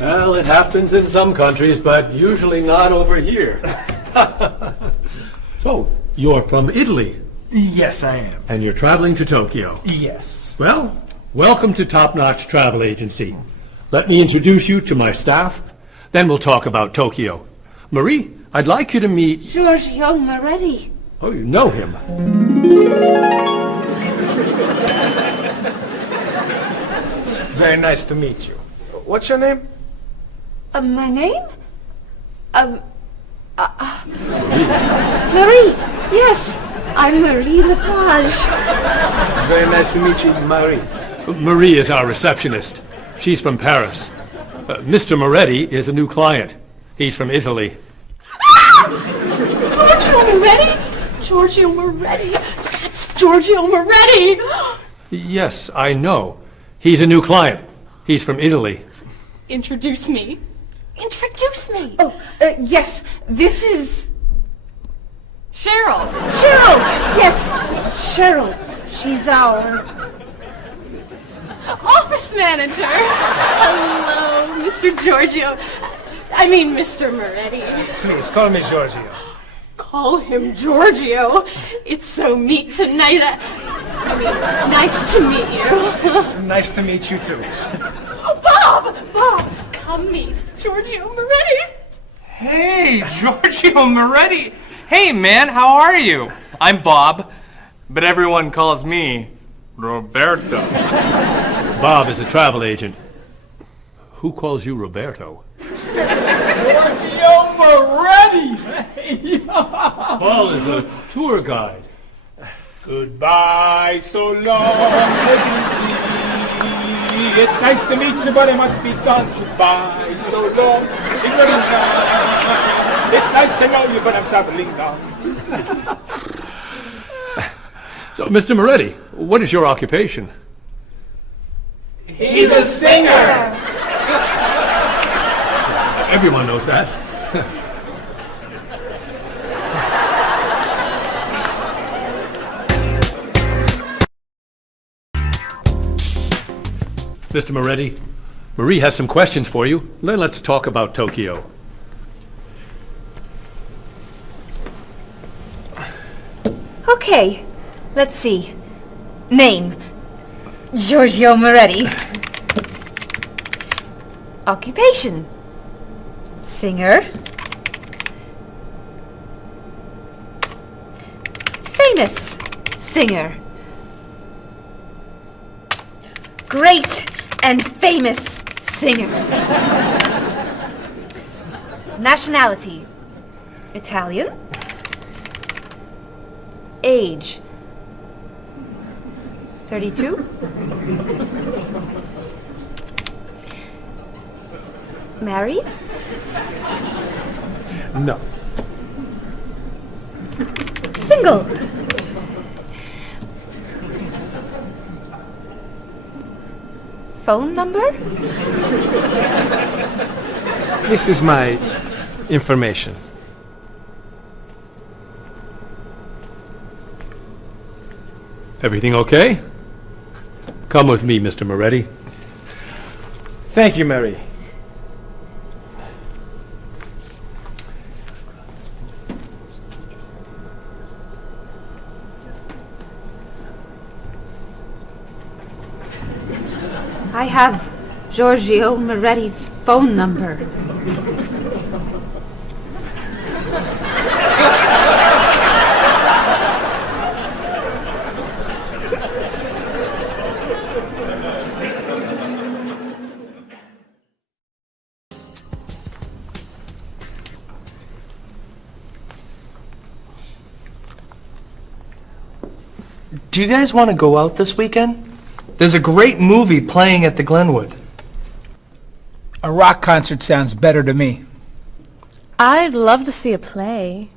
Well, it happens in some countries, but usually not over here. So, you're from Italy, Yes, I am. and you're traveling to Tokyo. Yes. Well, welcome to Top Notch Travel Agency. Let me introduce you to my staff, then we'll talk about Tokyo. Marie, I'd like you to meet... Giorgio Moretti. Oh, you know him. It's very nice to meet you. What's your name? My name? Marie. Yes, I'm Marie Lepage. It's very nice to meet you, Marie. Marie is our receptionist. She's from Paris. Mr. Moretti is a new client. He's from Italy. Giorgio Moretti? Giorgio Moretti. That's Giorgio Moretti. Yes, I know. He's a new client. He's from Italy. Introduce me. Introduce me. Oh, yes, this is... Cheryl. Cheryl. Yes, this is Cheryl. She's our... Office manager. Hello, Mr. Giorgio. I mean, Mr. Moretti. Please, call me Giorgio. Call him Giorgio. It's so neat tonight. Nice to meet you. It's nice to meet you, too. Bob! Come meet Giorgio Moretti. Hey, Giorgio Moretti. Hey, man, how are you? I'm Bob, but everyone calls me Roberto. Bob is a travel agent. Who calls you Roberto? Giorgio Moretti! Paul is a tour guide. Goodbye, so long, take it easy. It's nice to meet you, but it must be done. Goodbye, so long, take it easy. It's nice to know you, but I'm traveling now. So, Mr. Moretti, what is your occupation? He's a singer! Everyone knows that. Mr. Moretti, Marie has some questions for you. Then let's talk about Tokyo. Okay, let's see. Name, Giorgio Moretti. Occupation, singer. Famous singer. Great and famous singer. Nationality, Italian. Age, 32. Married? No. Single? Phone number? This is my information. Everything okay? Come with me, Mr. Moretti. Thank you, Mary. I have Giorgio Moretti's phone number. Do you guys want to go out this weekend? There's a great movie playing at the Glenwood. A rock concert sounds better to me. I'd love to see a play.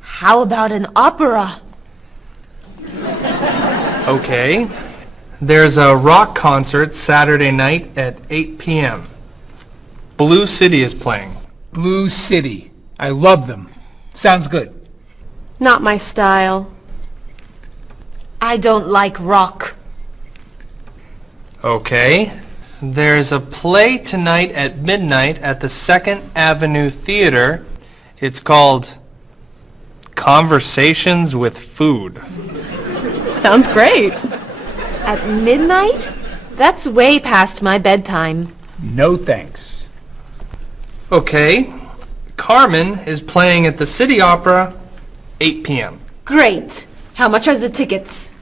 How about an opera? Okay. There's a rock concert Saturday night at 8 p.m. Blue City is playing. Blue City. I love them. Sounds good. Not my style. I don't like rock. Okay. There's a play tonight at midnight at the 2nd Avenue Theater. It's called Conversations with Food. Sounds great. At midnight? That's way past my bedtime. No thanks. Okay. Carmen is playing at the City Opera, 8 p.m. Great. How much are the tickets?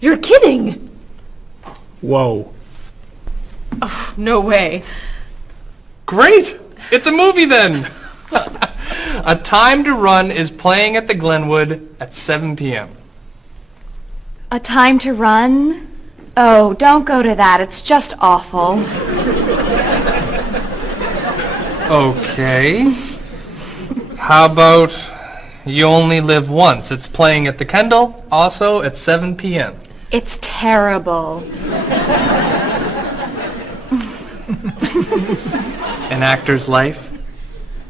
You're kidding! Whoa. No way. Great! It's a movie then! A Time to Run is playing at the Glenwood at 7 p.m. A Time to Run? Oh, don't go to that. It's just awful. Okay. How about You Only Live Once? It's playing at the Kendall, also at 7 p.m. It's terrible. An Actor's Life.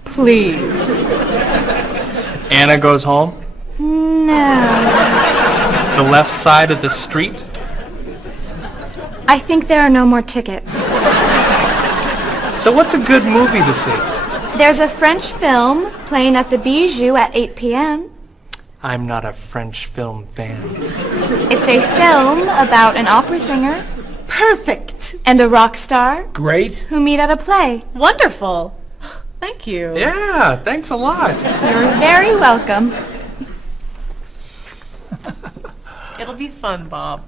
Please. Anna Goes Home. No. The Left Side of the Street. I think there are no more tickets. So what's a good movie to see? There's a French film playing at the Bijou at 8 p.m. I'm not a French film fan. It's a film about an opera singer Perfect! and a rock star Great. who meet at a play. Wonderful. Thank you. Yeah, thanks a lot. You're very welcome. It'll be fun, Bob.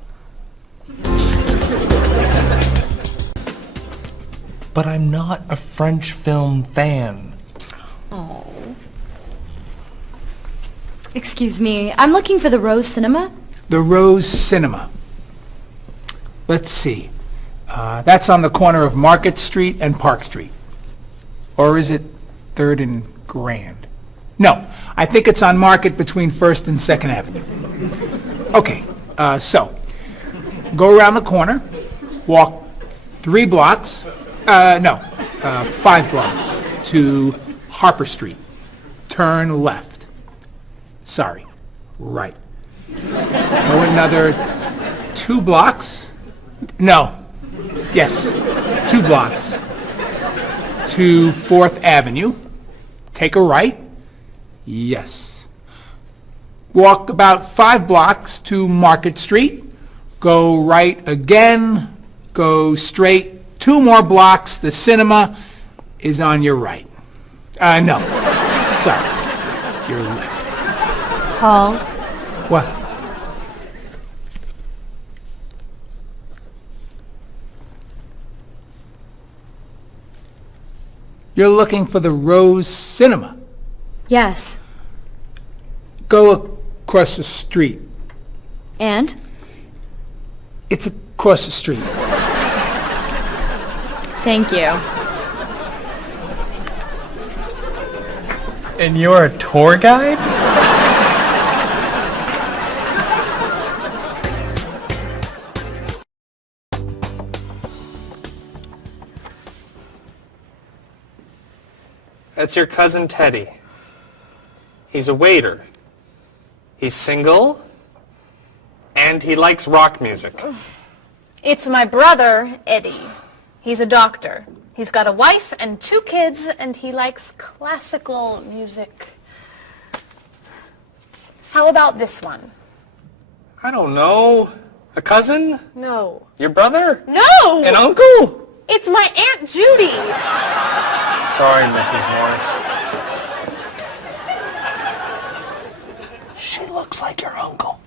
But I'm not a French film fan. Oh. Excuse me, I'm looking for the Rose Cinema. The Rose Cinema. Let's see. That's on the corner of Market Street and Park Street. Or is it 3rd and Grand? No, I think it's on Market between 1st and 2nd Avenue. Okay, so go around the corner, walk 3 blocks, 5 blocks to Harper Street. Turn left. Sorry, right. Go another 2 blocks. No, yes, 2 blocks to 4th Avenue. Take a right. Yes. Walk about 5 blocks to Market Street. Go right again. Go straight 2 more blocks. The cinema is on your right. No. Sorry. Your left. Paul, What? You're looking for the Rose Cinema. yes. Go across the street. And? It's across the street. Thank you. And you're a tour guide? That's your cousin Teddy. He's a waiter. He's single, and he likes rock music. It's my brother, Eddie. He's a doctor. He's got a wife and 2 kids, and he likes classical music. How about this one? I don't know. A cousin? No. Your brother? No! An uncle? It's my Aunt Judy. Sorry, Mrs. Morris. She looks like your uncle.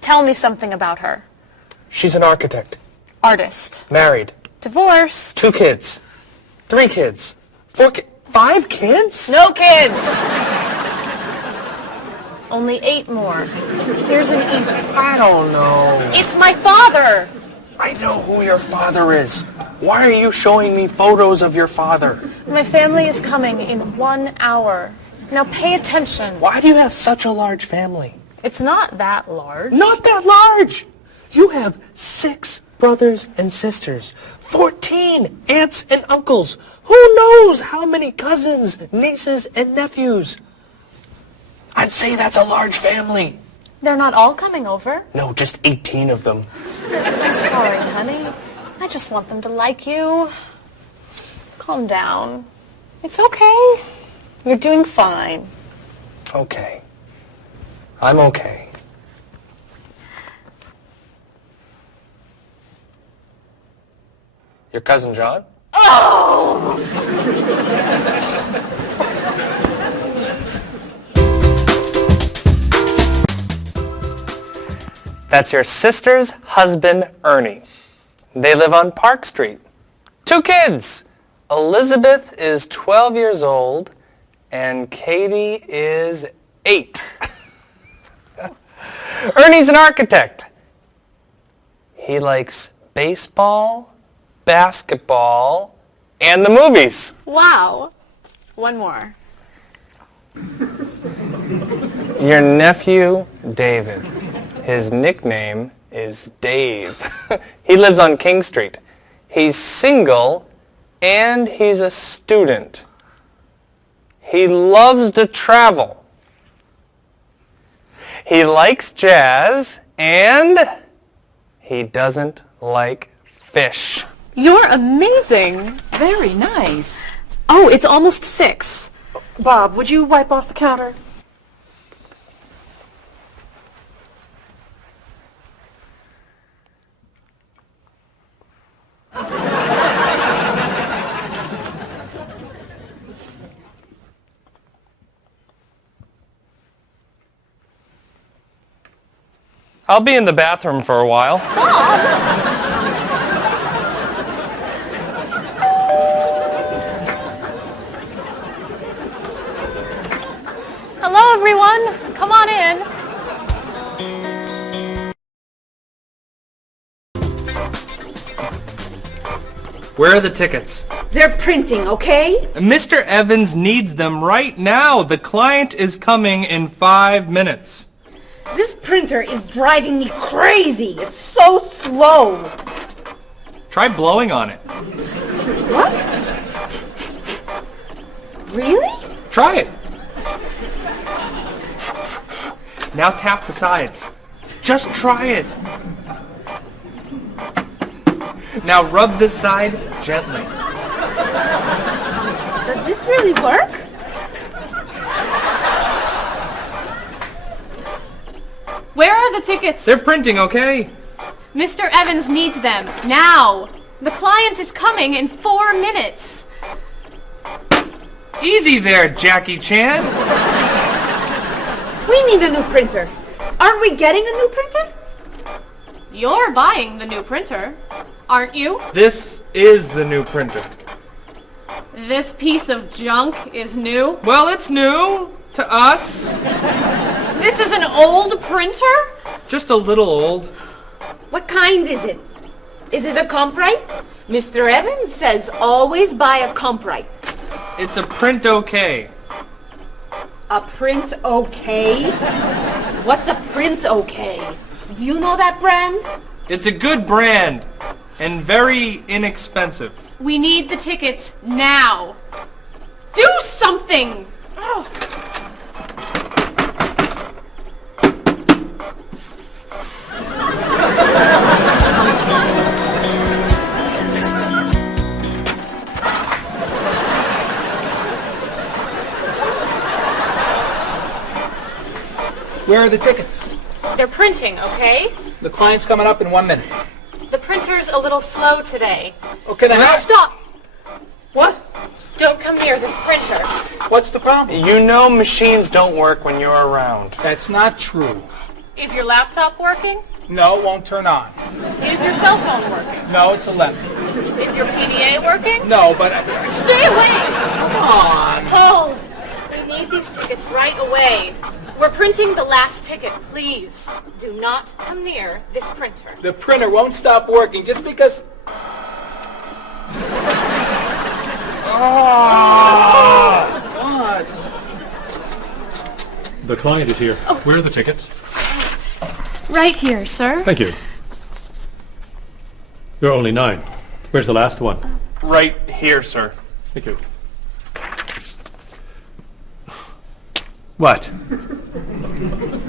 Tell me something about her. She's an architect. Artist. Married. Divorced. 2 kids. 3 kids. 5 kids? No kids. Only 8 more. Here's an easy. I don't know. It's my father. I know who your father is. Why are you showing me photos of your father? My family is coming in 1 hour. Now pay attention. Why do you have such a large family? It's not that large. Not that large. You have 6 brothers and sisters, 14 aunts and uncles. Who knows how many cousins, nieces, and nephews? I'd say that's a large family. They're not all coming over. No, just 18 of them. I'm sorry, honey. I just want them to like you. Calm down. It's okay. You're doing fine. Okay. I'm okay. Your cousin John? That's your sister's husband, Ernie. They live on Park Street. 2 kids. Elizabeth is 12 years old, and Katie is 8. Ernie's an architect. He likes baseball, basketball, and the movies. Wow. One more. Your nephew, David. His nickname is Dave. He lives on King Street. He's single, and he's a student. He loves to travel. He likes jazz, and he doesn't like fish. You're amazing. Very nice. Oh, it's almost 6. Bob, would you wipe off the counter? I'll be in the bathroom for a while. Hello, everyone. Come on in. Where are the tickets? They're printing, okay? Mr. Evans needs them right now. The client is coming in 5 minutes. This printer is driving me crazy. It's so slow. Try blowing on it. What? Really? Try it. Now tap the sides. Just try it. Now rub this side gently. Does this really work? Where are the tickets? They're printing, okay? Mr. Evans needs them now. The client is coming in 4 minutes. Easy there, Jackie Chan. We need a new printer. Aren't we getting a new printer? You're buying the new printer, aren't you? This is the new printer. This piece of junk is new. Well, it's new to us. This is an old printer? Just a little old. What kind is it? Is it a Comprite? Mr. Evans says always buy a Comprite. It's a print okay. A print okay? What's a print okay? Do you know that brand? It's a good brand and very inexpensive. We need the tickets now. Do something! Oh. Where are the tickets? They're printing, okay? The client's coming up in 1 minute. The printer's a little slow today. Okay, then Stop! What? Don't come near this printer. What's the problem? You know machines don't work when you're around. That's not true. Is your laptop working? No, it won't turn on. Is your cell phone working? No, it's 11. Is your PDA working? No, but... Stay away! Come on. Paul, we need these tickets right away. We're printing the last ticket, please. Do not come near this printer. The printer won't stop working just because... What? The client is here. Where are the tickets? Right here, sir. Thank you. There are only 9. Where's the last one? Right here, sir. Thank you. What?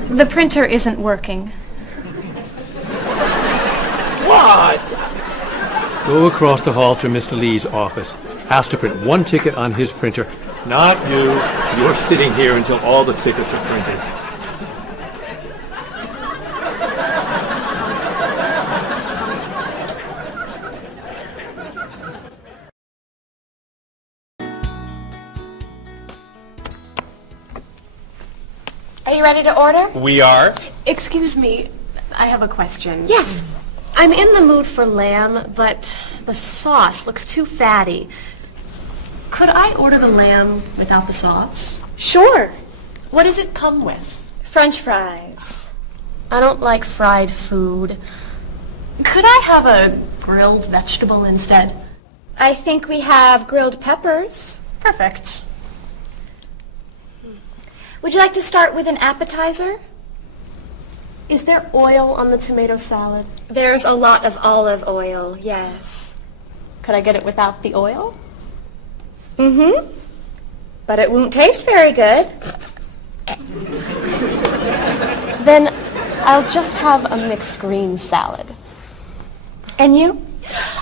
The printer isn't working. What? Go across the hall to Mr. Lee's office. Ask to print one ticket on his printer. Not you. You're sitting here until all the tickets are printed. Are you ready to order? We are. Excuse me, I have a question. Yes. I'm in the mood for lamb, but the sauce looks too fatty. Could I order the lamb without the sauce? Sure. What does it come with? French fries. I don't like fried food. Could I have a grilled vegetable instead? I think we have grilled peppers. Perfect. Would you like to start with an appetizer? Is there oil on the tomato salad? There's a lot of olive oil, yes. Could I get it without the oil? Mm-hmm. But it won't taste very good. Then I'll just have a mixed green salad. And you?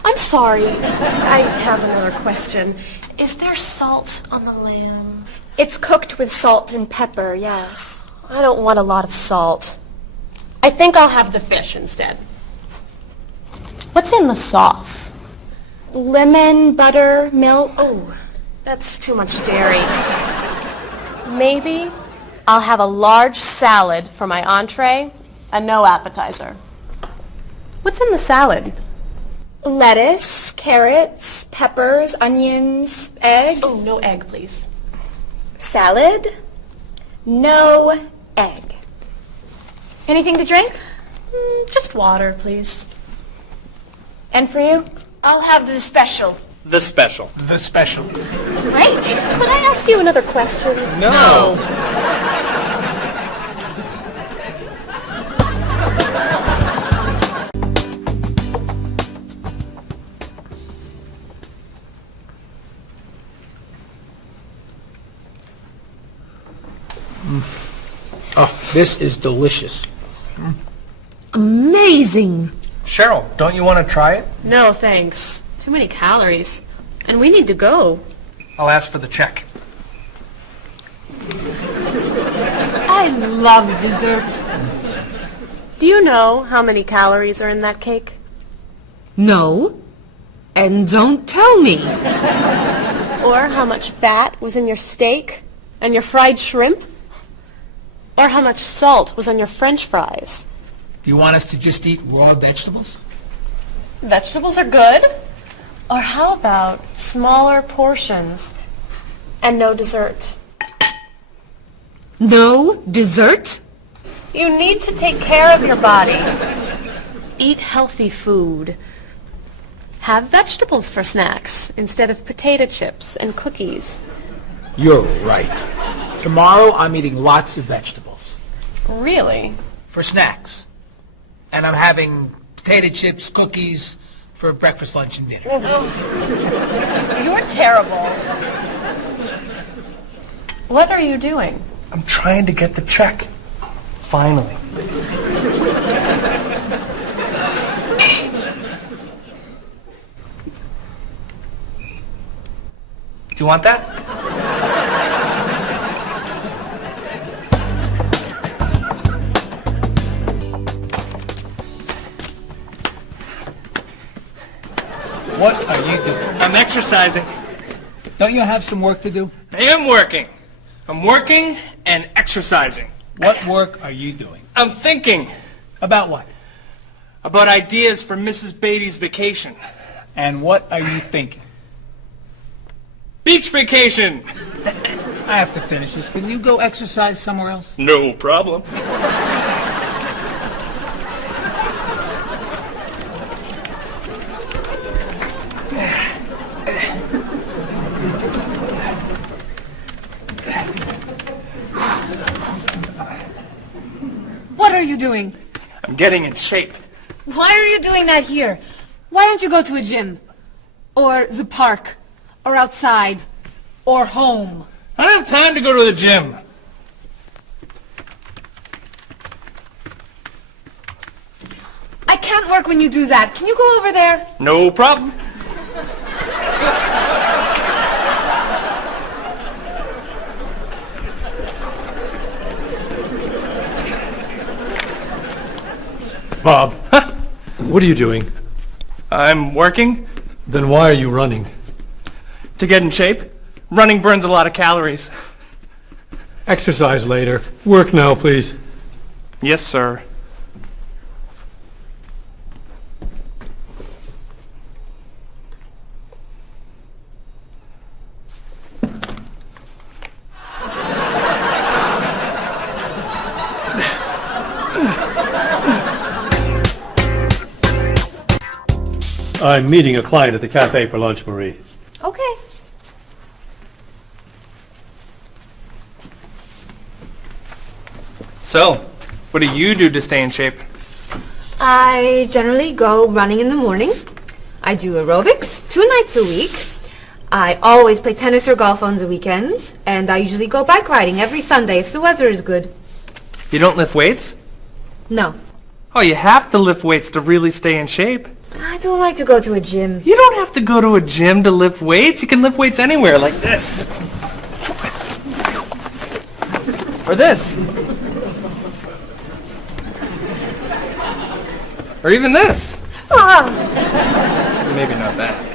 I'm sorry, I have another question. Is there salt on the lamb? It's cooked with salt and pepper, yes. I don't want a lot of salt. I think I'll have the fish instead. What's in the sauce? Lemon, butter, milk. Oh, that's too much dairy. Maybe I'll have a large salad for my entree and no appetizer. What's in the salad? Lettuce, carrots, peppers, onions, egg. Oh, no egg, please. Salad, no egg. Anything to drink? Just water, please. And for you? I'll have the special. The special. The special. Great. Could I ask you another question? No. Oh, this is delicious. Amazing. Cheryl, don't you want to try it? No, thanks. Too many calories. And we need to go. I'll ask for the check. I love dessert. Do you know how many calories are in that cake? No. And don't tell me. Or how much fat was in your steak and your fried shrimp? Or how much salt was on your French fries? Do you want us to just eat raw vegetables? Vegetables are good. Or how about smaller portions and no dessert? No dessert? You need to take care of your body. Eat healthy food. Have vegetables for snacks instead of potato chips and cookies. You're right. Tomorrow I'm eating lots of vegetables. Really? For snacks. And I'm having potato chips, cookies for breakfast, lunch, and dinner. You're terrible. What are you doing? I'm trying to get the check. Finally. Do you want that? What are you doing? I'm exercising. Don't you have some work to do? I am working. I'm working and exercising. What work are you doing? I'm thinking About what? about ideas for Mrs. Beatty's vacation. And what are you thinking? Beach vacation! I have to finish this. Can you go exercise somewhere else? No problem. What are you doing? I'm getting in shape. Why are you doing that here? Why don't you go to a gym? Or the park? Or outside? Or home? I don't have time to go to the gym. I can't work when you do that. Can you go over there? No problem. Bob, what are you doing? I'm working Then why are you running? to get in shape. Running burns a lot of calories. Exercise later. Work now, please. Yes, sir. I'm meeting a client at the cafe for lunch, Marie. Okay. So, what do you do to stay in shape? I generally go running in the morning. I do aerobics 2 nights a week. I always play tennis or golf on the weekends. And I usually go bike riding every Sunday if the weather is good. You don't lift weights? No. Oh, you have to lift weights to really stay in shape. I don't like to go to a gym. You don't have to go to a gym to lift weights. You can lift weights anywhere, like this. Or this. Or even this. Ah, Maybe not that.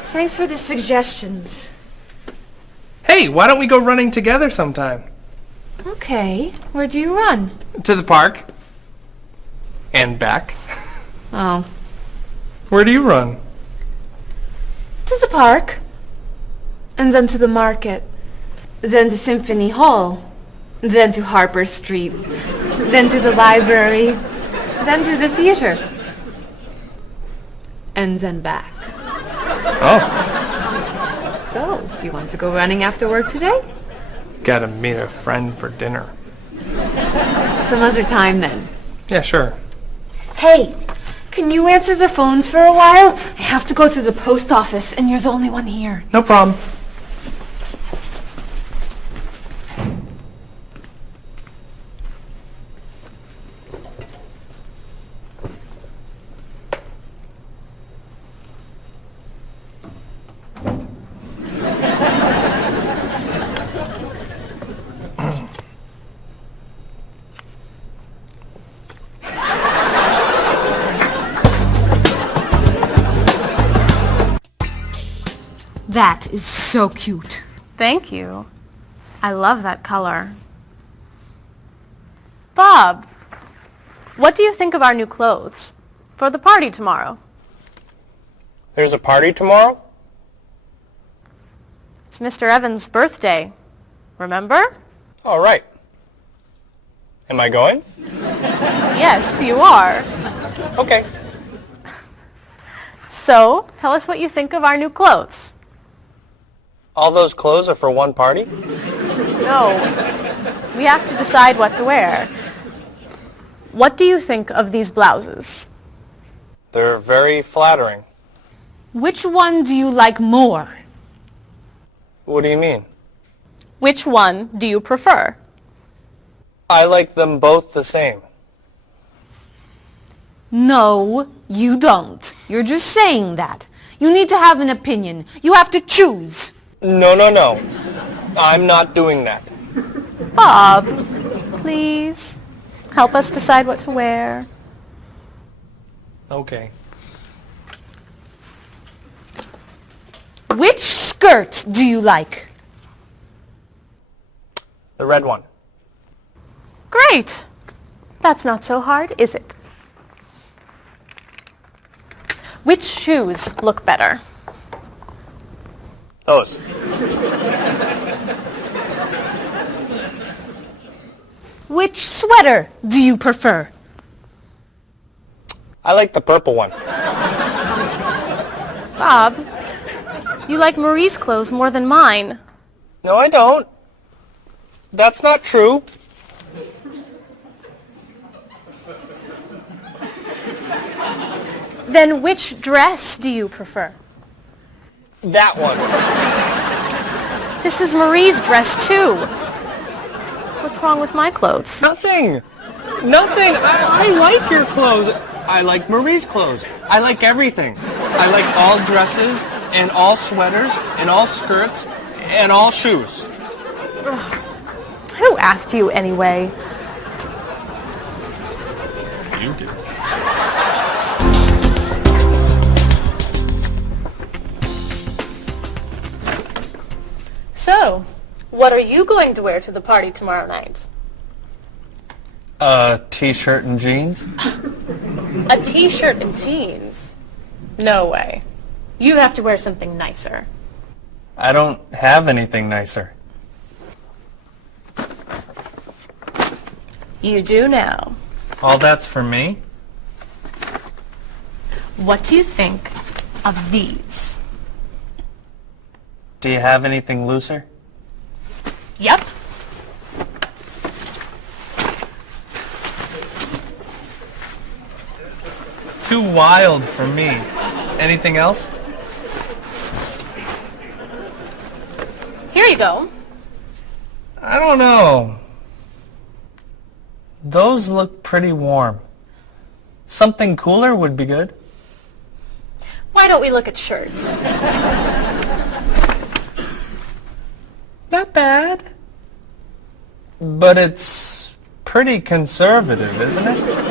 thanks for the suggestions. Hey, why don't we go running together sometime? Okay. Where do you run? To the park. And back. Oh. Where do you run? To the park. And then to the market. Then to Symphony Hall. Then to Harper Street. Then to the library. Then to the theater. And then back. Oh, So, do you want to go running after work today? gotta meet a friend for dinner. Some other time then. Yeah, sure. Hey, can you answer the phones for a while? I have to go to the post office and you're the only one here. No problem. That is so cute. Thank you. I love that color. Bob, what do you think of our new clothes for the party tomorrow? There's a party tomorrow? It's Mr. Evans' birthday. Remember? All right. Am I going? Yes, you are. Okay. So, tell us what you think of our new clothes. All those clothes are for one party? No, we have to decide what to wear. What do you think of these blouses? They're very flattering. Which one do you like more? What do you mean? Which one do you prefer? I like them both the same. No, you don't. You're just saying that. You need to have an opinion. You have to choose. No. I'm not doing that. Bob, please help us decide what to wear. Okay. Which skirt do you like? The red one. Great. That's not so hard, is it? Which shoes look better? Those. Which sweater do you prefer? I like the purple one. Bob, you like Marie's clothes more than mine. No, I don't. That's not true. Then which dress do you prefer? That one. This is Marie's dress too. What's wrong with my clothes? Nothing. I like your clothes. I like Marie's clothes. I like everything. I like all dresses and all sweaters and all skirts and all shoes. Who asked you anyway? You did. So, what are you going to wear to the party tomorrow night? A t-shirt and jeans? A t-shirt and jeans? No way. You have to wear something nicer. I don't have anything nicer. You do now. All that's for me? What do you think of these? Do you have anything looser? Yep. Too wild for me. Anything else? Here you go. I don't know. Those look pretty warm. Something cooler would be good. Why don't we look at shirts? Not bad. But it's pretty conservative, isn't it?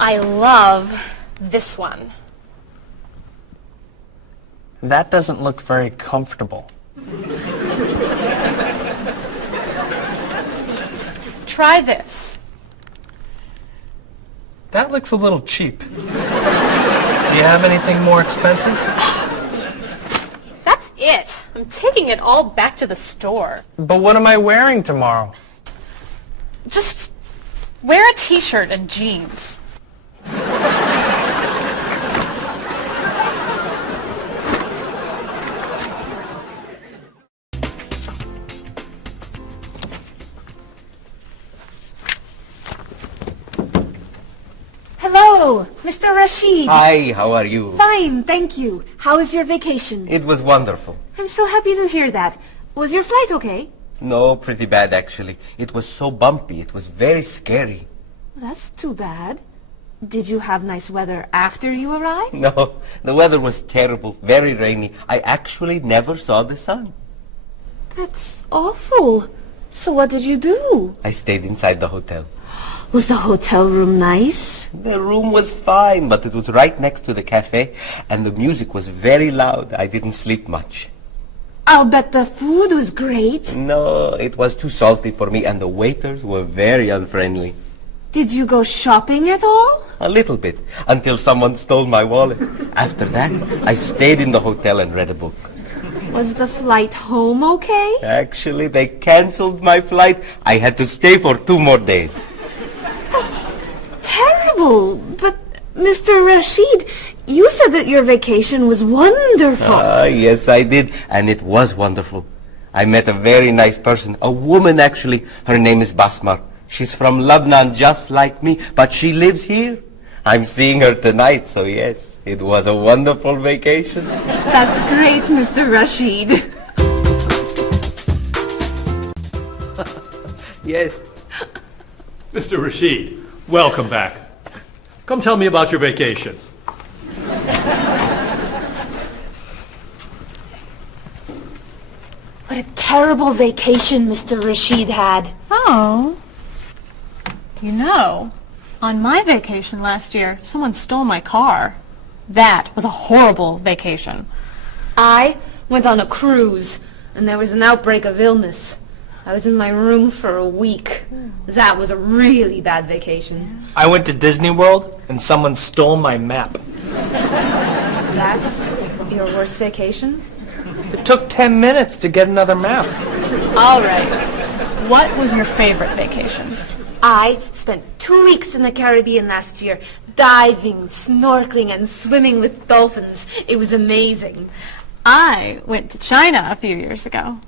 I love this one. That doesn't look very comfortable. Try this. That looks a little cheap. Do you have anything more expensive? That's it. I'm taking it all back to the store. But what am I wearing tomorrow? Just wear a t-shirt and jeans. Hello, Mr. Rashid. Hi, how are you? Fine, thank you. How was your vacation? It was wonderful. I'm so happy to hear that. Was your flight okay? No, pretty bad actually. It was so bumpy. It was very scary. That's too bad. Did you have nice weather after you arrived? No, the weather was terrible, very rainy. I actually never saw the sun. That's awful. So what did you do? I stayed inside the hotel. Was the hotel room nice? The room was fine, but it was right next to the cafe, and the music was very loud. I didn't sleep much. I'll bet the food was great. No, it was too salty for me, and the waiters were very unfriendly. Did you go shopping at all? A little bit, until someone stole my wallet. After that, I stayed in the hotel and read a book. Was the flight home okay? Actually, they canceled my flight. I had to stay for 2 more days. That's terrible. But, Mr. Rashid, you said that your vacation was wonderful. Yes, I did. And it was wonderful. I met a very nice person. A woman, actually. Her name is Basmar. She's from Lebanon, just like me. But she lives here. I'm seeing her tonight, so yes. It was a wonderful vacation. That's great, Mr. Rashid. Yes. Mr. Rashid, welcome back. Come tell me about your vacation. What a terrible vacation Mr. Rashid had. Oh. You know, on my vacation last year, someone stole my car. That was a horrible vacation. I went on a cruise, and there was an outbreak of illness. I was in my room for a week. That was a really bad vacation. I went to Disney World and someone stole my map. That's your worst vacation? It took 10 minutes to get another map. All right. What was your favorite vacation? I spent 2 weeks in the Caribbean last year, diving, snorkeling, and swimming with dolphins. It was amazing. I went to China a few years ago.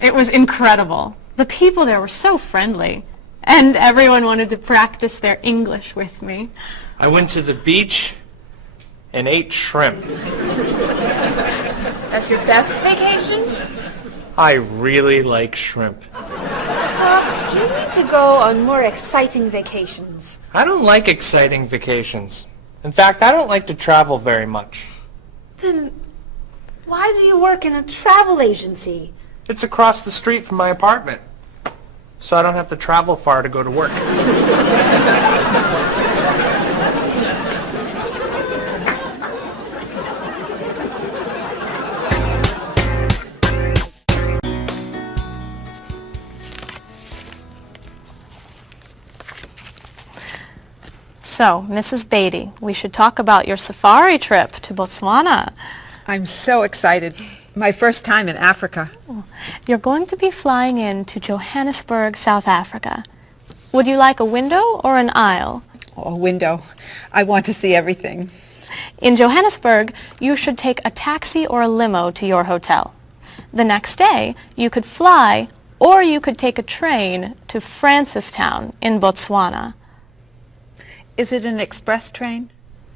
It was incredible. The people there were so friendly, and everyone wanted to practice their English with me. I went to the beach and ate shrimp. That's your best vacation? I really like shrimp. You need to go on more exciting vacations. I don't like exciting vacations. In fact, I don't like to travel very much. Then why do you work in a travel agency? It's across the street from my apartment, so I don't have to travel far to go to work. So, Mrs. Beatty, we should talk about your safari trip to Botswana. I'm so excited. My first time in Africa. You're going to be flying in to Johannesburg, South Africa. Would you like a window or an aisle? Oh, a window. I want to see everything. In Johannesburg, you should take a taxi or a limo to your hotel. The next day, you could fly or you could take a train to Francistown in Botswana. Is it an express train?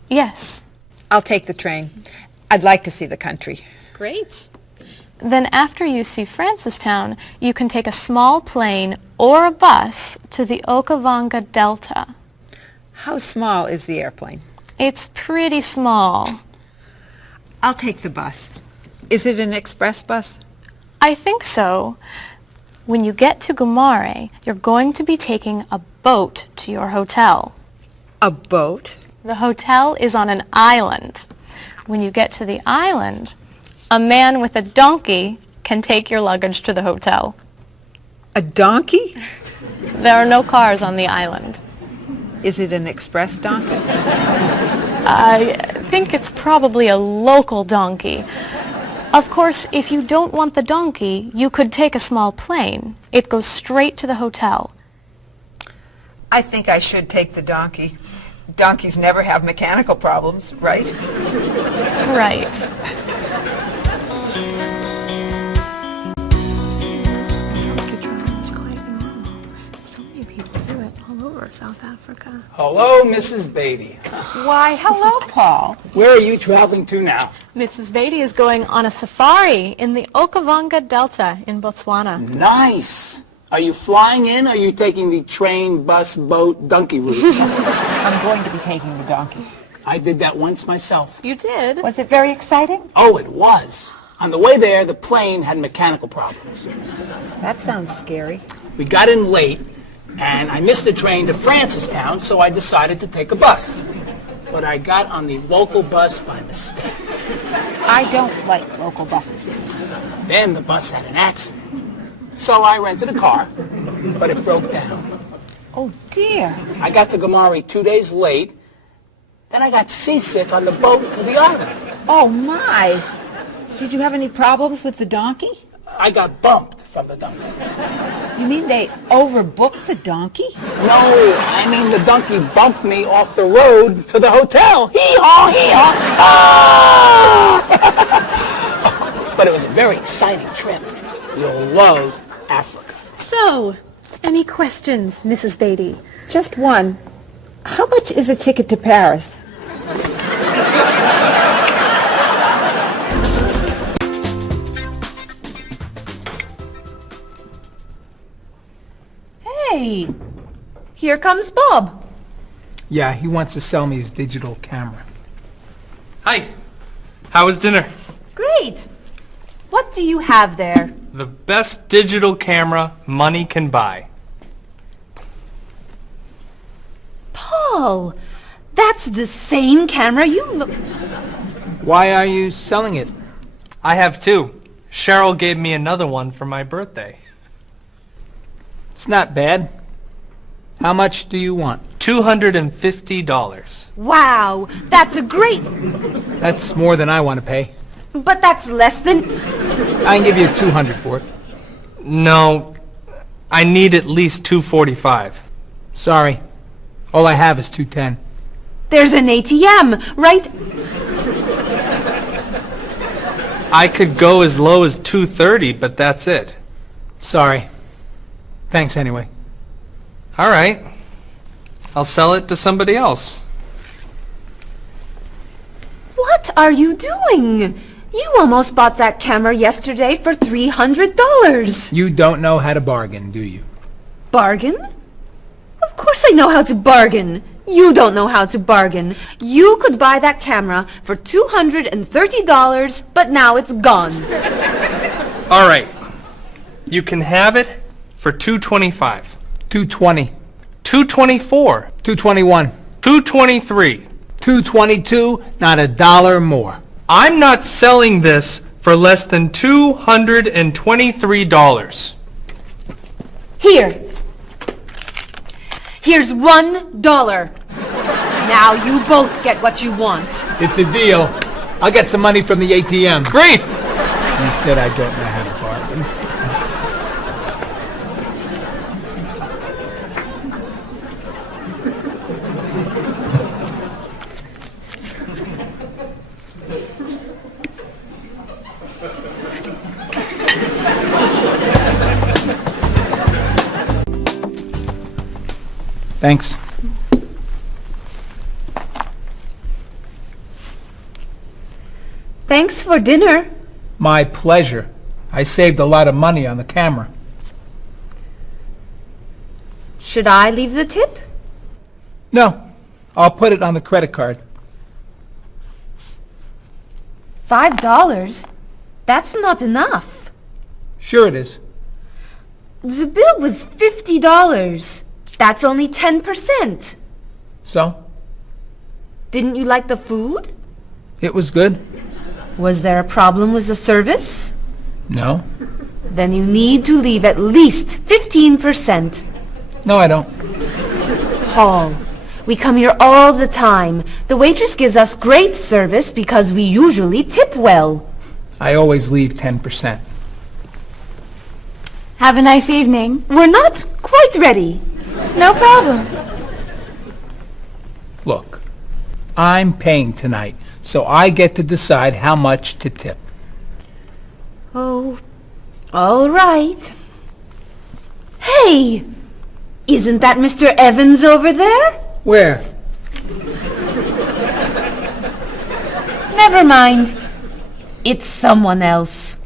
Yes. I'll take the train. I'd like to see the country. Great. Then after you see Francistown, you can take a small plane or a bus to the Okavango Delta. How small is the airplane? It's pretty small. I'll take the bus. Is it an express bus? I think so. When you get to Gumare, you're going to be taking a boat to your hotel. A boat? The hotel is on an island. When you get to the island, a man with a donkey can take your luggage to the hotel. A donkey? There are no cars on the island. Is it an express donkey? I think it's probably a local donkey. Of course, if you don't want the donkey, you could take a small plane. It goes straight to the hotel. I think I should take the donkey. Donkeys never have mechanical problems, right? Right. So many people do it all over South Africa. Hello, Mrs. Beatty. Why, hello, Paul. Where are you traveling to now? Mrs. Beatty is going on a safari in the Okavango Delta in Botswana. Nice. Are you flying in, or are you taking the train, bus, boat, donkey route? I'm going to be taking the donkey. I did that once myself. You did? Was it very exciting? Oh, it was. On the way there, the plane had mechanical problems. That sounds scary. We got in late, and I missed the train to Francistown, so I decided to take a bus. But I got on the local bus by mistake. I don't like local buses. Then the bus had an accident. So I rented a car, but it broke down. Oh, dear. I got to Gumare 2 days late. Then I got seasick on the boat to the island. Oh, my. Did you have any problems with the donkey? I got bumped from the donkey. You mean they overbooked the donkey? No, I mean the donkey bumped me off the road to the hotel. Hee-haw, hee-haw. Ah! But it was a very exciting trip. You'll love Africa. So, any questions, Mrs. Beatty? Just one. How much is a ticket to Paris? Hey, here comes Bob. Yeah, he wants to sell me his digital camera. Hi. How was dinner? Great. What do you have there? The best digital camera money can buy. Paul, that's the same camera you... Why are you selling it? I have two. Cheryl gave me another one for my birthday. It's not bad. How much do you want? $250. Wow, that's a great... That's more than I want to pay. But that's less than... I can give you $200 for it. No, I need at least $245. Sorry. All I have is $210. There's an ATM, right? I could go as low as $230, but that's it. Sorry. Thanks anyway. All right. I'll sell it to somebody else. What are you doing? You almost bought that camera yesterday for $300. You don't know how to bargain, do you? Bargain? Of course I know how to bargain. You don't know how to bargain. You could buy that camera for $230, but now it's gone. All right. You can have it for $225. $220. $224. $221. $223. $222, not a dollar more. I'm not selling this for less than $223. Here. Here's $1. Now you both get what you want. It's a deal. I'll get some money from the ATM. Great! You said I don't know how to bargain. Thanks. Thanks for dinner. My pleasure. I saved a lot of money on the camera. Should I leave the tip? No, I'll put it on the credit card. $5? That's not enough. Sure it is. The bill was $50. That's only 10%. So? Didn't you like the food? It was good? Was there a problem with the service? No. Then you need to leave at least 15%. No, I don't. Paul, we come here all the time. The waitress gives us great service because we usually tip well. I always leave 10%. Have a nice evening. We're not quite ready. No problem. Look, I'm paying tonight, so I get to decide how much to tip. Oh, all right. Hey! Isn't that Mr. Evans over there? Where? Never mind. It's someone else.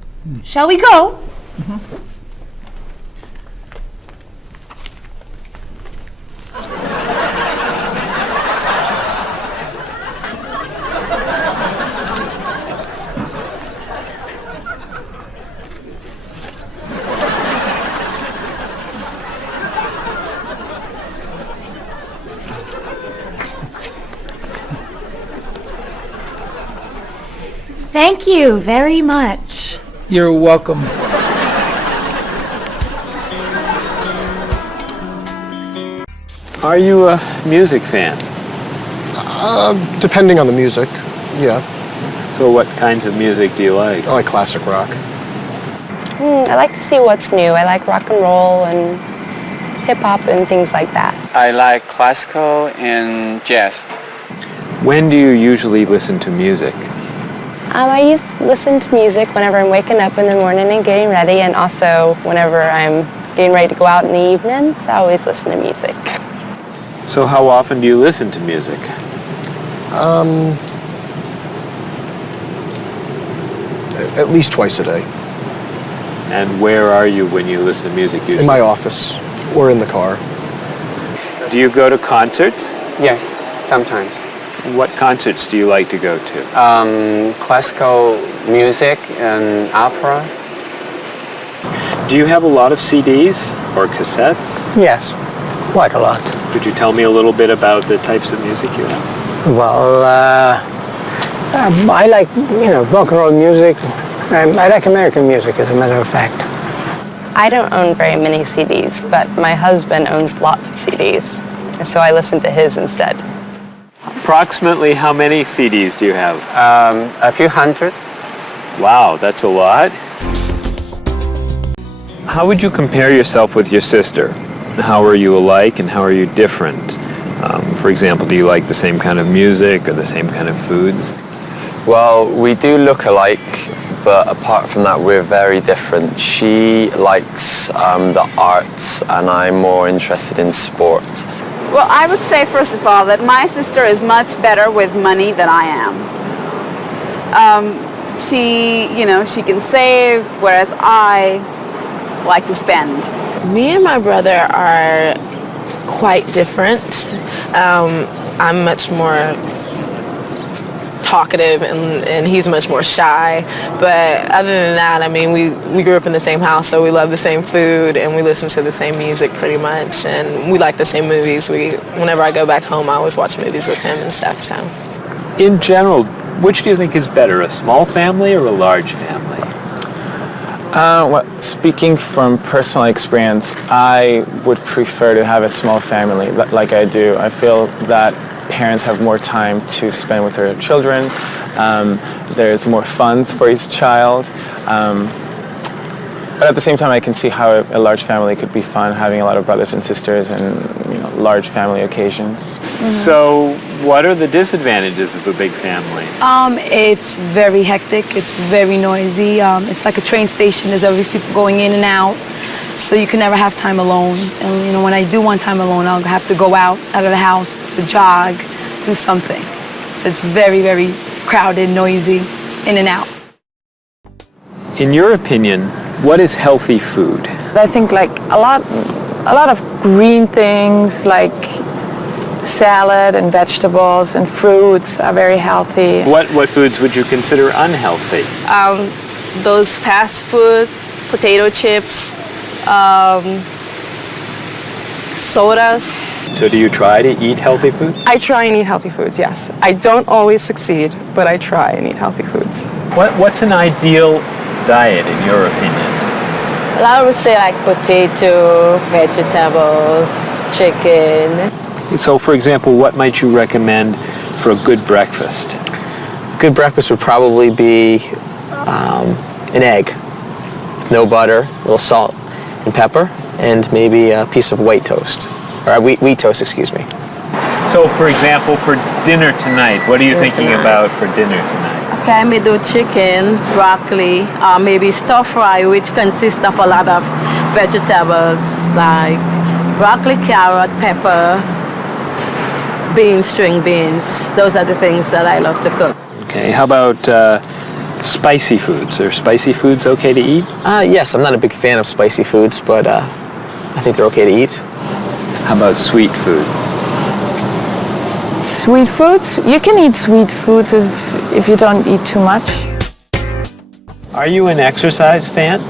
Shall we go? Thank you very much. You're welcome. Are you a music fan? Depending on the music, yeah. So what kinds of music do you like? I like classic rock. I like to see what's new. I like rock and roll and hip-hop and things like that. I like classical and jazz. When do you usually listen to music? I used to listen to music whenever I'm waking up in the morning and getting ready, and also whenever I'm getting ready to go out in the evenings. I always listen to music. So how often do you listen to music? At least twice a day. And where are you when you listen to music usually? In my office or in the car. Do you go to concerts? Yes, sometimes. What concerts do you like to go to? Classical music and operas. Do you have a lot of CDs or cassettes? Yes, quite a lot. Could you tell me a little bit about the types of music you have? Well, I like, rock and roll music. I like American music, as a matter of fact. I don't own very many CDs, but my husband owns lots of CDs, and so I listen to his instead. Approximately how many CDs do you have? A few hundred. Wow, that's a lot. How would you compare yourself with your sister? How are you alike and how are you different? For example, do you like the same kind of music or the same kind of foods? Well, we do look alike, but apart from that, we're very different. She likes the arts and I'm more interested in sport. Well, I would say, first of all, that my sister is much better with money than I am. She can save, whereas I like to spend. Me and my brother are quite different. I'm much more talkative and he's much more shy. But other than that, I mean, we grew up in the same house, so we love the same food and we listen to the same music pretty much, and we like the same movies. Whenever I go back home, I always watch movies with him and stuff. So, In general, which do you think is better, a small family or a large family? Well, speaking from personal experience, I would prefer to have a small family like I do. I feel that parents have more time to spend with their children. There's more funds for each child. But at the same time, I can see how a large family could be fun, having a lot of brothers and sisters and large family occasions. So what are the disadvantages of a big family? It's very hectic. It's very noisy. It's like a train station. There's always people going in and out. So you can never have time alone. And when I do want time alone, I'll have to go out of the house, to jog, do something. So it's very, very crowded, noisy, in and out. In your opinion, what is healthy food? I think like a lot of green things like salad and vegetables and fruits are very healthy. What foods would you consider unhealthy? Those fast food, potato chips, sodas. So do you try to eat healthy foods? I try and eat healthy foods, yes. I don't always succeed, but I try and eat healthy foods. What's an ideal diet in your opinion? Well, I would say like potato, vegetables, chicken. So for example, what might you recommend for a good breakfast? Good breakfast would probably be an egg, no butter, a little salt and pepper, and maybe a piece of white toast, or wheat toast, excuse me. So for example, for dinner tonight, what are you thinking about for dinner tonight? Okay, I may do chicken, broccoli, maybe stir fry, which consists of a lot of vegetables like broccoli, carrot, pepper, beans, string beans. Those are the things that I love to cook. Okay, how about spicy foods? Are spicy foods okay to eat? Yes, I'm not a big fan of spicy foods, but I think they're okay to eat. How about sweet foods? Sweet foods? You can eat sweet foods if you don't eat too much. Are you an exercise fan?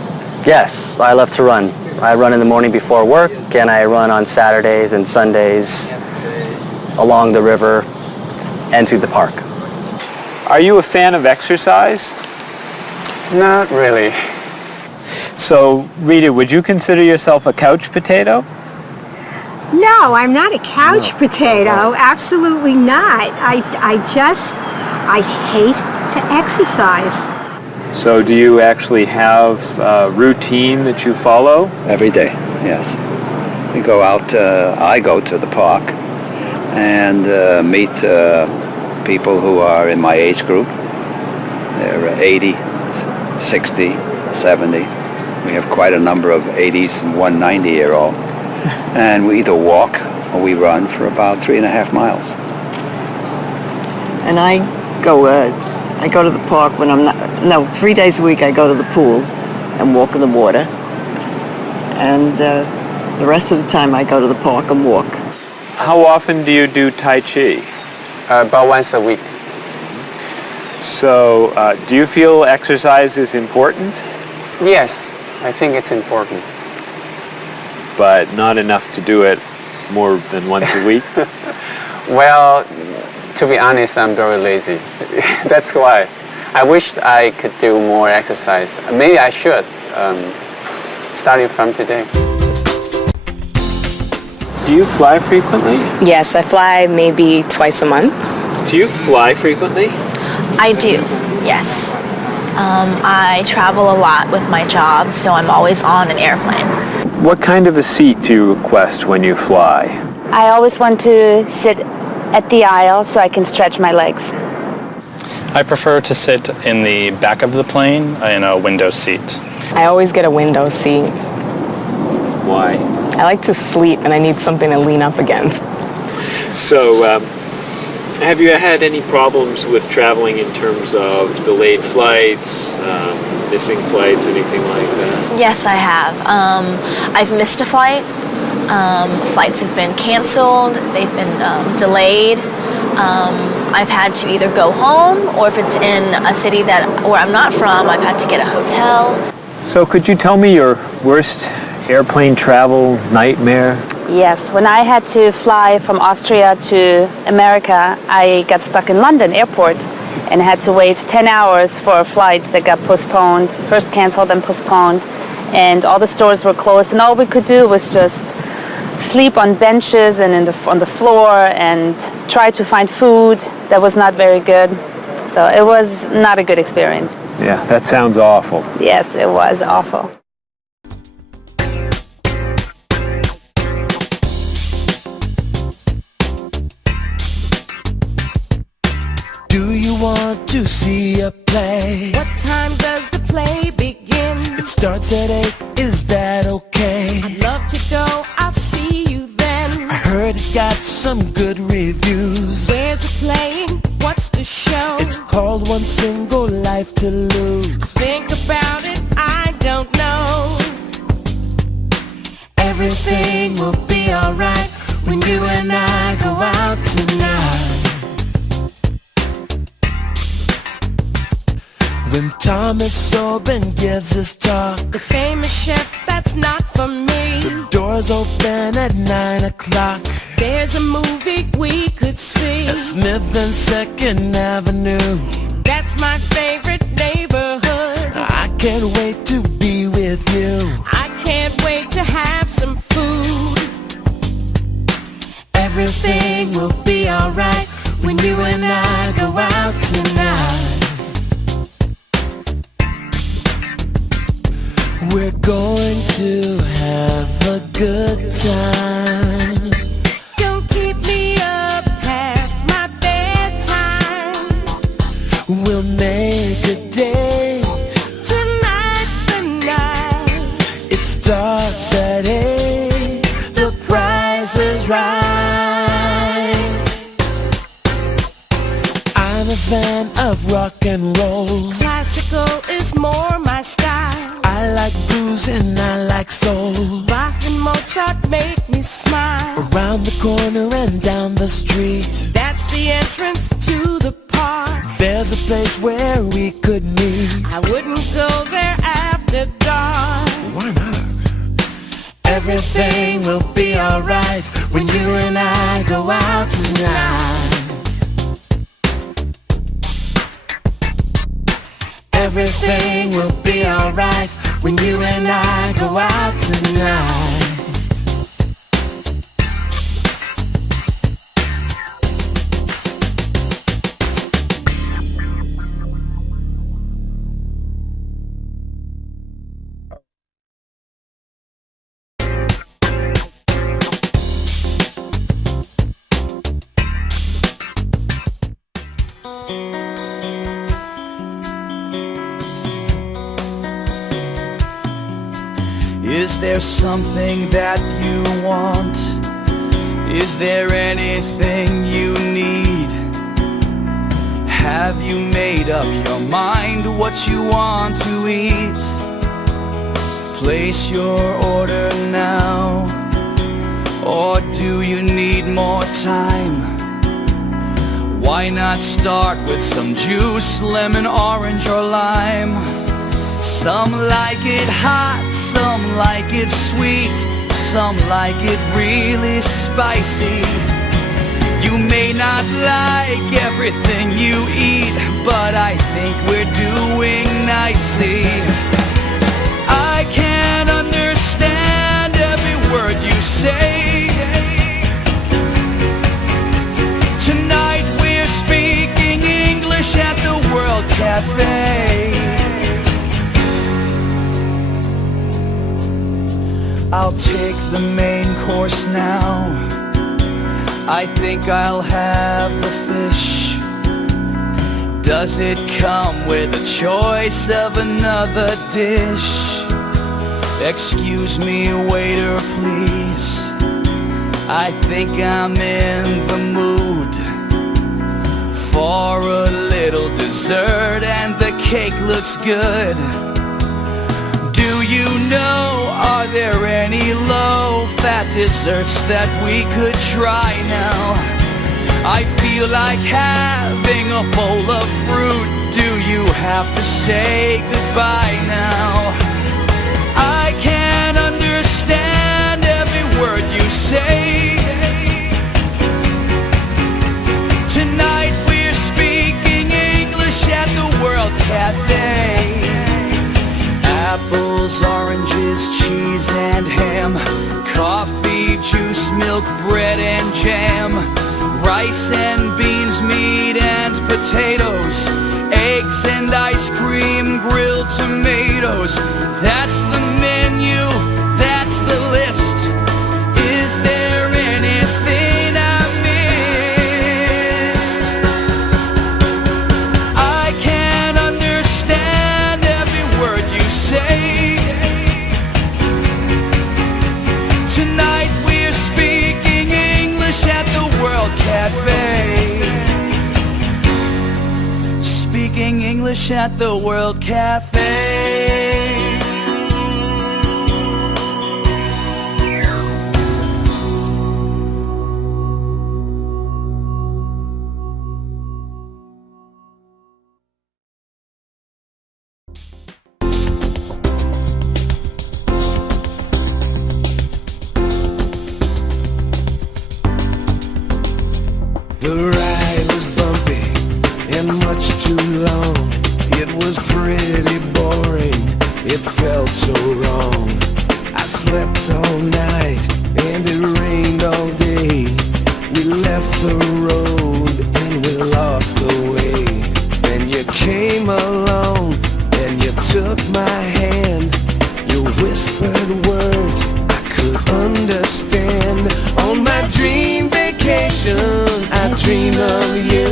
Yes, I love to run. I run in the morning before work, and I run on Saturdays and Sundays along the river and through the park. Are you a fan of exercise? Not really. So, Rita, would you consider yourself a couch potato? No, I'm not a couch potato. Absolutely not. I hate to exercise. So do you actually have a routine that you follow? Every day, yes. We go out, I go to the park and meet people who are in my age group. They're 80, 60, 70. We have quite a number of 80s and one 90-year-old. And we either walk or we run for about 3.5 miles. And I go to the park when I'm not, 3 days a week I go to the pool and walk in the water. And the rest of the time I go to the park and walk. How often do you do Tai Chi? About once a week. So, do you feel exercise is important? Yes, I think it's important. But not enough to do it more than once a week? Well, to be honest, I'm very lazy. That's why. I wish I could do more exercise. Maybe I should, starting from today. Do you fly frequently? Yes, I fly maybe twice a month. Do you fly frequently? I do, yes. I travel a lot with my job, so I'm always on an airplane. What kind of a seat do you request when you fly? I always want to sit at the aisle so I can stretch my legs. I prefer to sit in the back of the plane in a window seat. I always get a window seat. Why? I like to sleep and I need something to lean up against. So, Have you had any problems with traveling in terms of delayed flights, missing flights, anything like that? Yes, I have. I've missed a flight. Flights have been canceled. They've been delayed. I've had to either go home, or if it's in a city where I'm not from, I've had to get a hotel. So could you tell me your worst airplane travel nightmare? Yes, when I had to fly from Austria to America, I got stuck in London airport and had to wait 10 hours for a flight that got postponed, first canceled and postponed, and all the stores were closed, and all we could do was just sleep on benches and on the floor and try to find food that was not very good. So it was not a good experience. Yeah, that sounds awful. Yes, it was awful. Do you want to see a play? What time does the play begin? It starts at 8, is that okay? I'd love to go, I'll see you then. I heard it got some good reviews. Where's it playing? What's the show? It's called One Single Life to Lose. Think about it, I don't know. Everything will be alright when you and I go out tonight. When Thomas Sobin gives his talk, The famous chef, that's not for me. the doors open at 9 o'clock. There's a movie we could see. At Smith and 2nd Avenue. That's my favorite neighborhood. I can't wait to be with you. I can't wait to have some food. Everything will be alright when you and I go out tonight. We're going to have a good time. Don't keep me up past my bedtime. We'll make a date. Tonight's the night. It starts at 8. The price is right. I'm a fan of rock and roll. Classical is more my style. I like blues and I like soul. Bach and Mozart make me smile. Around the corner and down the street, That's the entrance to the park. there's a place where we could meet. I wouldn't go there after dark. Why not? Everything will be alright when you and I go out tonight. Everything will be alright when you and I go out tonight. Is there something that you want? Is there anything you need? Have you made up your mind what you want to eat? Place your order now, or do you need more time? Why not start with some juice, lemon, orange, or lime? Some like it hot, some like it sweet, some like it really spicy. You may not like everything you eat, but I think we're doing nicely. I can't understand every word you say. Tonight we're speaking English at the World Cafe. I'll take the main course now. I think I'll have the fish. Does it come with a choice of another dish? Excuse me, waiter, please. I think I'm in the mood. for a little dessert, and the cake looks good. Do you know, are there any low-fat desserts that we could try now? I feel like having a bowl of fruit. Do you have to say goodbye now? I can't understand every word you say. Tonight we're speaking English at the World Cafe. Apples, oranges, cheese and ham, coffee, juice, milk, bread and jam, rice and beans, meat and potatoes, eggs and ice cream, grilled tomatoes. That's the menu, that's the list. Is there anything I missed? I can't understand every word you say. Tonight we're speaking English at the World Cafe. Speaking English at the World Cafe. The ride was bumpy and much too long. It was pretty boring, it felt so wrong. I slept all night and it rained all day. We left the road and we lost the way. Then you came along and you took my hand. You whispered words I could understand. On my dream vacation I dream of you.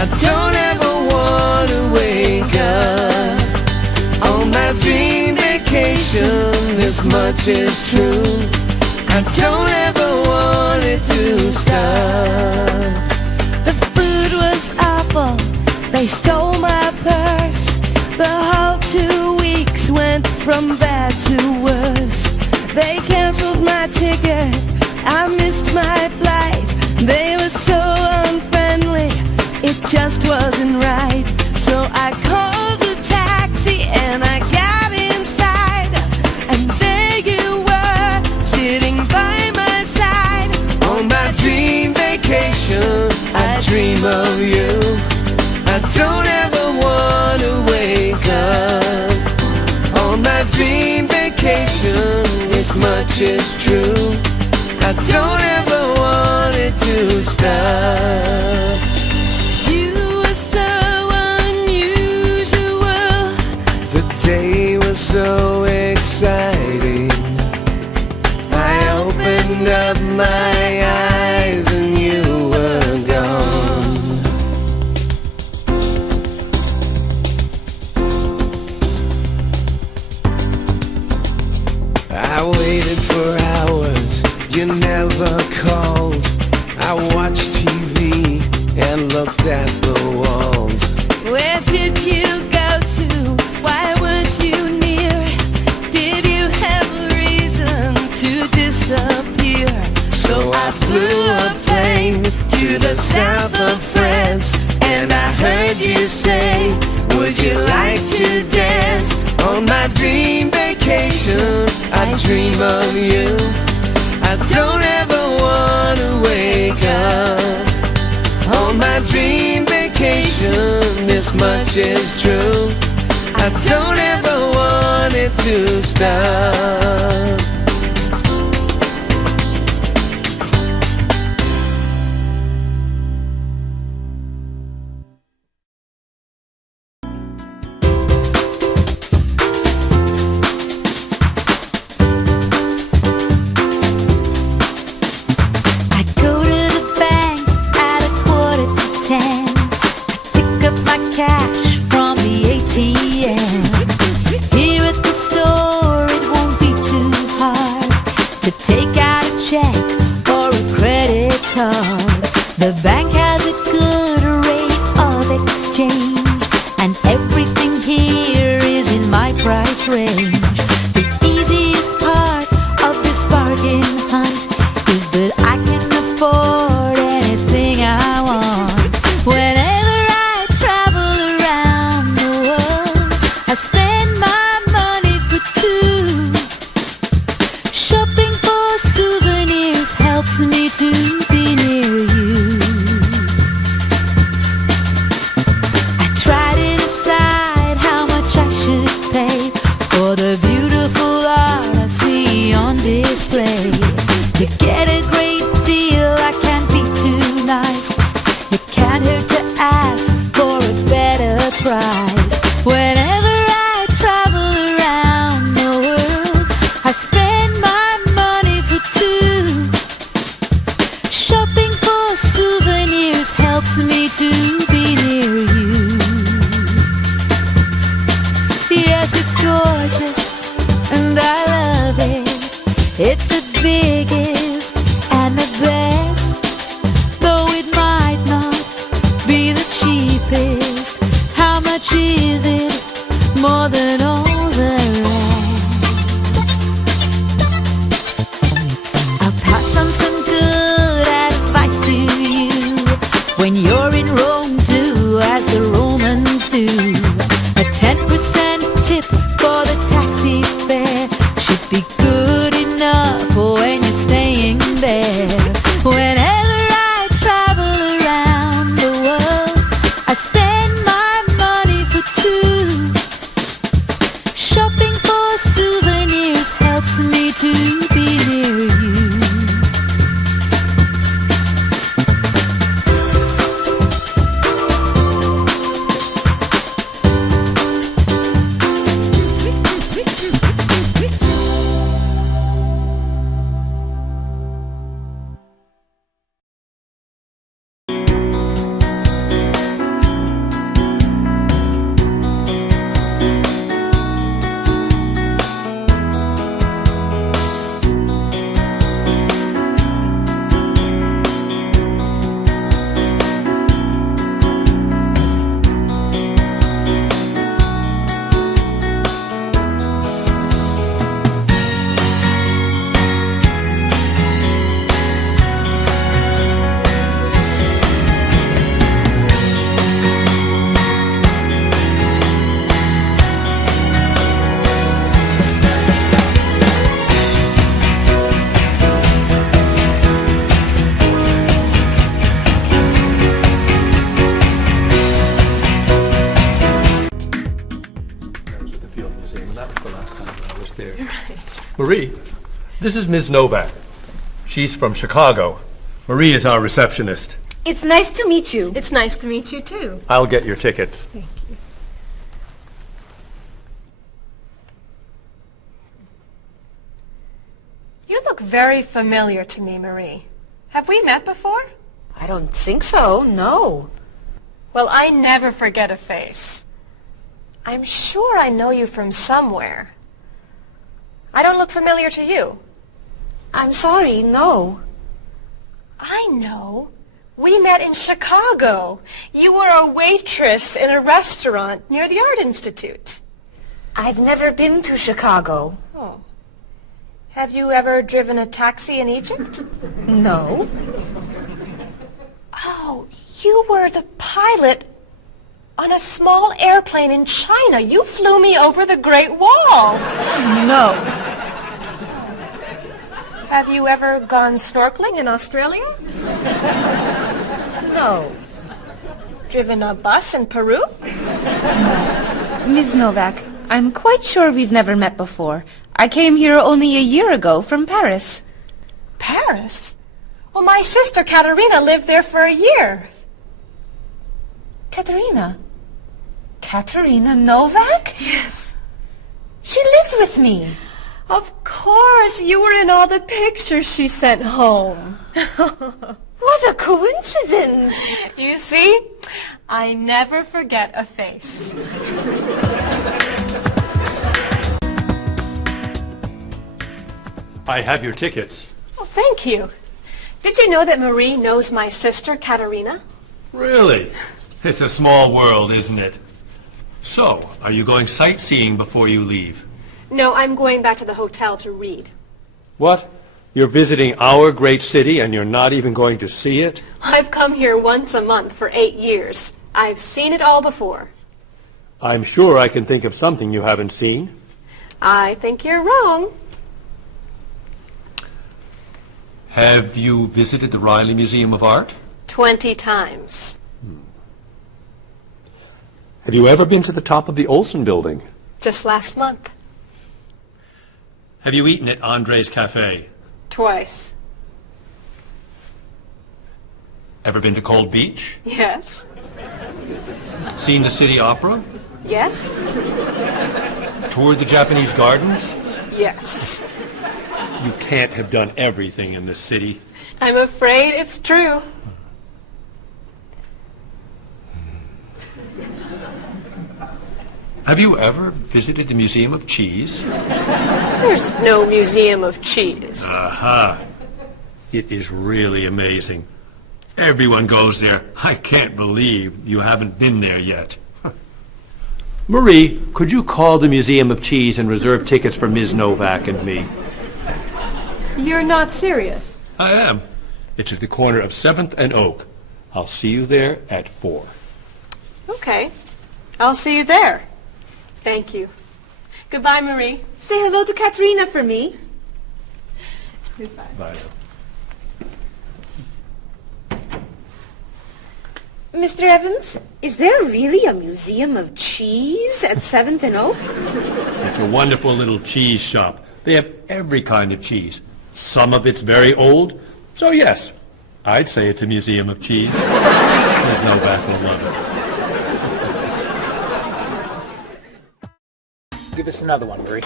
I don't ever want to wake up. On my dream vacation, this much is true. I don't ever want it to stop. The food was awful, they stole my purse. The whole 2 weeks went from bad to worse. They canceled my ticket, I missed my flight. They were so unfriendly, it just wasn't right. So I called a taxi and I got inside, and there you were, sitting by my side. On my dream vacation, I dream of you. I don't ever want to wake up. On my dream vacation, this much is true. I don't ever want it to stop. You were so unusual. The day was so exciting. I opened up my eyes and you were gone. I waited for hours, you never called. I watched TV and looked at the walls. Where did you go to? Why weren't you near? Did you have a reason to disappear? So I flew a plane to the south of France, and I heard you say, would you like to dance? On my dream vacation, I dream of you. I don't ever want to wake up. On my dream vacation, this much is true. I don't ever want it to stop. Cash from the ATM. Here at the store it won't be too hard to take out a check or a credit card. The bank has a good rate cheese in it more than all the rest. I'll pass on some good advice to you when you're in Rome, do as the Romans do. A 10% tip for the taxi fare should be good enough for when you're staying there. Whenever I travel around the world, I spend my money for two. Shopping for souvenirs helps me to be near you. Marie, this is Ms. Novak. She's from Chicago. Marie is our receptionist. It's nice to meet you. It's nice to meet you too. I'll get your tickets. Thank you. You look very familiar to me, Marie. Have we met before? I don't think so, no. Well, I never forget a face. I'm sure I know you from somewhere. I don't look familiar to you. I'm sorry, no. I know. We met in Chicago. You were a waitress in a restaurant near the Art Institute. I've never been to Chicago. Oh. Have you ever driven a taxi in Egypt? No. Oh, you were the pilot on a small airplane in China. You flew me over the Great Wall. No. Have you ever gone snorkeling in Australia? No. Driven a bus in Peru? Ms. Novak, I'm quite sure we've never met before. I came here only a year ago from Paris. Paris? Well, my sister Katerina lived there for a year. Katerina? Katerina Novak? Yes. She lived with me. Of course, you were in all the pictures she sent home. What a coincidence! You see, I never forget a face. I have your tickets. Oh, thank you. Did you know that Marie knows my sister Katerina? Really? It's a small world, isn't it? So, are you going sightseeing before you leave? No, I'm going back to the hotel to read. What? You're visiting our great city and you're not even going to see it? I've come here once a month for 8 years. I've seen it all before. I'm sure I can think of something you haven't seen. I think you're wrong. Have you visited the Riley Museum of Art? 20 times. Have you ever been to the top of the Olson Building? Just last month. Have you eaten at Andre's Cafe? Twice. Ever been to Cold Beach? Yes. Seen the City Opera? Yes. Toured the Japanese gardens? Yes. You can't have done everything in this city. I'm afraid it's true. Have you ever visited the Museum of Cheese? There's no museum of cheese. Aha. It is really amazing. Everyone goes there. I can't believe you haven't been there yet. Marie, could you call the Museum of Cheese and reserve tickets for Ms. Novak and me? You're not serious. I am. It's at the corner of 7th and Oak. I'll see you there at 4. Okay. I'll see you there. Thank you. Goodbye, Marie. Say hello to Katrina for me. Goodbye. Bye. Mr. Evans, is there really a museum of cheese at 7th and Oak? It's a wonderful little cheese shop. They have every kind of cheese. Some of it's very old, so yes, I'd say it's a museum of cheese. Ms. Novak will love it. Give us another one, Marie.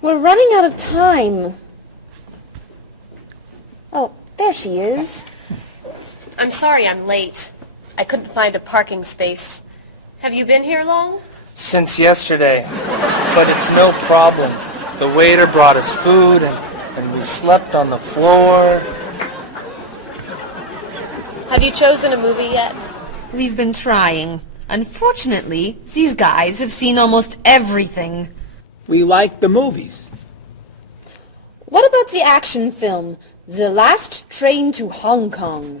We're running out of time. Oh, there she is. I'm sorry I'm late. I couldn't find a parking space. Have you been here long? Since yesterday, but it's no problem. The waiter brought us food and we slept on the floor. Have you chosen a movie yet? We've been trying. Unfortunately, these guys have seen almost everything. We like the movies. What about the action film, The Last Train to Hong Kong?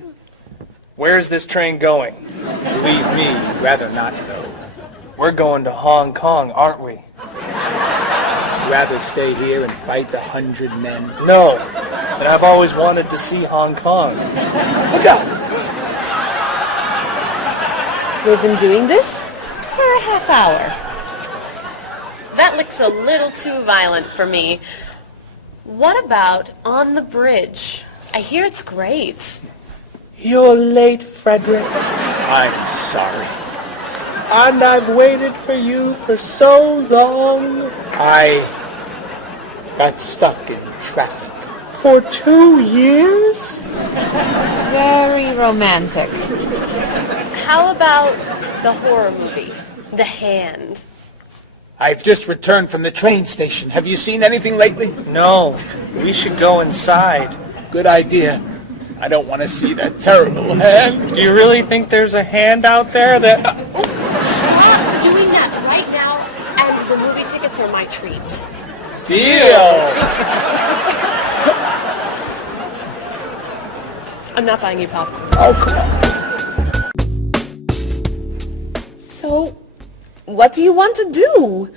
Where's this train going? Believe me, rather not know. We're going to Hong Kong, aren't we? Rather stay here and fight the 100 men. No, but I've always wanted to see Hong Kong. Look out! We've been doing this for a half hour. That looks a little too violent for me. What about On the Bridge? I hear it's great. You're late, Frederick. I'm sorry. And I've waited for you for so long. I got stuck in traffic. For 2 years? Very romantic. How about the horror movie, The Hand? I've just returned from the train station. Have you seen anything lately? No, we should go inside. Good idea. I don't want to see that terrible hand. Do you really think there's a hand out there that... Stop doing that right now, and the movie tickets are my treat. Deal! I'm not buying you popcorn. Oh, come on. So, what do you want to do?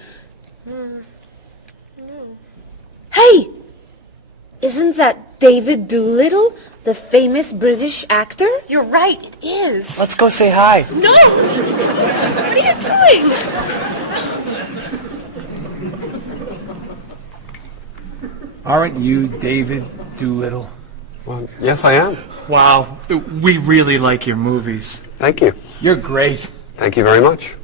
Hey! Isn't that David Doolittle, the famous British actor? You're right, it is. Let's go say hi. No! What are you doing? Aren't you David Doolittle? Well, yes, I am. Wow, we really like your movies. Thank you. You're great. Thank you very much.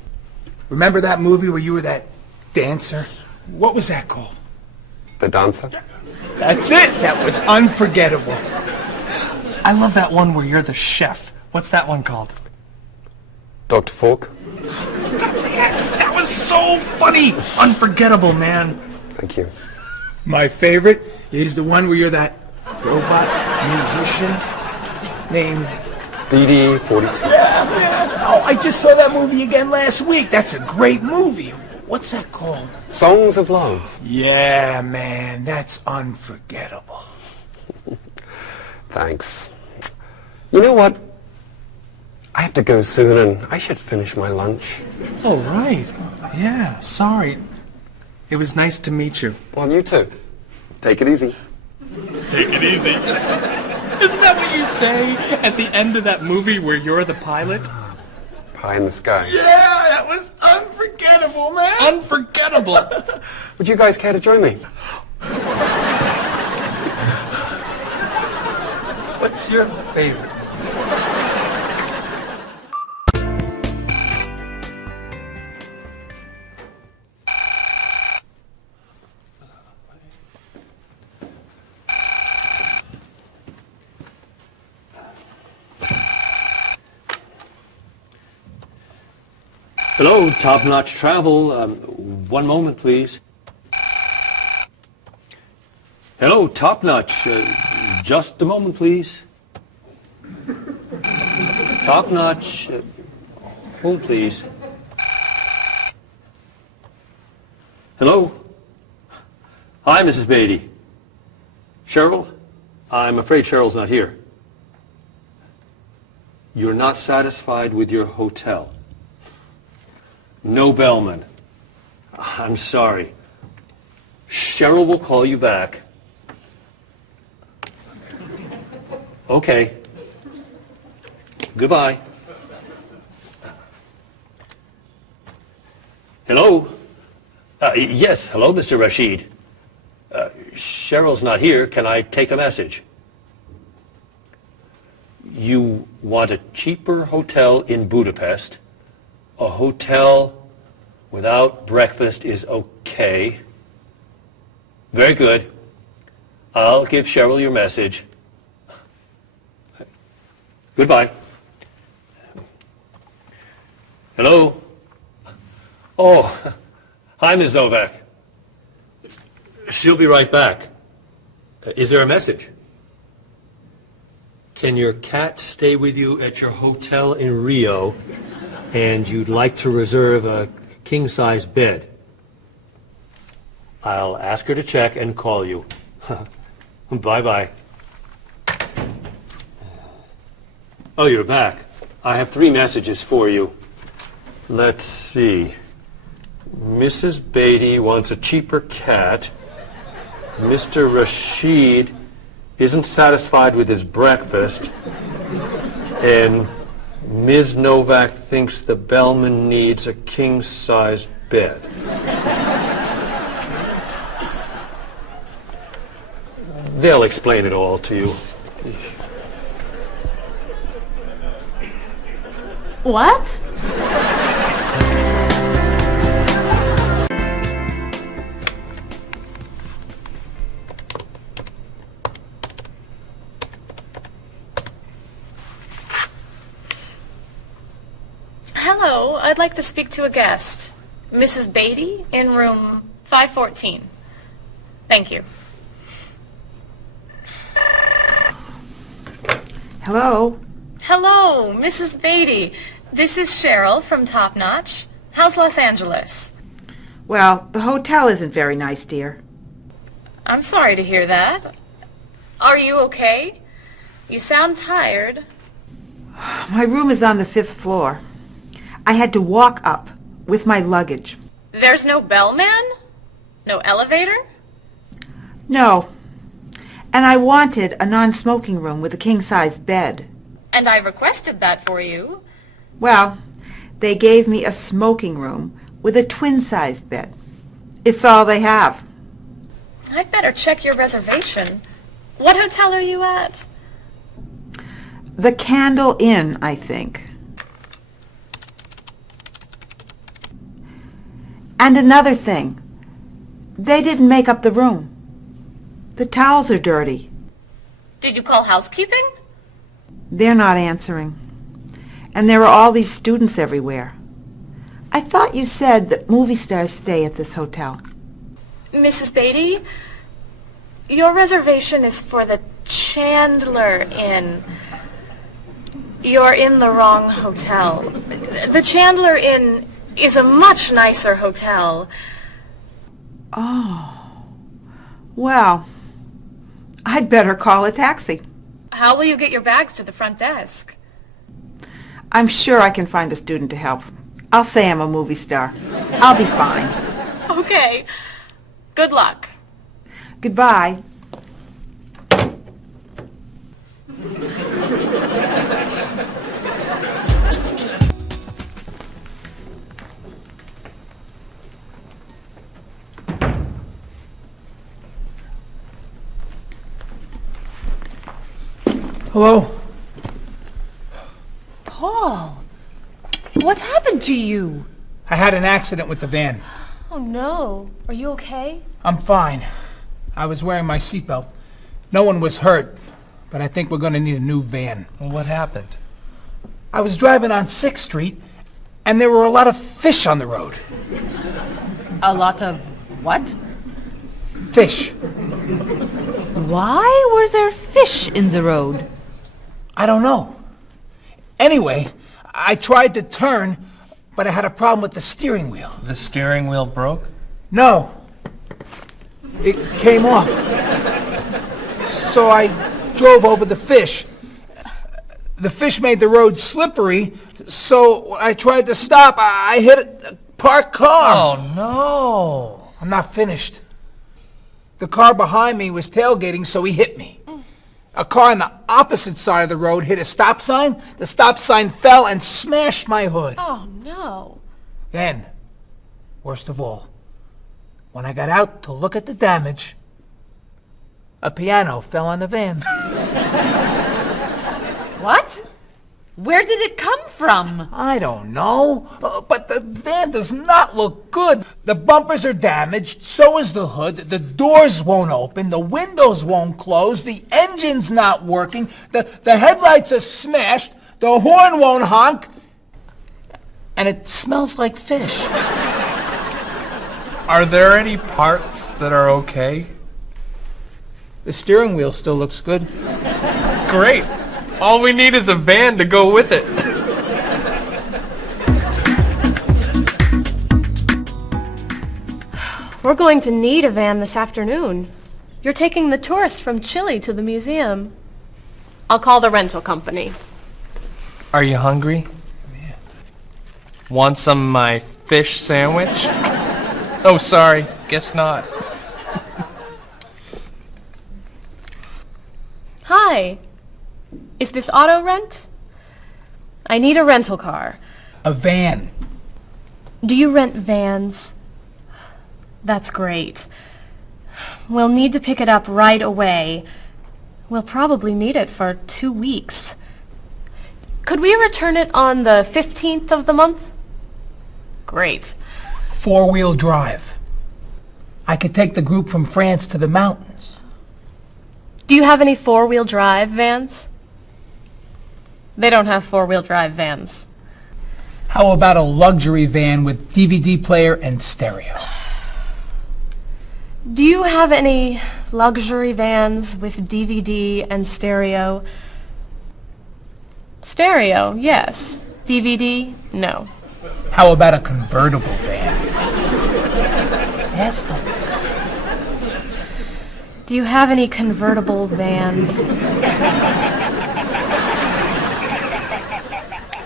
Remember that movie where you were that dancer? What was that called? The Dancer? That's it! That was unforgettable. I love that one where you're the chef. What's that one called? Dr. Falk? That's it! That was so funny! Unforgettable, man. Thank you. My favorite is the one where you're that robot musician named... DD-42. Yeah, man. Oh, I just saw that movie again last week. That's a great movie. What's that called? Songs of Love. Yeah, man. That's unforgettable. Thanks. You know what? I have to go soon and I should finish my lunch. Oh, right. Yeah, sorry. It was nice to meet you. Well, you too. Take it easy. Take it easy. Isn't that what you say at the end of that movie where you're the pilot? Pie in the sky. Yeah, that was unforgettable, man. Unforgettable. Would you guys care to join me? What's your favorite? Hello, Top Notch Travel. One moment, please. Hello, Top Notch. Just a moment, please. Top Notch. Hold, please. Hello? Hi, Mrs. Beatty. Cheryl? I'm afraid Cheryl's not here. You're not satisfied with your hotel? No bellman. I'm sorry. Cheryl will call you back. Okay. Goodbye. Hello? Yes, hello, Mr. Rashid. Cheryl's not here. Can I take a message? You want a cheaper hotel in Budapest. A hotel without breakfast is okay. Very good. I'll give Cheryl your message. Goodbye. Hello? Oh, hi, Ms. Novak. She'll be right back. Is there a message? Can your cat stay with you at your hotel in Rio, and you'd like to reserve a king-size bed? I'll ask her to check and call you. Bye-bye. Oh, you're back. I have 3 messages for you. Let's see. Mrs. Beatty wants a cheaper cat. Mr. Rashid isn't satisfied with his breakfast. And Ms. Novak thinks the bellman needs a king-size bed. They'll explain it all to you. What? Hello, I'd like to speak to a guest. Mrs. Beatty in room 514. Thank you. Hello? Hello, Mrs. Beatty. This is Cheryl from Top Notch. How's Los Angeles? Well, the hotel isn't very nice, dear. I'm sorry to hear that. Are you okay? You sound tired. My room is on the 5th floor. I had to walk up with my luggage. There's no bellman? No elevator? No. And I wanted a non-smoking room with a king-size bed. And I requested that for you. Well, they gave me a smoking room with a twin-sized bed. It's all they have. I'd better check your reservation. What hotel are you at? The Candle Inn, I think. And another thing. They didn't make up the room. The towels are dirty. Did you call housekeeping? They're not answering. And there are all these students everywhere. I thought you said that movie stars stay at this hotel. Mrs. Beatty, your reservation is for the Chandler Inn. You're in the wrong hotel. The Chandler Inn is a much nicer hotel. Oh. Well, I'd better call a taxi. How will you get your bags to the front desk? I'm sure I can find a student to help. I'll say I'm a movie star. I'll be fine. Okay. Good luck. Goodbye. Hello? Paul, what's happened to you? I had an accident with the van. Oh no. Are you okay? I'm fine. I was wearing my seatbelt. No one was hurt, but I think we're going to need a new van. What happened? I was driving on 6th Street, and there were a lot of fish on the road. A lot of what? Fish. Why was there fish in the road? I don't know. Anyway, I tried to turn, but I had a problem with the steering wheel. The steering wheel broke? No. It came off. So I drove over the fish. The fish made the road slippery, so I tried to stop. I hit a parked car. Oh, no. I'm not finished. The car behind me was tailgating, so he hit me. A car on the opposite side of the road hit a stop sign. The stop sign fell and smashed my hood. Oh, no. Then, worst of all, when I got out to look at the damage, a piano fell on the van. What? Where did it come from? I don't know, but the van does not look good. The bumpers are damaged, so is the hood, the doors won't open, the windows won't close, the engine's not working, the headlights are smashed, the horn won't honk, and it smells like fish. Are there any parts that are okay? The steering wheel still looks good. Great. All we need is a van to go with it. We're going to need a van this afternoon. You're taking the tourists from Chile to the museum. I'll call the rental company. Are you hungry? Yeah. Want some of my fish sandwich? Oh, sorry. Guess not. Hi. Is this auto rent? I need a rental car. A van. Do you rent vans? That's great. We'll need to pick it up right away. We'll probably need it for 2 weeks. Could we return it on the 15th of the month? Great. 4-wheel drive. I could take the group from France to the mountains. Do you have any 4-wheel drive vans? They don't have 4-wheel drive vans. How about a luxury van with DVD player and stereo? Do you have any luxury vans with DVD and stereo? Stereo, yes. DVD, no. How about a convertible van? Yes, do you have any convertible vans?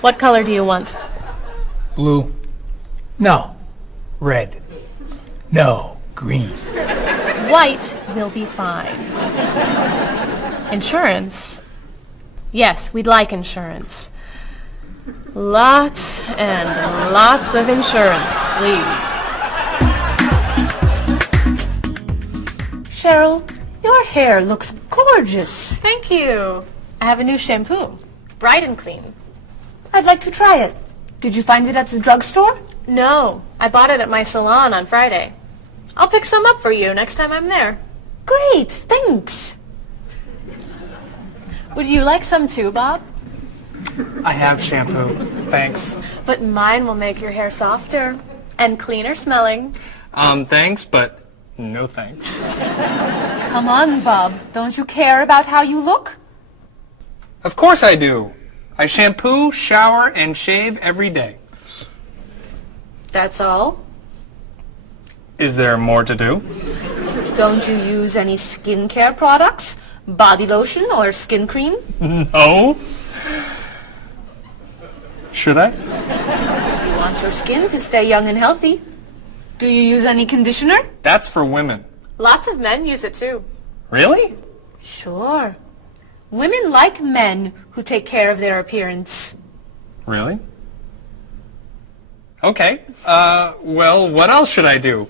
What color do you want? Blue. No. Red. No. Green. White will be fine. Insurance? Yes, we'd like insurance. Lots and lots of insurance, please. Cheryl, your hair looks gorgeous. Thank you. I have a new shampoo. Bright and clean. I'd like to try it. Did you find it at the drugstore? No, I bought it at my salon on Friday. I'll pick some up for you next time I'm there. Great, thanks. Would you like some too, Bob? I have shampoo. Thanks. But mine will make your hair softer and cleaner smelling. Thanks, but no thanks. Come on, Bob. Don't you care about how you look? Of course I do. I shampoo, shower, and shave every day. That's all? Is there more to do? Don't you use any skincare products? Body lotion or skin cream? No. Should I? If you want your skin to stay young and healthy. Do you use any conditioner? That's for women. Lots of men use it too. Really? Sure. Women like men who take care of their appearance. Really? Okay. Well, what else should I do?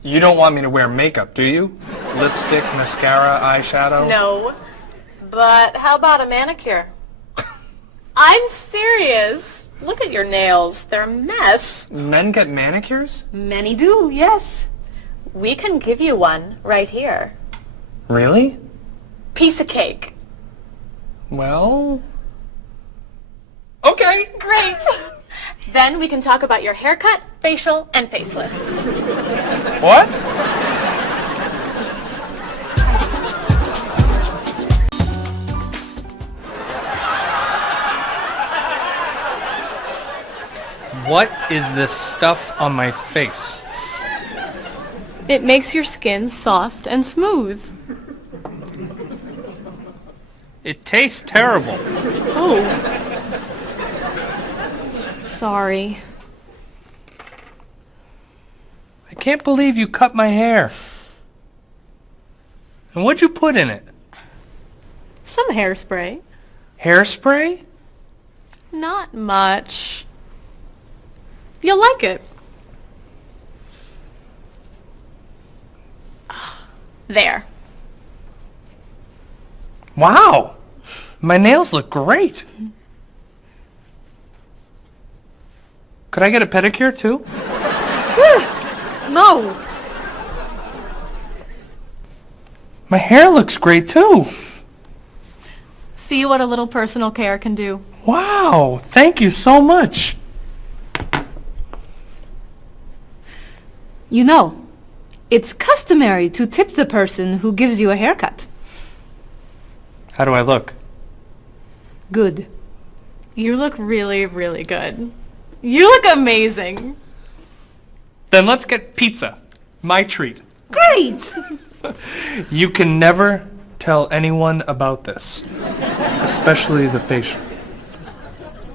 You don't want me to wear makeup, do you? Lipstick, mascara, eyeshadow? No. But how about a manicure? I'm serious. Look at your nails. They're a mess. Men get manicures? Many do, yes. We can give you one right here. Really? Piece of cake. Well... Okay. Great. Then we can talk about your haircut, facial, and facelift. What? What is this stuff on my face? It makes your skin soft and smooth. It tastes terrible. Oh. Sorry. I can't believe you cut my hair. And what'd you put in it? Some hairspray. Hairspray? Not much. You'll like it. There. Wow! My nails look great. Could I get a pedicure too? No. My hair looks great too. See what a little personal care can do. Wow! Thank you so much. You know, it's customary to tip the person who gives you a haircut. How do I look? Good. You look really, really good. You look amazing. Then let's get pizza. My treat. Great! You can never tell anyone about this, especially the facial.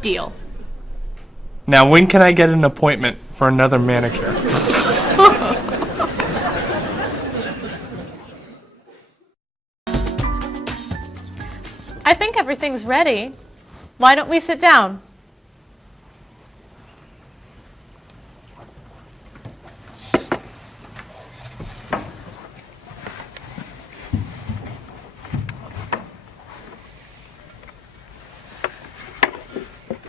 Deal. Now, when can I get an appointment for another manicure? I think everything's ready. Why don't we sit down?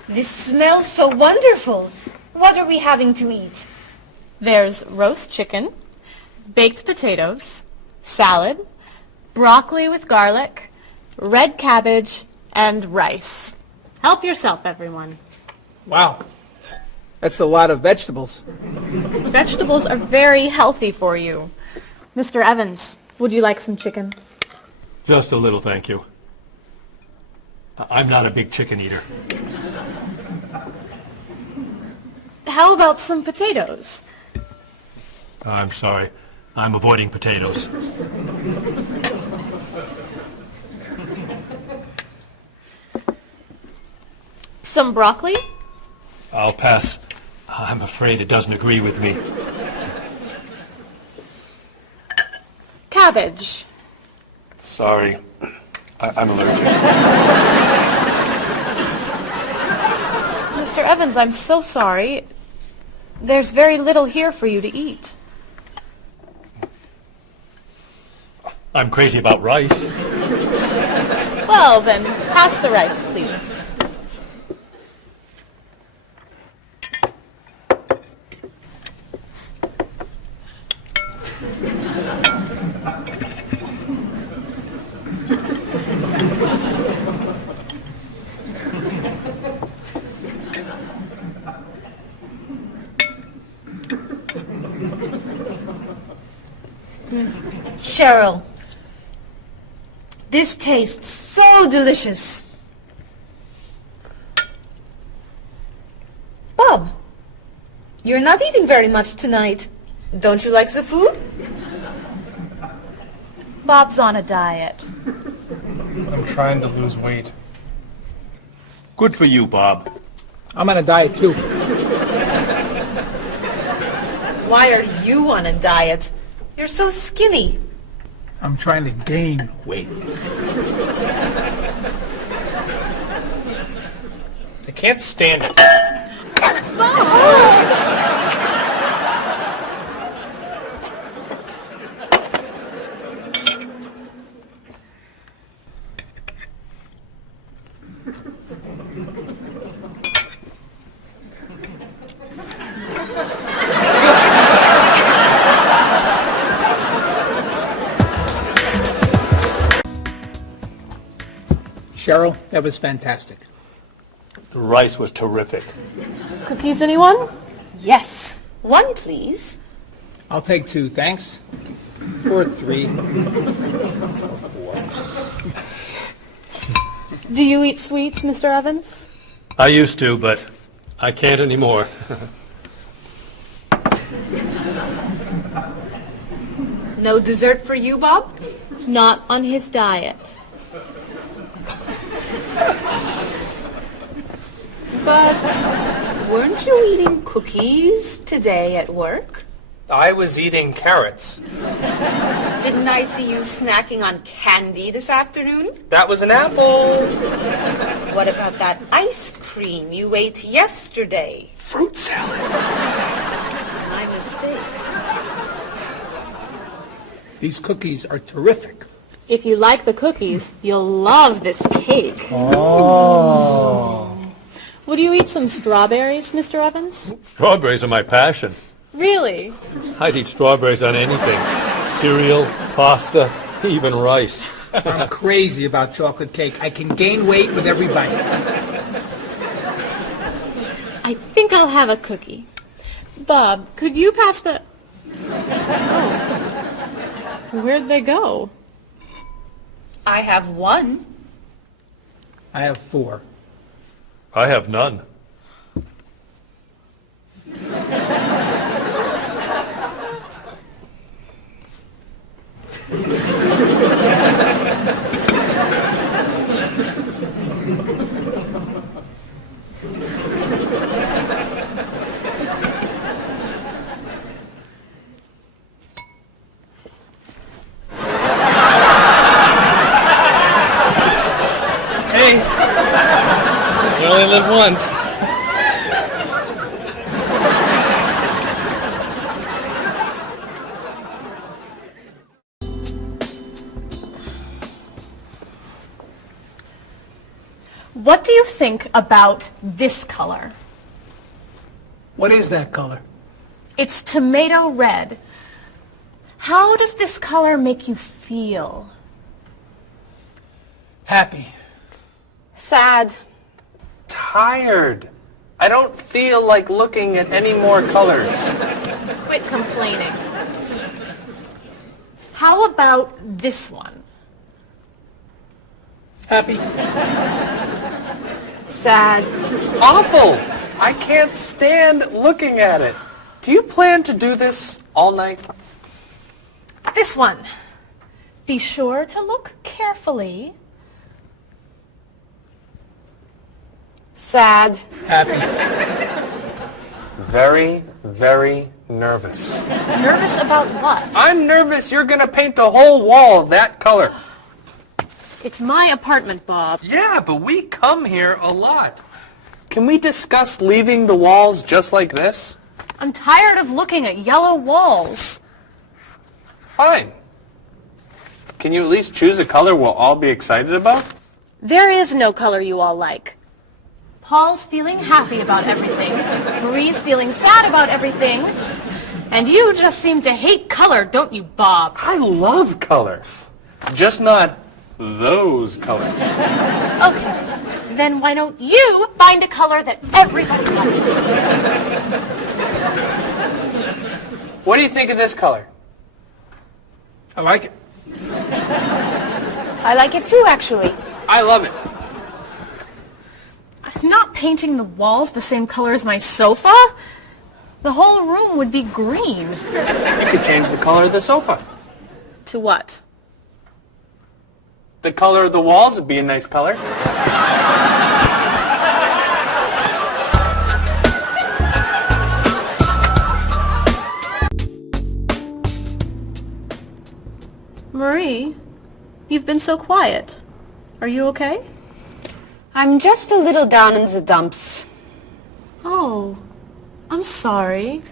This smells so wonderful. What are we having to eat? There's roast chicken, baked potatoes, salad, broccoli with garlic, red cabbage, and rice. Help yourself, everyone. Wow. That's a lot of vegetables. Vegetables are very healthy for you. Mr. Evans, would you like some chicken? Just a little, thank you. I'm not a big chicken eater. How about some potatoes? I'm sorry. I'm avoiding potatoes. Some broccoli? I'll pass. I'm afraid it doesn't agree with me. Cabbage. Sorry. I'm allergic. Mr. Evans, I'm so sorry. There's very little here for you to eat. I'm crazy about rice. Well, then, pass the rice, please. Cheryl, this tastes so delicious. Bob, you're not eating very much tonight. Don't you like the food? Bob's on a diet. I'm trying to lose weight. Good for you, Bob. I'm on a diet too. Why are you on a diet? You're so skinny. I'm trying to gain weight. I can't stand it. Cheryl, that was fantastic. The rice was terrific. Cookies, anyone? Yes. One, please. I'll take 2, thanks. Or 3. Do you eat sweets, Mr. Evans? I used to, but I can't anymore. No dessert for you, Bob? Not on his diet. But weren't you eating cookies today at work? I was eating carrots. Didn't I see you snacking on candy this afternoon? That was an apple. What about that ice cream you ate yesterday? Fruit salad. My mistake. These cookies are terrific. If you like the cookies, you'll love this cake. Oh. Would you eat some strawberries, Mr. Evans? Strawberries are my passion. Really? I'd eat strawberries on anything. Cereal, pasta, even rice. I'm crazy about chocolate cake. I can gain weight with every bite. I think I'll have a cookie. Bob, could you pass the... Oh. Where'd they go? I have one. I have 4. I have none. Hey, you only live once. What do you think about this color? What is that color? It's tomato red. How does this color make you feel? Happy. Sad. Tired. I don't feel like looking at any more colors. Quit complaining. How about this one? Happy. Sad. Awful. I can't stand looking at it. Do you plan to do this all night? This one. Be sure to look carefully. Sad. Happy. Very, very nervous. Nervous about what? I'm nervous you're going to paint a whole wall that color. It's my apartment, Bob. Yeah, but we come here a lot. Can we discuss leaving the walls just like this? I'm tired of looking at yellow walls. Fine. Can you at least choose a color we'll all be excited about? There is no color you all like. Paul's feeling happy about everything. Marie's feeling sad about everything. And you just seem to hate color, don't you, Bob? I love color. Just not those colors. Okay, then why don't you find a color that everybody likes? What do you think of this color? I like it. I like it too, actually. I love it. I'm not painting the walls the same color as my sofa. The whole room would be green. You could change the color of the sofa. To what? The color of the walls would be a nice color. Marie, you've been so quiet. Are you okay? I'm just a little down in the dumps. Oh, I'm sorry.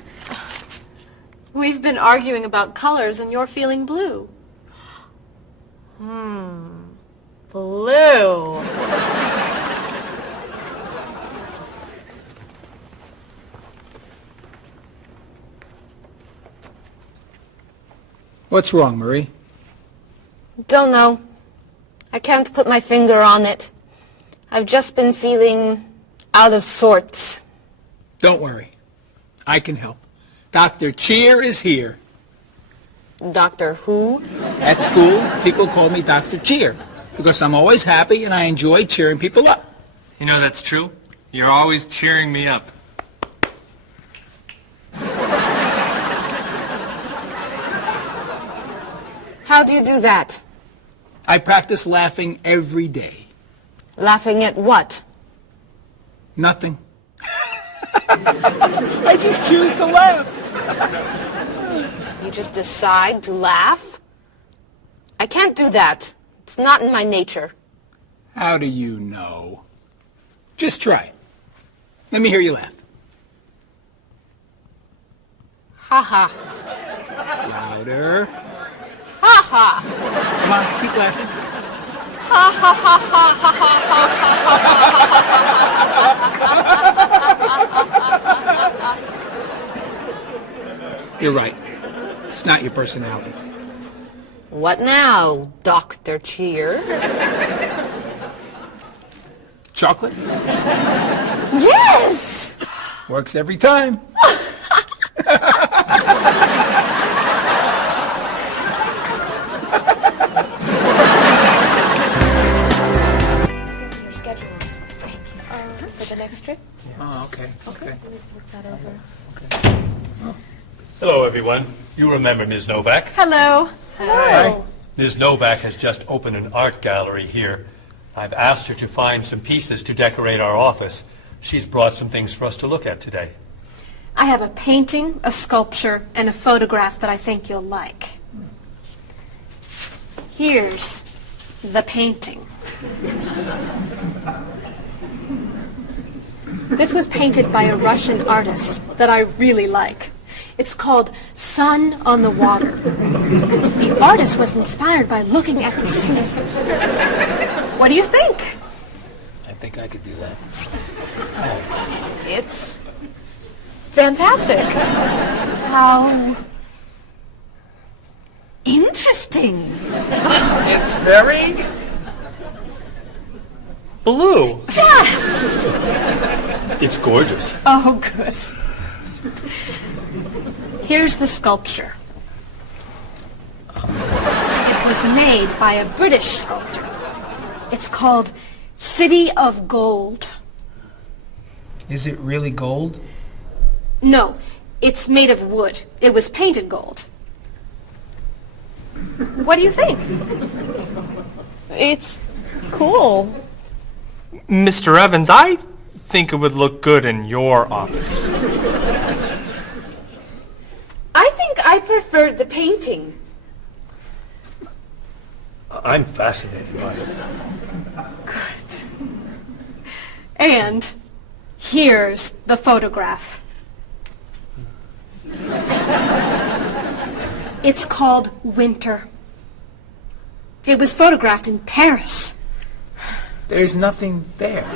We've been arguing about colors and you're feeling blue. Blue. What's wrong, Marie? Don't know. I can't put my finger on it. I've just been feeling out of sorts. Don't worry. I can help. Dr. Cheer is here. Doctor who? At school, people call me Dr. Cheer because I'm always happy and I enjoy cheering people up. You know that's true. You're always cheering me up. How do you do that? I practice laughing every day. Laughing at what? Nothing. I just choose to laugh. You just decide to laugh? I can't do that. It's not in my nature. How do you know? Just try. Let me hear you laugh. Ha ha. Louder. Ha ha. Come on, keep laughing. Ha ha ha ha ha ha ha. You're right. It's not your personality. What now, Dr. Cheer? Chocolate? Yes! Works every time. Your schedules. For the next trip? Oh, okay. Okay. Look that over. Hello, everyone. You remember Ms. Novak? Hello. Hi. Ms. Novak has just opened an art gallery here. I've asked her to find some pieces to decorate our office. She's brought some things for us to look at today. I have a painting, a sculpture, and a photograph that I think you'll like. Here's the painting. This was painted by a Russian artist that I really like. It's called Sun on the Water. The artist was inspired by looking at the sea. What do you think? I think I could do that. It's fantastic. How interesting. It's very blue. Yes. It's gorgeous. Oh, good. Here's the sculpture. It was made by a British sculptor. It's called City of Gold. Is it really gold? No, it's made of wood. It was painted gold. What do you think? It's cool. Mr. Evans, I think it would look good in your office. I think I preferred the painting. I'm fascinated by it. Good. And here's the photograph. It's called Winter. It was photographed in Paris. There's nothing there.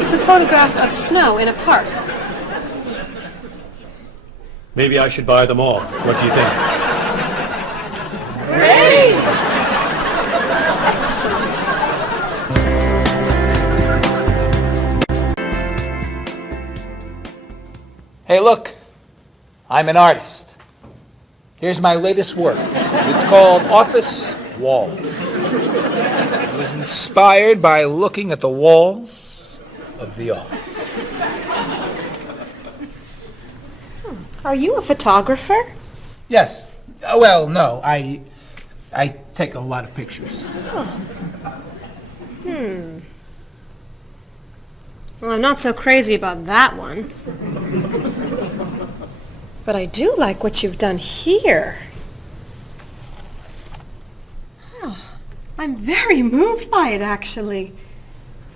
It's a photograph of snow in a park. Maybe I should buy them all. What do you think? Great! Hey, look. I'm an artist. Here's my latest work. It's called Office Walls. It was inspired by looking at the walls of the office. Are you a photographer? Yes. Well, no. I take a lot of pictures. Well, I'm not so crazy about that one. But I do like what you've done here. Oh, I'm very moved by it, actually.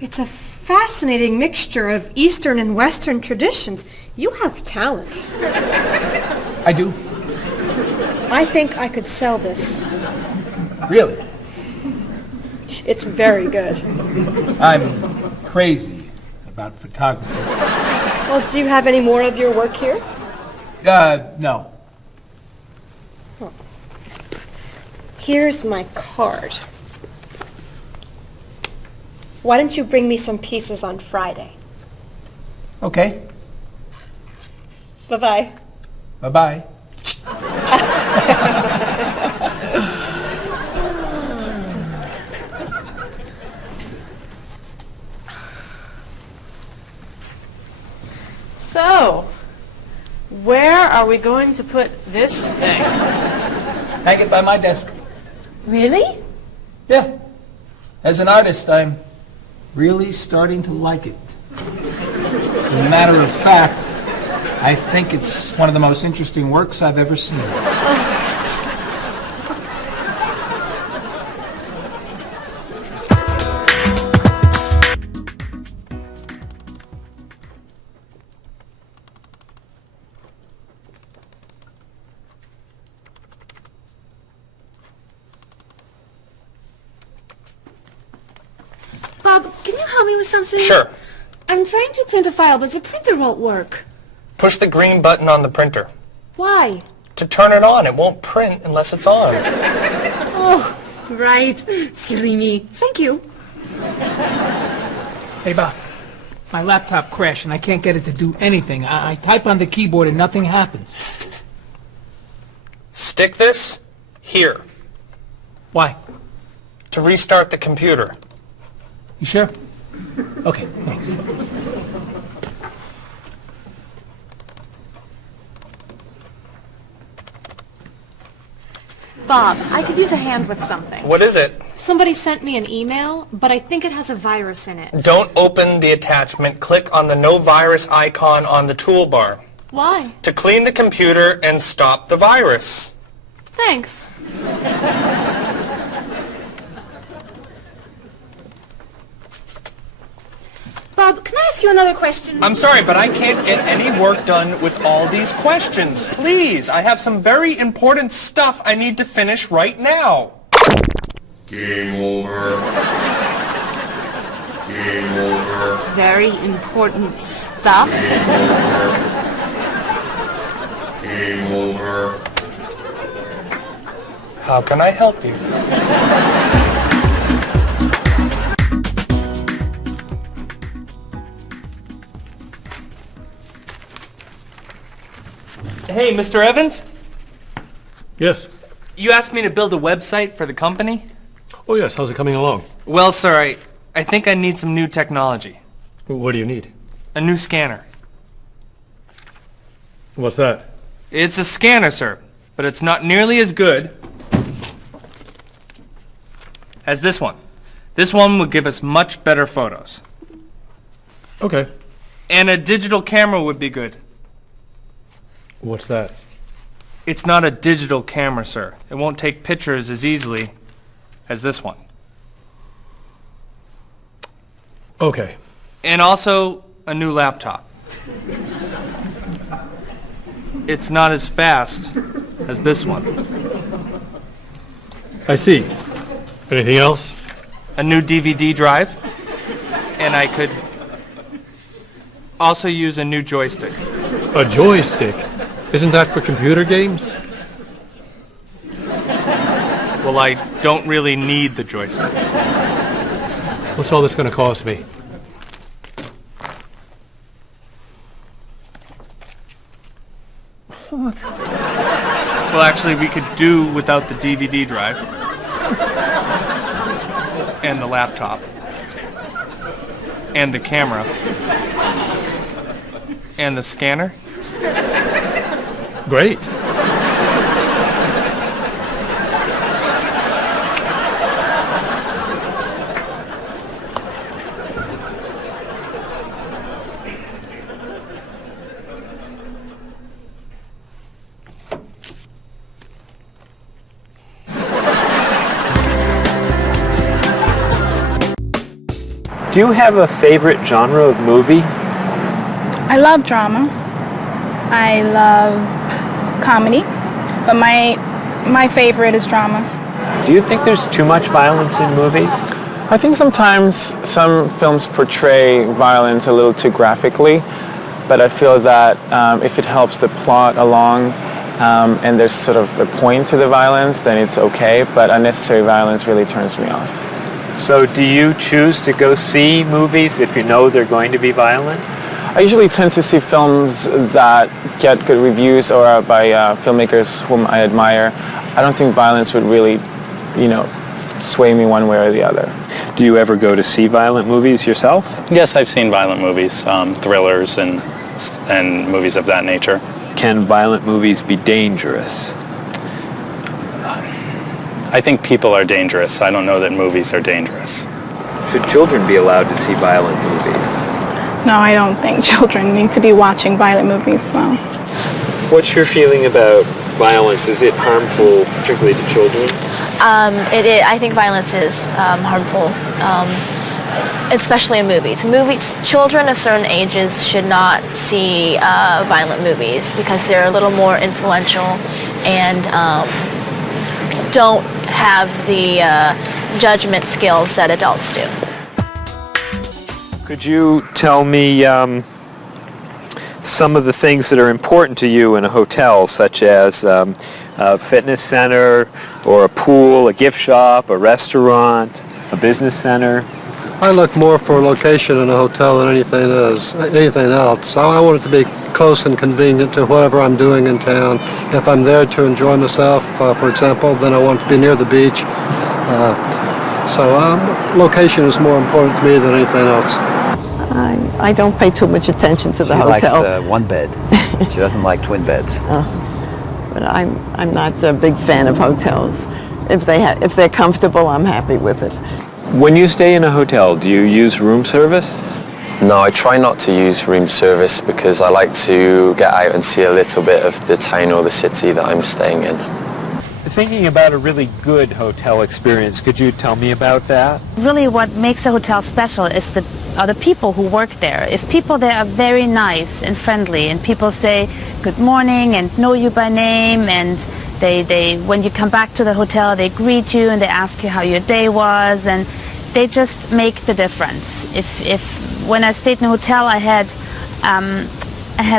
It's a fascinating mixture of Eastern and Western traditions. You have talent. I do. I think I could sell this. Really? It's very good. I'm crazy about photography. Well, do you have any more of your work here? No. Here's my card. Why don't you bring me some pieces on Friday? Okay. Bye-bye. Bye-bye. So, where are we going to put this thing? Hang it by my desk. Really? Yeah. As an artist, I'm really starting to like it. As a matter of fact, I think it's one of the most interesting works I've ever seen. Bob, can you help me with something? Sure. I'm trying to print a file, but the printer won't work. Push the green button on the printer. Why? To turn it on. It won't print unless it's on. Oh, right. Silly me. Thank you. Hey, Bob. My laptop crashed and I can't get it to do anything. I type on the keyboard and nothing happens. Stick this here. Why? To restart the computer. You sure? Okay, thanks. Bob, I could use a hand with something. What is it? Somebody sent me an email, but I think it has a virus in it. Don't open the attachment. Click on the no virus icon on the toolbar. Why? To clean the computer and stop the virus. Thanks. Bob, can I ask you another question? I'm sorry, but I can't get any work done with all these questions. Please, I have some very important stuff I need to finish right now. Game over. Game over. Very important stuff. Game over. How can I help you? Hey, Mr. Evans? Yes. You asked me to build a website for the company? Oh, yes. How's it coming along? Well, sir, I think I need some new technology. What do you need? A new scanner. What's that? It's a scanner, sir, but it's not nearly as good as this one. This one would give us much better photos. Okay. And a digital camera would be good. What's that? It's not a digital camera, sir. It won't take pictures as easily as this one. Okay. And also a new laptop. It's not as fast as this one. I see. Anything else? A new DVD drive. And I could also use a new joystick. A joystick? Isn't that for computer games? Well, I don't really need the joystick. What's all this going to cost me? What? Well, actually, we could do without the DVD drive. And the laptop. And the camera. And the scanner. Great. Do you have a favorite genre of movie? I love drama. I love comedy, but my favorite is drama. Do you think there's too much violence in movies? I think sometimes some films portray violence a little too graphically, but I feel that if it helps the plot along and there's sort of a point to the violence, then it's okay, but unnecessary violence really turns me off. So do you choose to go see movies if you know they're going to be violent? I usually tend to see films that get good reviews or are by filmmakers whom I admire. I don't think violence would really, sway me one way or the other. Do you ever go to see violent movies yourself? Yes, I've seen violent movies, thrillers and movies of that nature. Can violent movies be dangerous? I think people are dangerous. I don't know that movies are dangerous. Should children be allowed to see violent movies? No, I don't think children need to be watching violent movies, no. What's your feeling about violence? Is it harmful, particularly to children? I think violence is harmful, especially in movies. Children of certain ages should not see violent movies because they're a little more influential and don't have the judgment skills that adults do. Could you tell me some of the things that are important to you in a hotel, such as a fitness center or a pool, a gift shop, a restaurant, a business center? I look more for location in a hotel than anything else. I want it to be close and convenient to whatever I'm doing in town. If I'm there to enjoy myself, for example, then I want to be near the beach. So location is more important to me than anything else. I don't pay too much attention to the hotel. She likes one bed. She doesn't like twin beds. But I'm not a big fan of hotels. If they're comfortable, I'm happy with it. When you stay in a hotel, do you use room service? No, I try not to use room service because I like to get out and see a little bit of the town or the city that I'm staying in. Thinking about a really good hotel experience, could you tell me about that? Really what makes a hotel special is are the people who work there. If people there are very nice and friendly and people say good morning and know you by name, and they when you come back to the hotel they greet you and they ask you how your day was, and they just make the difference. If when I stayed in a hotel I had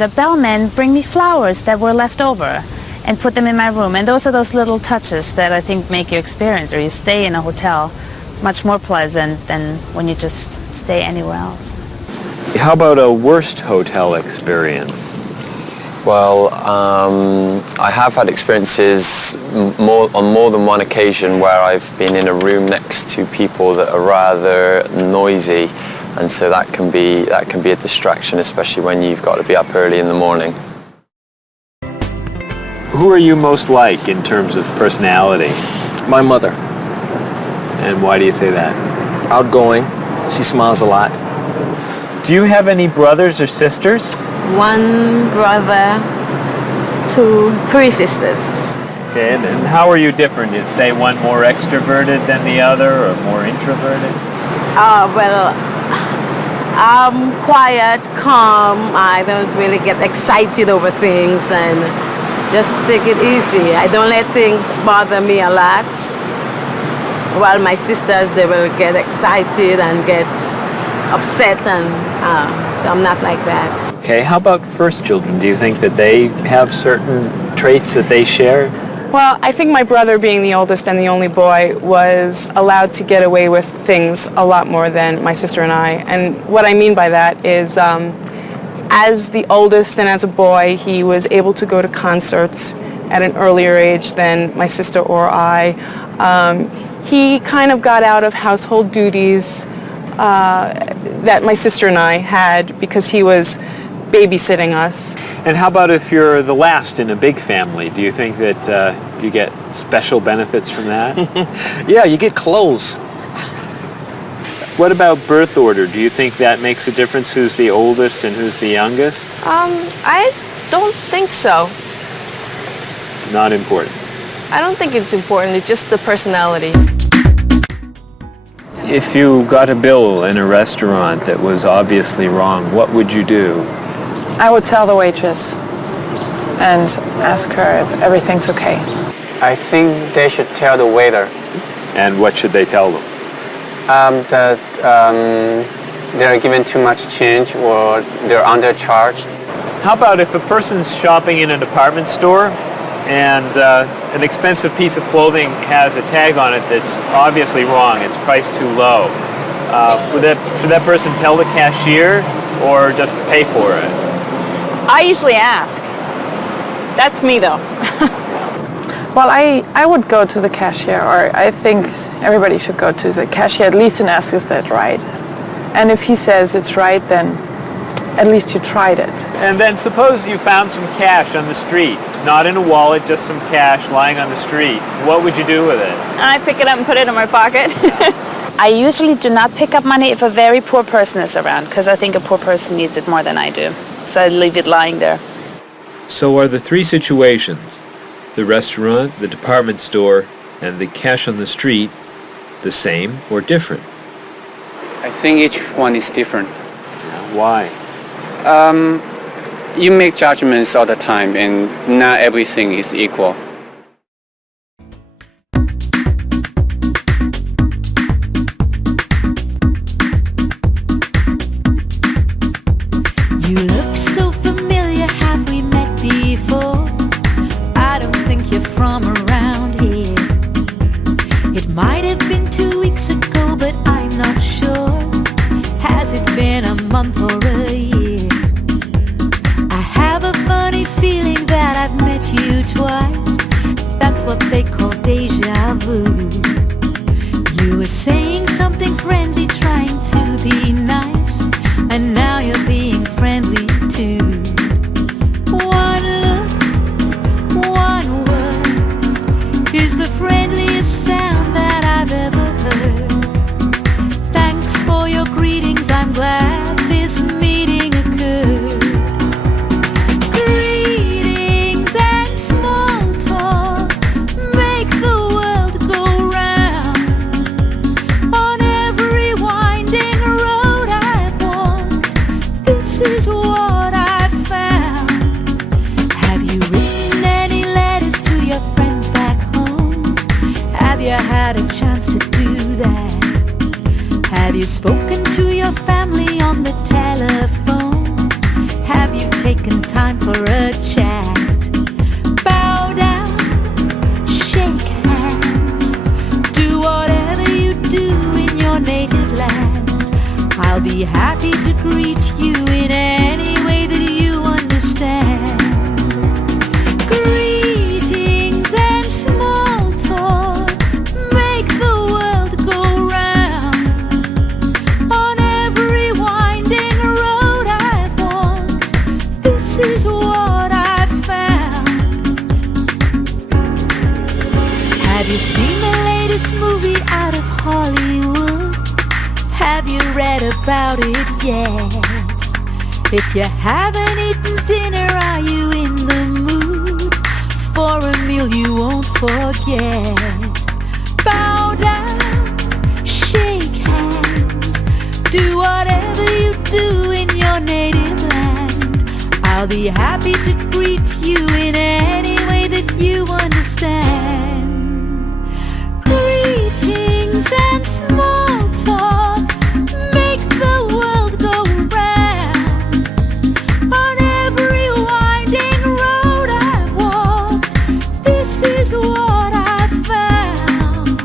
a bellman bring me flowers that were left over and put them in my room, and those are those little touches that I think make your experience or you stay in a hotel much more pleasant than when you just stay anywhere else. How about a worst hotel experience? Well, I have had experiences on more than one occasion where I've been in a room next to people that are rather noisy, and so that can be a distraction, especially when you've got to be up early in the morning. Who are you most like in terms of personality? My mother. And why do you say that? Outgoing. She smiles a lot. Do you have any brothers or sisters? One brother, three sisters. Okay, and how are you different? Is, say, one more extroverted than the other or more introverted? Well, I'm quiet, calm. I don't really get excited over things and just take it easy. I don't let things bother me a lot. While my sisters, they will get excited and get upset, and so I'm not like that. Okay, how about first children? Do you think that they have certain traits that they share? Well, I think my brother, being the oldest and the only boy, was allowed to get away with things a lot more than my sister and I. And what I mean by that is, as the oldest and as a boy, he was able to go to concerts at an earlier age than my sister or I. He kind of got out of household duties that my sister and I had because he was babysitting us. And how about if you're the last in a big family? Do you think that you get special benefits from that? Yeah, you get clothes. What about birth order? Do you think that makes a difference who's the oldest and who's the youngest? I don't think so. Not important. I don't think it's important. It's just the personality. If you got a bill in a restaurant that was obviously wrong, what would you do? I would tell the waitress and ask her if everything's okay. I think they should tell the waiter. And what should they tell them? That they're given too much change or they're undercharged. How about if a person's shopping in a department store and an expensive piece of clothing has a tag on it that's obviously wrong, it's priced too low. Should that person tell the cashier or just pay for it? I usually ask. That's me, though. Well, I would go to the cashier, or I think everybody should go to the cashier at least and ask, is that right? And if he says it's right, then at least you tried it. And then suppose you found some cash on the street, not in a wallet, just some cash lying on the street. What would you do with it? I pick it up and put it in my pocket. I usually do not pick up money if a very poor person is around, because I think a poor person needs it more than I do. So I leave it lying there. So are the three situations, the restaurant, the department store, and the cash on the street, the same or different? I think each one is different. Why? You make judgments all the time, and not everything is equal. You look so familiar, have we met before? I don't think you're from around here. It might have been 2 weeks ago, but I'm not sure. Has it been a month or a year? I have a funny feeling that I've met you twice. That's what they call deja vu. You were saying something friendly, trying to be nice, and now you're being friendly too. One look, one word is the friendliest sound that I've ever heard. Thanks for your greetings, I'm glad this meeting occurred. Greetings and small talk make the world go round. On every winding road I've walked, this is what I've found. Have you written any letters to your friends back home? Have you had a chance to do that? Have you spoken to your family on the telephone? Have you taken time for a chat? Bow down, shake hands, do whatever you do in your native land. I'll be happy to greet you in any way that you understand. Greetings and small talk make the world go round. On every winding road I've walked, this is what I've found. Have you seen the latest movie out of Hollywood? Have you read about it yet? If you haven't eaten dinner, are you in the mood for a meal you won't forget? Bow down, shake hands, do whatever you do in your native land. I'll be happy to greet you in any way that you understand. Greetings and small talk make the world go round. On every winding road I've walked, this is what I've found.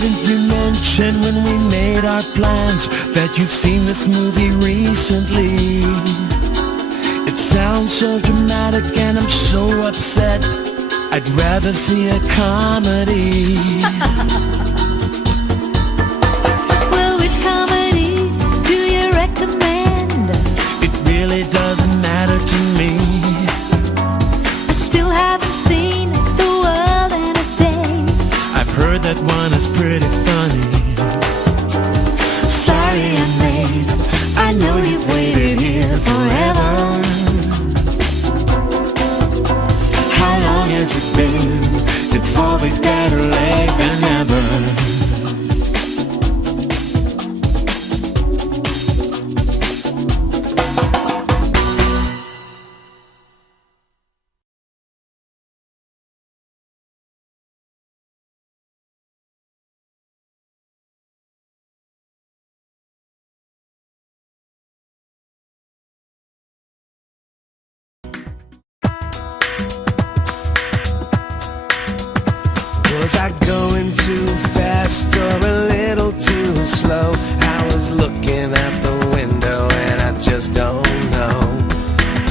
didn't you mention when we made our plans that you've seen this movie recently? It sounds so dramatic and I'm so upset. I'd rather see a comedy. Well, which comedy do you recommend? It really doesn't matter to me. I still haven't seen The World in a Day. I've heard that one is pretty funny. Sorry I'm late. I know you've waited here forever. How long has it been? It's always better late than never. Was I going too fast or a little too slow? I was looking out the window and I just don't know.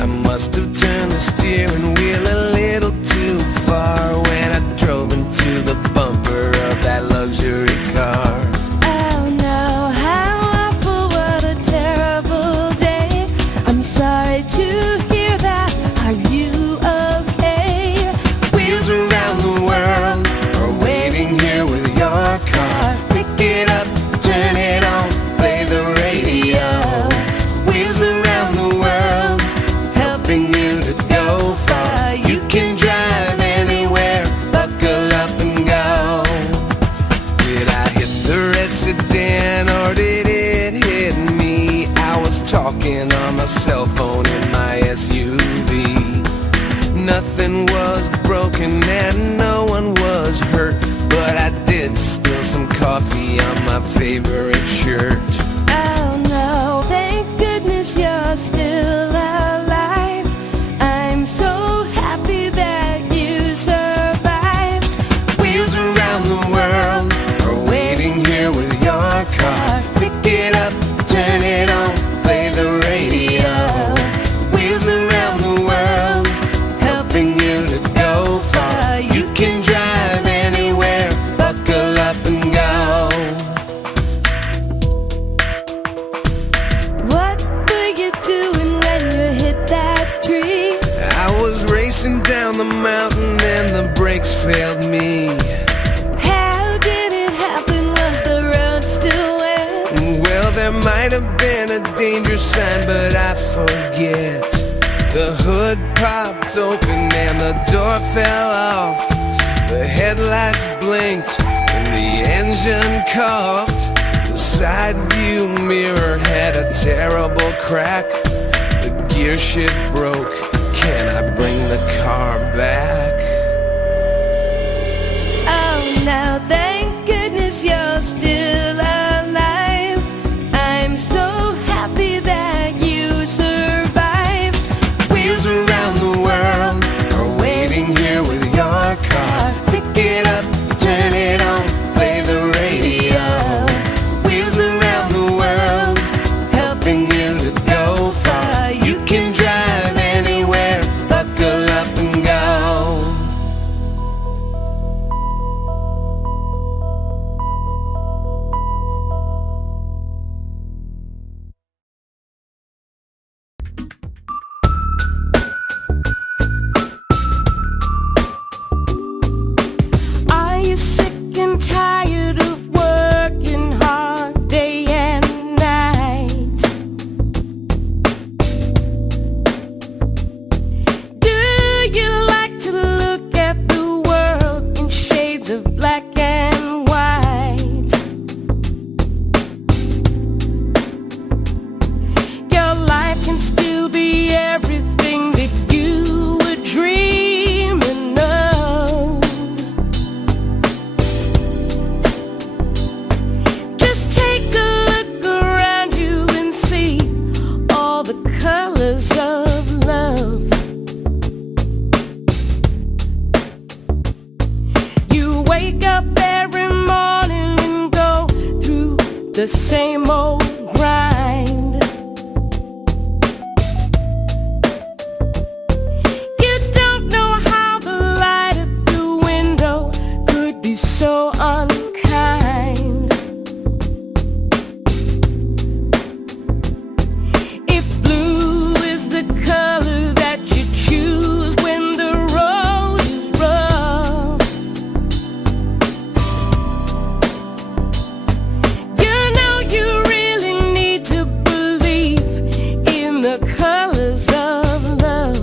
I must have turned the steering wheel a little too far when I drove into the bumper of that luxury car. Oh no, how awful, what a terrible day. I'm sorry to hear that. Are you okay? Wheels around the world are waiting here with your car. Pick it up, turn it on, play the radio. Wheels around the world, helping you to go far. You can drive anywhere, buckle up and go. Did I hit the red sedan or did it hit me? I was talking on my cell phone in my SUV. Nothing was broken and no one was hurt, but I did spill some coffee on my favorite shirt. Oh no, thank goodness you're still alive. I'm so happy that you survived. Wheels around the world are waiting here with your car. Pick it up, turn it on, play the radio. Wheels around the world, helping you to go far. You can drive anywhere, buckle up and go. What were you doing when you hit that tree? I was racing down the mountain and the brakes failed me. How did it happen? Was the road still wet? Well, there might have been a danger sign, but I forget. The hood popped open and the door fell off. The headlights blinked and the engine coughed. The side view mirror had a terrible crack. The gear shift broke. Can I bring the car back? Oh no, thank goodness you're still alive. I'm so happy that you survived. Wheels around the world are waiting here with your car. Pick it up, turn it on, play the radio. Wheels around the world, helping you to go far. You can drive anywhere, buckle up and go. the same old grind. You don't know how the light at the window could be so unkind. If blue is the color that you choose when the road is rough, you know you really need to believe in the colors of love.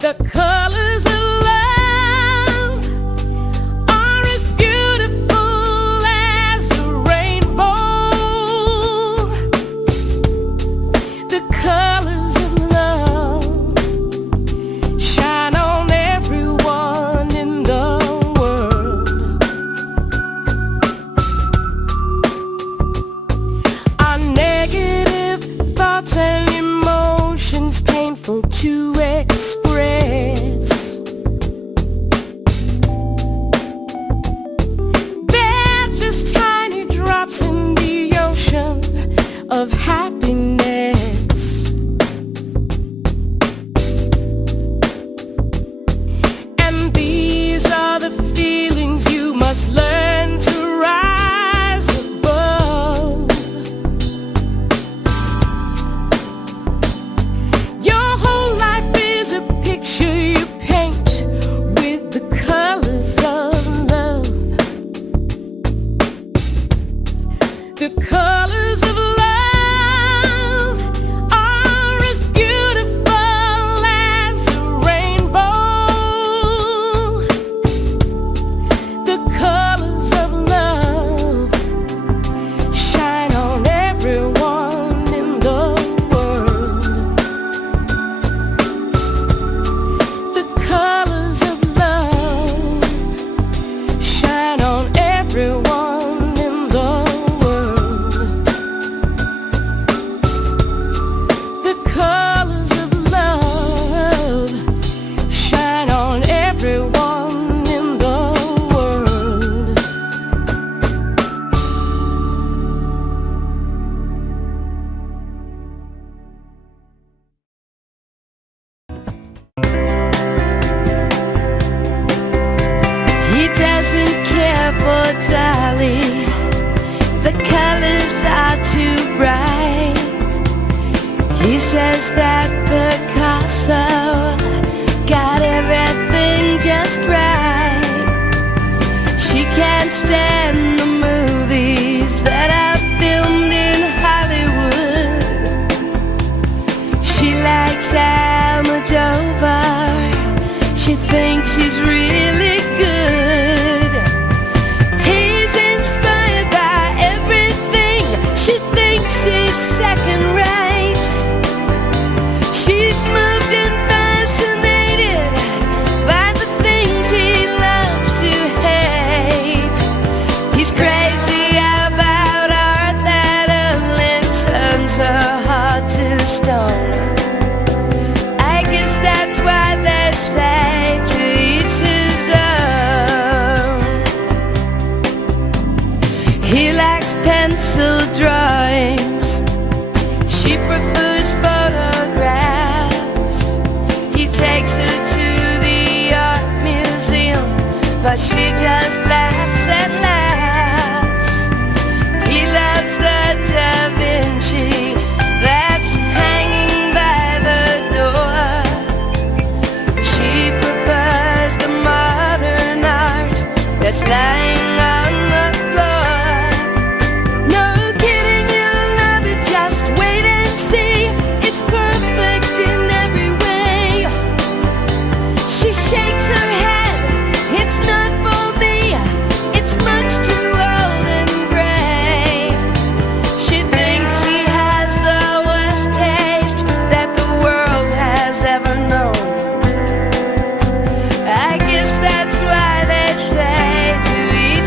The colors of love are as beautiful as a rainbow. The colors of love shine on everyone in the world. Our negative thoughts and emotions painful to express. They're just tiny drops in the ocean of happiness. And these are the feelings you must learn to rise above. Your whole life is a picture you paint with the colors of love. The colors of love are as beautiful as a rainbow. The colors of love shine on everyone in the world. The colors of love shine on everyone in the world. The colors of love shine on everyone in the world. He doesn't care for Dolly. The colors are too bright. He says that Picasso got everything just right. She can't stand the movies that are filmed in Hollywood. She likes Almodovar. She thinks he's really good. He's inspired by everything. She thinks he's second rate. She's moved and fascinated by the things he loves to hate. He's crazy about art that only turns her heart to stone. I guess that's why they say to each his own. He likes pencil drawings. She prefers photographs. He takes her to the art museum, but she just laughs and laughs. He loves the Da Vinci that's hanging by the door. She prefers the modern art that's lying on the floor. No kidding, you'll love it, just wait and see. It's perfect in every way. She shakes her head, it's not for me. It's much too old and gray. She thinks he has the worst taste that the world has ever known. I guess that's why they say to each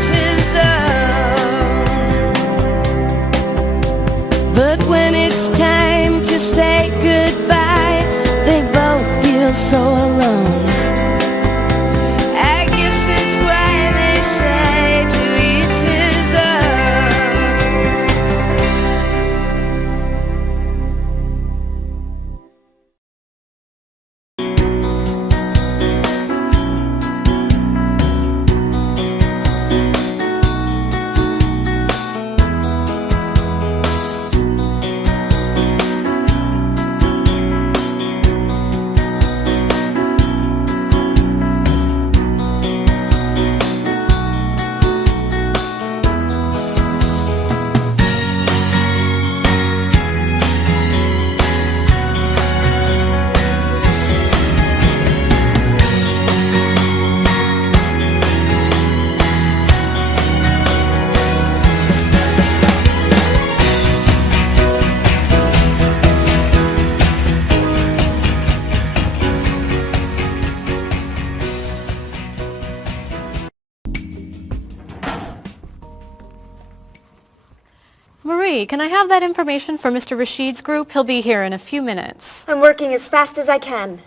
Marie, can I have that information for Mr. Rashid's group? He'll be here in a few minutes. I'm working as fast as I can.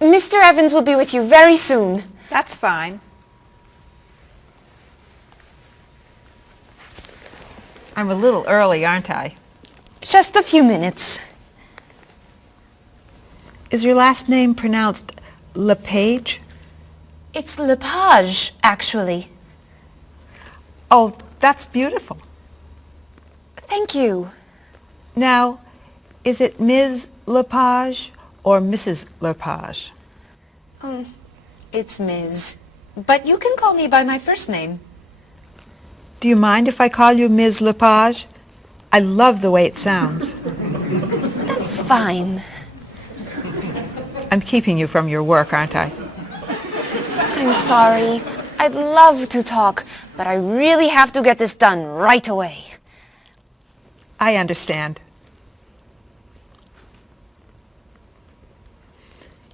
Mr. Evans will be with you very soon. That's fine. I'm a little early, aren't I? Just a few minutes. Is your last name pronounced LePage? It's Lepage, actually. Oh, that's beautiful. Thank you. Now, is it Ms. Lepage or Mrs. Lepage? It's Ms. But you can call me by my first name. Do you mind if I call you Ms. Lepage? I love the way it sounds. That's fine. I'm keeping you from your work, aren't I? I'm sorry. I'd love to talk, but I really have to get this done right away. I understand.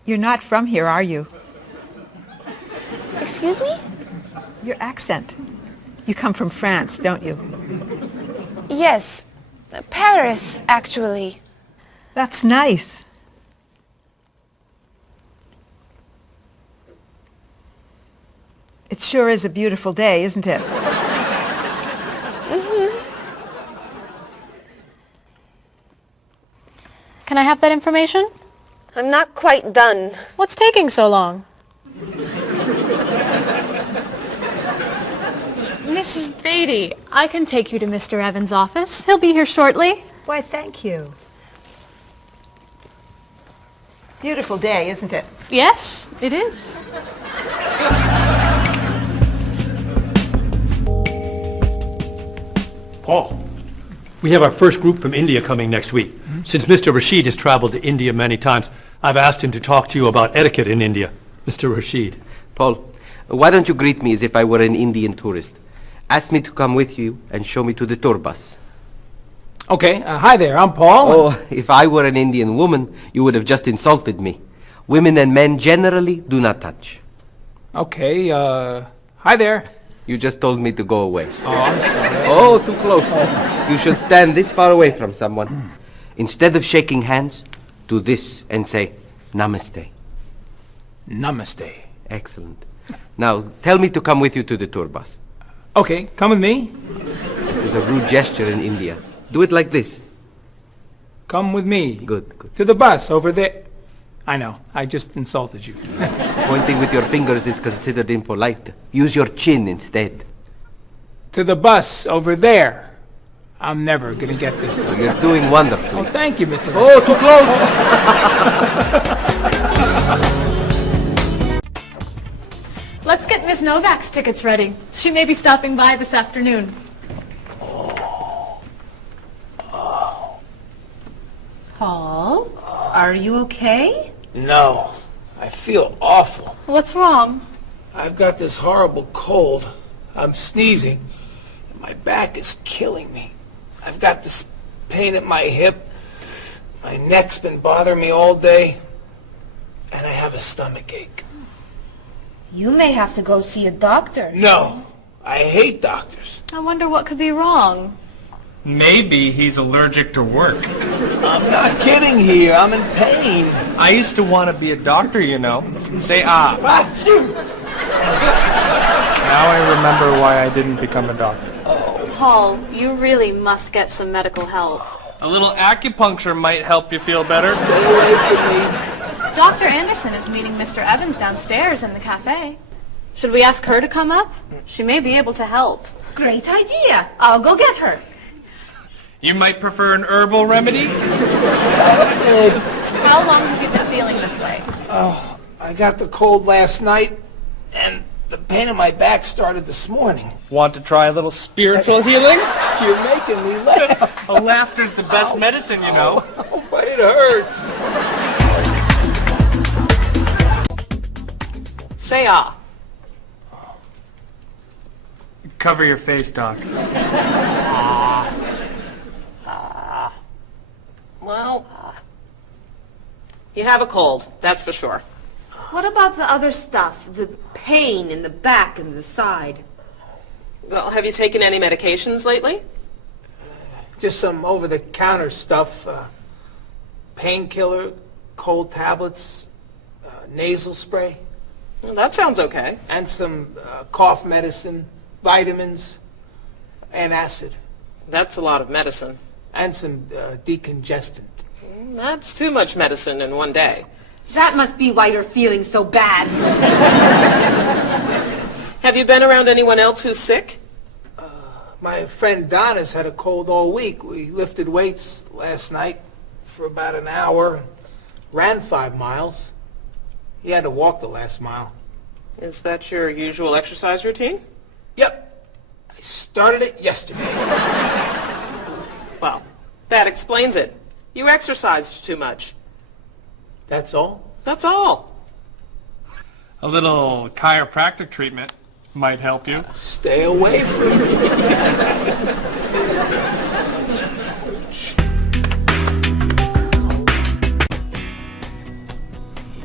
You're not from here, are you? Excuse me? Your accent. You come from France, don't you? Yes. Paris, actually. That's nice. It sure is a beautiful day, isn't it? Can I have that information? I'm not quite done. What's taking so long? Mrs. Beatty, I can take you to Mr. Evans' office. He'll be here shortly. Why, thank you. Beautiful day, isn't it? Yes, it is. Paul, we have our first group from India coming next week. Since Mr. Rashid has traveled to India many times, I've asked him to talk to you about etiquette in India. Mr. Rashid. Paul, why don't you greet me as if I were an Indian tourist? Ask me to come with you and show me to the tour bus. Okay, hi there, I'm Paul. Oh, if I were an Indian woman, you would have just insulted me. Women and men generally do not touch. Okay, hi there. You just told me to go away. Oh, I'm sorry. Oh, too close. You should stand this far away from someone. Instead of shaking hands, do this and say, Namaste. Namaste. Excellent. Now, tell me to come with you to the tour bus. Okay, come with me. This is a rude gesture in India. Do it like this. Come with me. Good, good. To the bus over there. I know, I just insulted you. Pointing with your fingers is considered impolite. Use your chin instead. To the bus over there. I'm never going to get this. You're doing wonderfully. Oh, thank you, Mr. Oh, too close! Let's get Ms. Novak's tickets ready. She may be stopping by this afternoon. Paul, are you okay? No, I feel awful. What's wrong? I've got this horrible cold. I'm sneezing, and my back is killing me. I've got this pain at my hip. My neck's been bothering me all day, and I have a stomach ache. You may have to go see a doctor. No, I hate doctors. I wonder what could be wrong. Maybe he's allergic to work. I'm not kidding here. I'm in pain. I used to want to be a doctor, you know. Say ah. Now I remember why I didn't become a doctor. Paul, you really must get some medical help. A little acupuncture might help you feel better. Stay away from me. Dr. Anderson is meeting Mr. Evans downstairs in the cafe. Should we ask her to come up? She may be able to help. Great idea. I'll go get her. You might prefer an herbal remedy? Stop it. How long have you been feeling this way? Oh, I got the cold last night, and the pain in my back started this morning. Want to try a little spiritual healing? You're making me laugh. Laughter's the best medicine, you know. Oh, but it hurts. Say ah. Cover your face, Doc. Well, you have a cold, that's for sure. What about the other stuff? The pain in the back and the side? Well, have you taken any medications lately? Just some over-the-counter stuff. Painkiller, cold tablets, nasal spray. Well, that sounds okay. And some cough medicine, vitamins, and acid. That's a lot of medicine. And some decongestant. That's too much medicine in one day. That must be why you're feeling so bad. Have you been around anyone else who's sick? My friend Donna's had a cold all week. We lifted weights last night for about an hour, ran 5 miles. He had to walk the last mile. Is that your usual exercise routine? Yep. I started it yesterday. Well, that explains it. You exercised too much. That's all? That's all. A little chiropractic treatment might help you. Stay away from me.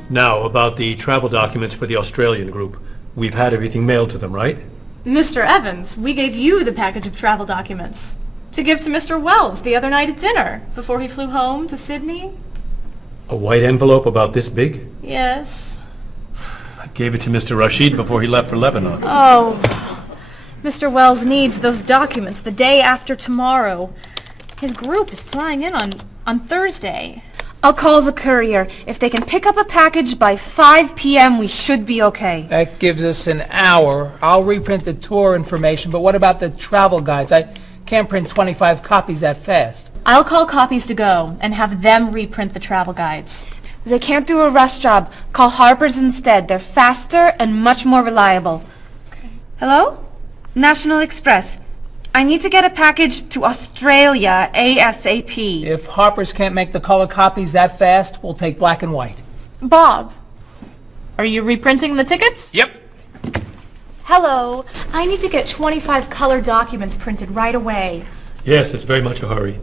Now, about the travel documents for the Australian group. We've had everything mailed to them, right? Mr. Evans, we gave you the package of travel documents to give to Mr. Wells the other night at dinner before he flew home to Sydney. A white envelope about this big? Yes. I gave it to Mr. Rashid before he left for Lebanon. Oh, Mr. Wells needs those documents the day after tomorrow. His group is flying in on Thursday. I'll call the courier. If they can pick up a package by 5 p.m., we should be okay. That gives us an hour. I'll reprint the tour information, but what about the travel guides? I can't print 25 copies that fast. I'll call Copies to Go and have them reprint the travel guides. They can't do a rush job. Call Harper's instead. They're faster and much more reliable. Okay. Hello? National Express. I need to get a package to Australia ASAP. If Harper's can't make the color copies that fast, we'll take black and white. Bob, are you reprinting the tickets? Yep. Hello. I need to get 25 color documents printed right away. Yes, it's very much a hurry.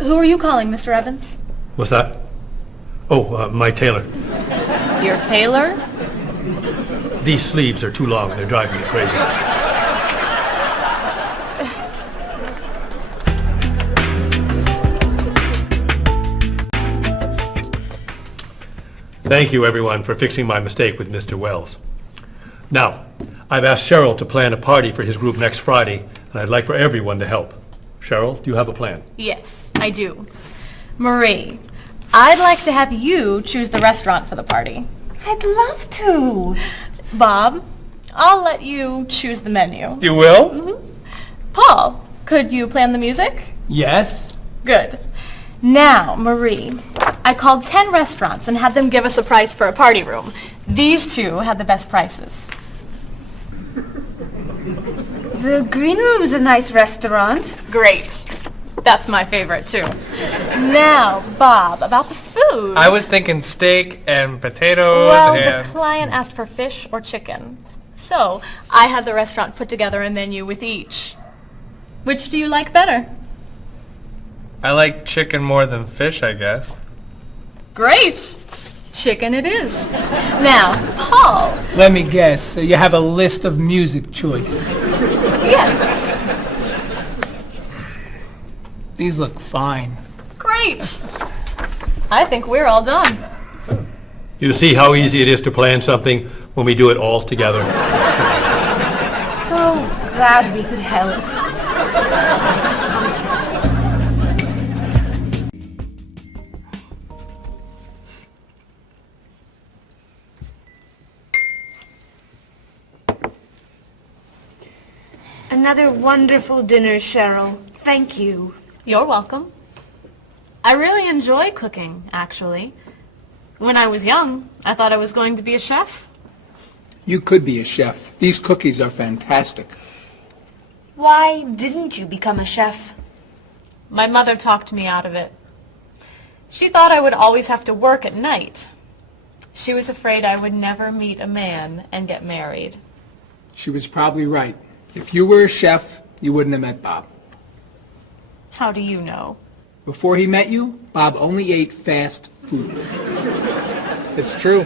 Who are you calling, Mr. Evans? What's that? Oh, my tailor. Your tailor? These sleeves are too long. They're driving me crazy. Thank you, everyone, for fixing my mistake with Mr. Wells. Now, I've asked Cheryl to plan a party for his group next Friday, and I'd like for everyone to help. Cheryl, do you have a plan? Yes, I do. Marie, I'd like to have you choose the restaurant for the party. I'd love to. Bob, I'll let you choose the menu. You will? Mm-hmm. Paul, could you plan the music? Yes. Good. Now, Marie, I called 10 restaurants and had them give us a price for a party room. These two had the best prices. The Green Room's a nice restaurant. Great. That's my favorite, too. Now, Bob, about the food. I was thinking steak and potatoes Well, and... the client asked for fish or chicken. So, I had the restaurant put together a menu with each. Which do you like better? I like chicken more than fish, I guess. Great. Chicken it is. Now, Paul. Let me guess. You have a list of music choices. Yes. These look fine. Great. I think we're all done. You see how easy it is to plan something when we do it all together? So glad we could help. Another wonderful dinner, Cheryl. Thank you. You're welcome. I really enjoy cooking, actually. When I was young, I thought I was going to be a chef. You could be a chef. These cookies are fantastic. Why didn't you become a chef? My mother talked me out of it. She thought I would always have to work at night. She was afraid I would never meet a man and get married. She was probably right. If you were a chef, you wouldn't have met Bob. How do you know? Before he met you, Bob only ate fast food. It's true.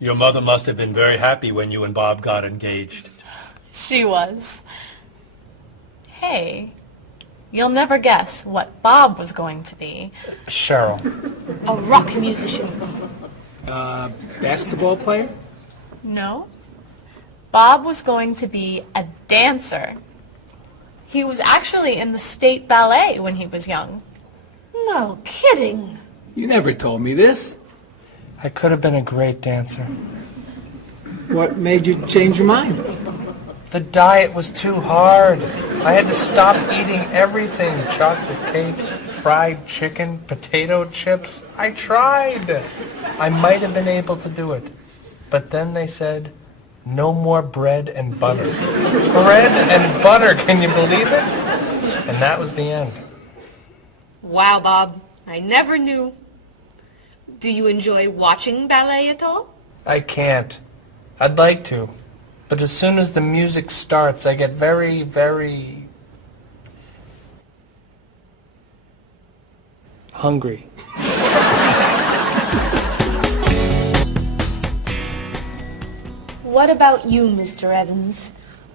Your mother must have been very happy when you and Bob got engaged. She was. Hey, you'll never guess what Bob was going to be. Cheryl. A rock musician. Basketball player? No. Bob was going to be a dancer. He was actually in the state ballet when he was young. No kidding. You never told me this. I could have been a great dancer. What made you change your mind? The diet was too hard. I had to stop eating everything. Chocolate cake, fried chicken, potato chips. I tried. I might have been able to do it. But then they said, no more bread and butter. Bread and butter, can you believe it? And that was the end. Wow, Bob. I never knew. Do you enjoy watching ballet at all? I can't. I'd like to. But as soon as the music starts, I get very, very hungry. What about you, Mr. Evans?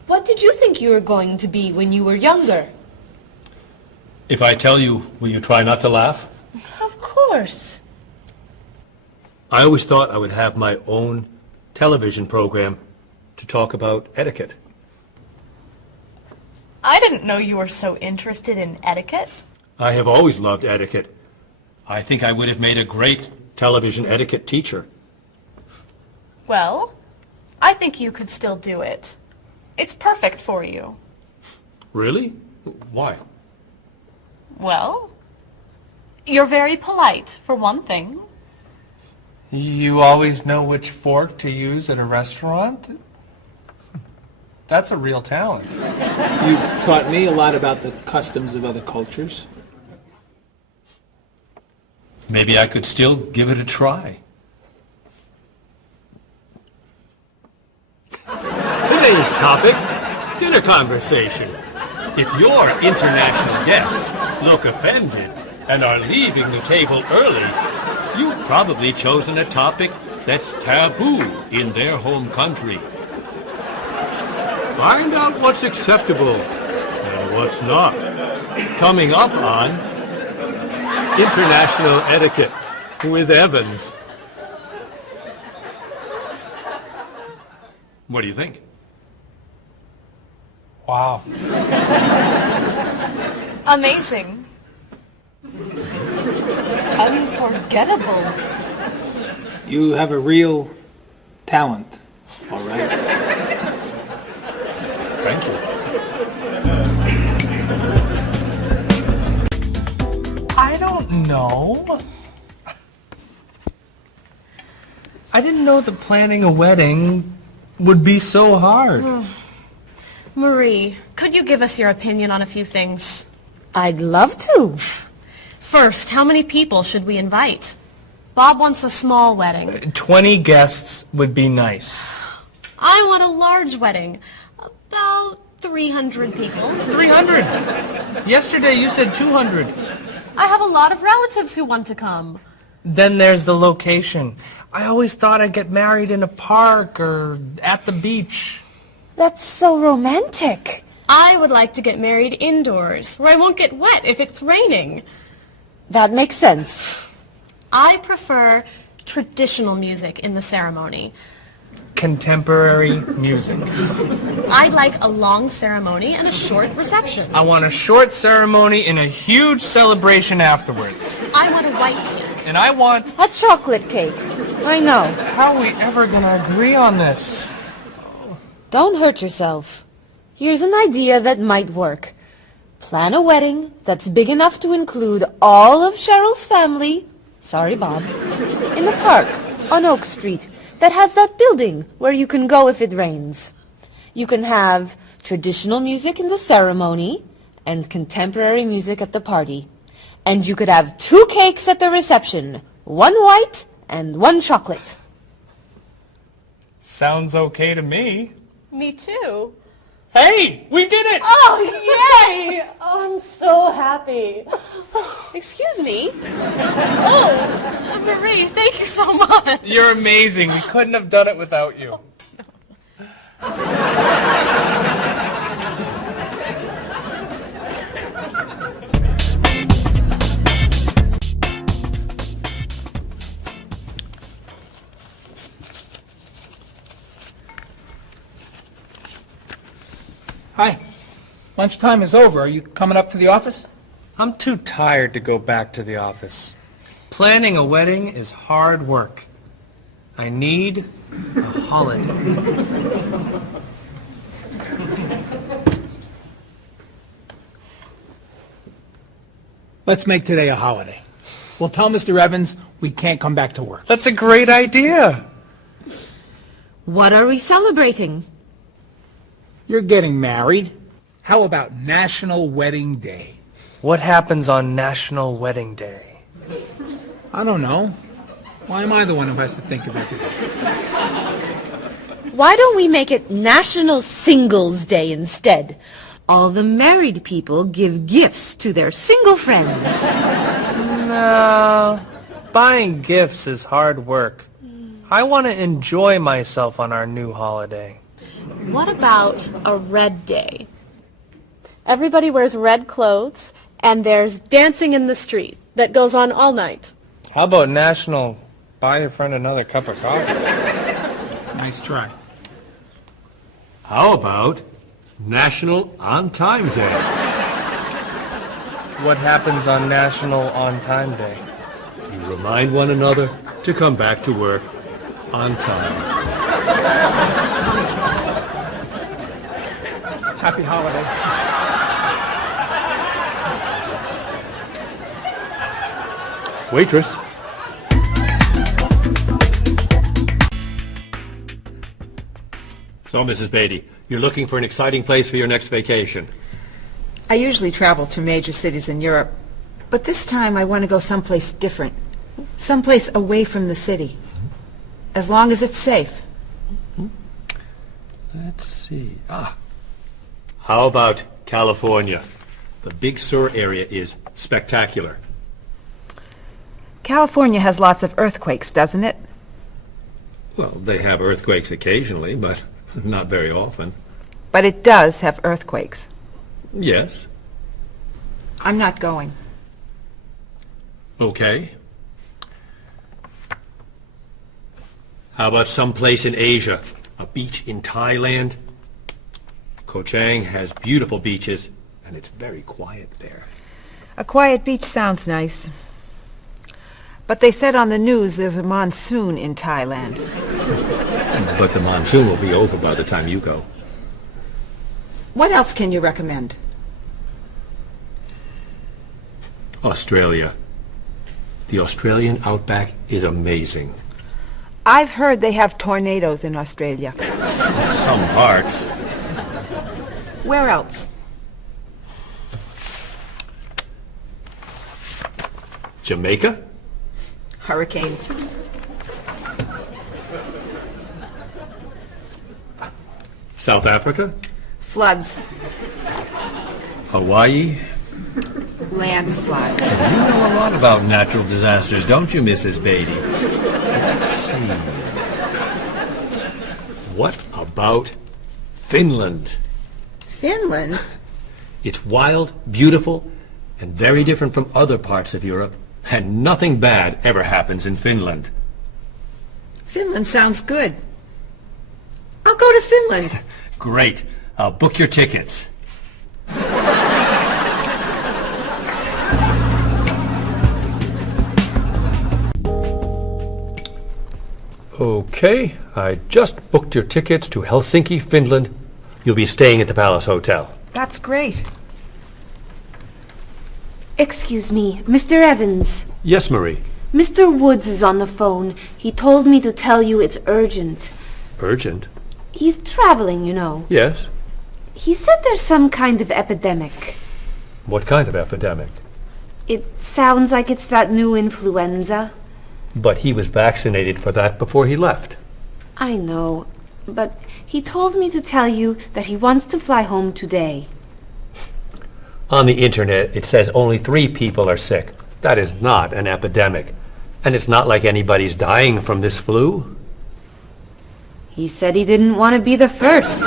What did you think you were going to be when you were younger? If I tell you, will you try not to laugh? Of course. I always thought I would have my own television program to talk about etiquette. I didn't know you were so interested in etiquette. I have always loved etiquette. I think I would have made a great television etiquette teacher. Well, I think you could still do it. It's perfect for you. Really? Why? Well, you're very polite, for one thing. You always know which fork to use at a restaurant? That's a real talent. You've taught me a lot about the customs of other cultures. Maybe I could still give it a try. Today's topic, dinner conversation. If your international guests look offended and are leaving the table early, you've probably chosen a topic that's taboo in their home country. Find out what's acceptable and what's not. Coming up on International Etiquette with Evans. What do you think? Wow. Amazing. Unforgettable. You have a real talent, all right? Thank you. I don't know. I didn't know that planning a wedding would be so hard. Marie, could you give us your opinion on a few things? I'd love to. First, how many people should we invite? Bob wants a small wedding. 20 guests would be nice. I want a large wedding. About 300 people. 300? Yesterday you said 200. I have a lot of relatives who want to come. Then there's the location. I always thought I'd get married in a park or at the beach. That's so romantic. I would like to get married indoors, where I won't get wet if it's raining. That makes sense. I prefer traditional music in the ceremony. Contemporary music. I'd like a long ceremony and a short reception. I want a short ceremony and a huge celebration afterwards. I want a white cake. And I want... a chocolate cake. I know. How are we ever going to agree on this? Don't hurt yourself. Here's an idea that might work. Plan a wedding that's big enough to include all of Cheryl's family, sorry Bob, in a park on Oak Street that has that building where you can go if it rains. You can have traditional music in the ceremony and contemporary music at the party. And you could have 2 cakes at the reception, 1 white and 1 chocolate. Sounds okay to me. Me too. Hey, we did it! Oh, yay! Oh, I'm so happy. Excuse me? Oh, Marie. Daddy, thank you so much. You're amazing. We couldn't have done it without you. Hi. Lunchtime is over. Are you coming up to the office? I'm too tired to go back to the office. Planning a wedding is hard work. I need a holiday. Let's make today a holiday. We'll tell Mr. Evans we can't come back to work. That's a great idea. What are we celebrating? You're getting married. How about National Wedding Day? What happens on National Wedding Day? I don't know. Why am I the one who has to think of everything? Why don't we make it National Singles Day instead? All the married people give gifts to their single friends. No, buying gifts is hard work. I want to enjoy myself on our new holiday. What about a red day? Everybody wears red clothes, and there's dancing in the street that goes on all night. How about National Buy Your Friend Another Cup of Coffee? Nice try. How about National On Time Day? What happens on National On Time Day? You remind one another to come back to work on time. Happy holiday. Waitress. So, Mrs. Beatty, you're looking for an exciting place for your next vacation. I usually travel to major cities in Europe, but this time I want to go someplace different. Someplace away from the city. As long as it's safe. Let's see. How about California? The Big Sur area is spectacular. California has lots of earthquakes, doesn't it? Well, they have earthquakes occasionally, but not very often. But it does have earthquakes. Yes. I'm not going. Okay. How about someplace in Asia? A beach in Thailand? Koh Chang has beautiful beaches, and it's very quiet there. A quiet beach sounds nice. But they said on the news there's a monsoon in Thailand. But the monsoon will be over by the time you go. What else can you recommend? Australia. The Australian outback is amazing. I've heard they have tornadoes in Australia. Some parts. Where else? Jamaica? Hurricanes. South Africa? Floods. Hawaii? Landslides. You know a lot about natural disasters, don't you, Mrs. Beatty? Let's see. What about Finland? Finland? It's wild, beautiful, and very different from other parts of Europe, and nothing bad ever happens in Finland. Finland sounds good. I'll go to Finland. Great. I'll book your tickets. Okay, I just booked your tickets to Helsinki, Finland. You'll be staying at the Palace Hotel. That's great. Excuse me, Mr. Evans. Yes, Marie. Mr. Woods is on the phone. He told me to tell you it's urgent. Urgent? He's traveling, you know. Yes. He said there's some kind of epidemic. What kind of epidemic? It sounds like it's that new influenza. But he was vaccinated for that before he left. I know, but he told me to tell you that he wants to fly home today. On the internet, it says only 3 people are sick. That is not an epidemic. And it's not like anybody's dying from this flu. He said he didn't want to be the first.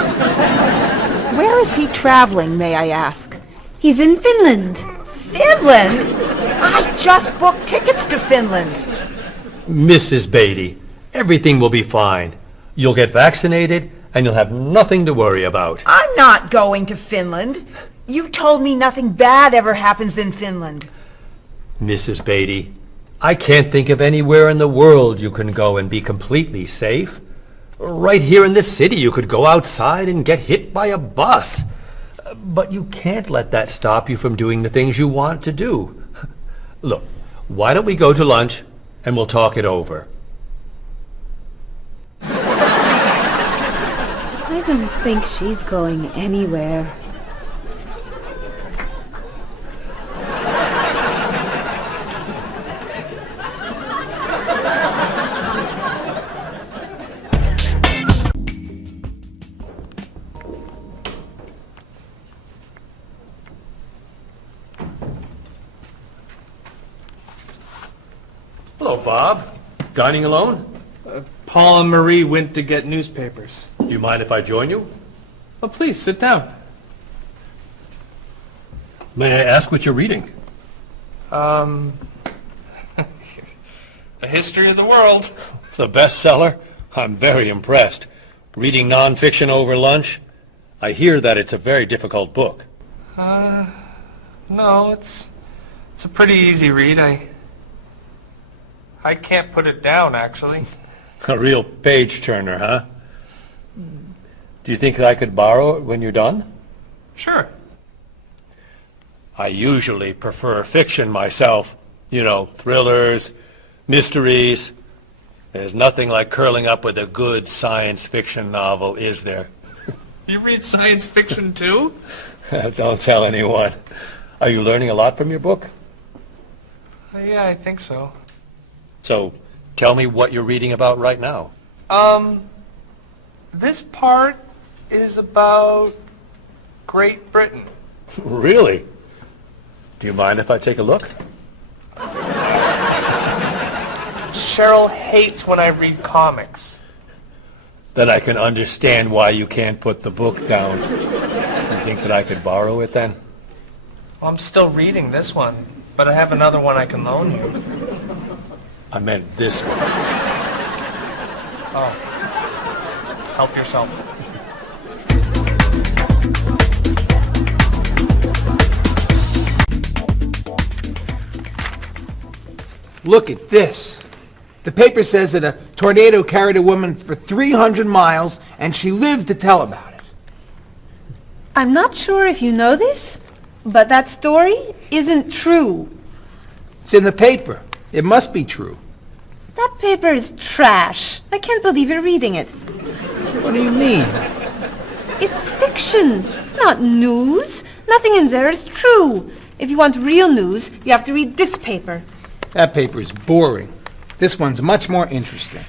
Where is he traveling, may I ask? He's in Finland. Finland? I just booked tickets to Finland. Mrs. Beatty, everything will be fine. You'll get vaccinated, and you'll have nothing to worry about. I'm not going to Finland. You told me nothing bad ever happens in Finland. Mrs. Beatty, I can't think of anywhere in the world you can go and be completely safe. Right here in this city, you could go outside and get hit by a bus. But you can't let that stop you from doing the things you want to do. Look, why don't we go to lunch and we'll talk it over? I don't think she's going anywhere. Hello, Bob. Dining alone? Paul and Marie went to get newspapers. Do you mind if I join you? Oh, please, sit down. May I ask what you're reading? A history of the world. The bestseller? I'm very impressed. Reading nonfiction over lunch? I hear that it's a very difficult book. No, it's a pretty easy read. I can't put it down, actually. A real page-turner, huh? Do you think I could borrow it when you're done? Sure. I usually prefer fiction myself. You know, thrillers, mysteries. There's nothing like curling up with a good science fiction novel, is there? You read science fiction, too? Don't tell anyone. Are you learning a lot from your book? Yeah, I think so. So, tell me what you're reading about right now. This part is about Great Britain. Really? Do you mind if I take a look? Cheryl hates when I read comics. Then I can understand why you can't put the book down. You think that I could borrow it then? Well, I'm still reading this one, but I have another one I can loan you. I meant this one. Oh. Help yourself. Look at this. The paper says that a tornado carried a woman for 300 miles, and she lived to tell about it. I'm not sure if you know this, but that story isn't true. It's in the paper. It must be true. That paper is trash. I can't believe you're reading it. What do you mean? It's fiction. It's not news. Nothing in there is true. If you want real news, you have to read this paper. That paper is boring. This one's much more interesting.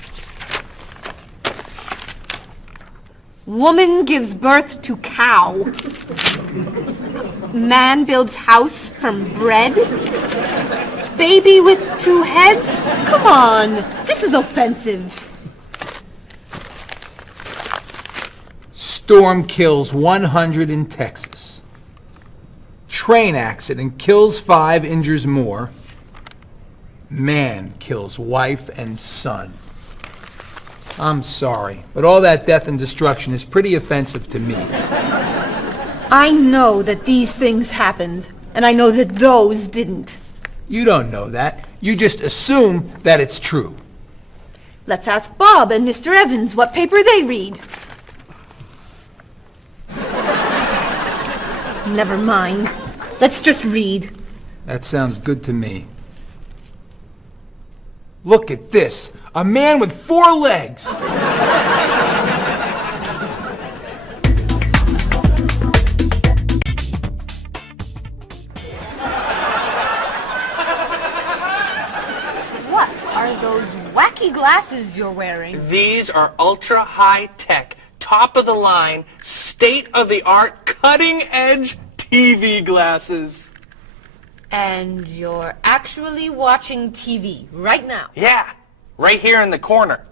Woman gives birth to cow. Man builds house from bread. Baby with 2 heads? Come on, this is offensive. Storm kills 100 in Texas. Train accident kills 5, injures more. Man kills wife and son. I'm sorry, but all that death and destruction is pretty offensive to me. I know that these things happened, and I know that those didn't. You don't know that. You just assume that it's true. Let's ask Bob and Mr. Evans what paper they read. Never mind. Let's just read. That sounds good to me. Look at this. A man with 4 legs. What are those wacky glasses you're wearing? These are ultra high tech, top of the line, state of the art, cutting edge TV glasses. And you're actually watching TV right now. Yeah, right here in the corner.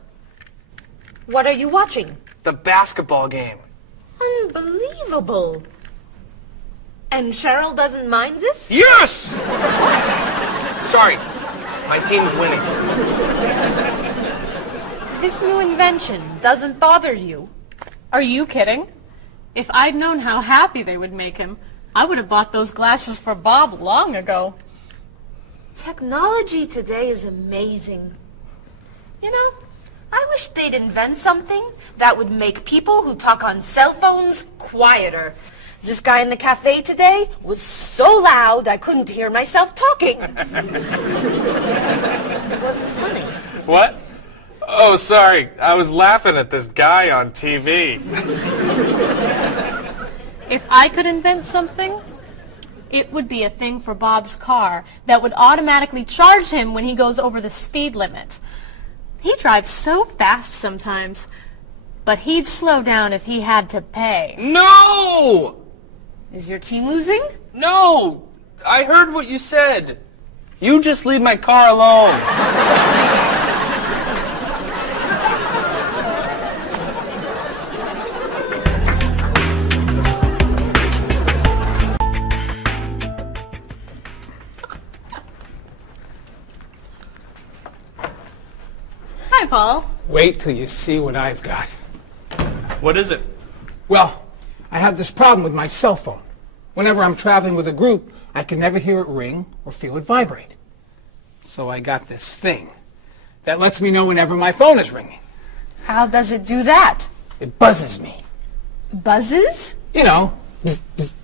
What are you watching? The basketball game. Unbelievable. And Cheryl doesn't mind this? Yes! Sorry, my team's winning. This new invention doesn't bother you. Are you kidding? If I'd known how happy they would make him, I would have bought those glasses for Bob long ago. Technology today is amazing. You know, I wish they'd invent something that would make people who talk on cell phones quieter. This guy in the cafe today was so loud I couldn't hear myself talking. It wasn't funny. What? Oh, sorry. I was laughing at this guy on TV. If I could invent something, it would be a thing for Bob's car that would automatically charge him when he goes over the speed limit. He drives so fast sometimes, but he'd slow down if he had to pay. No! Is your team losing? No! I heard what you said. You just leave my car alone. Hi, Paul. Wait till you see what I've got. What is it? Well, I have this problem with my cell phone. Whenever I'm traveling with a group, I can never hear it ring or feel it vibrate. So I got this thing that lets me know whenever my phone is ringing. How does it do that? It buzzes me. Buzzes? You know, bzz, bzz.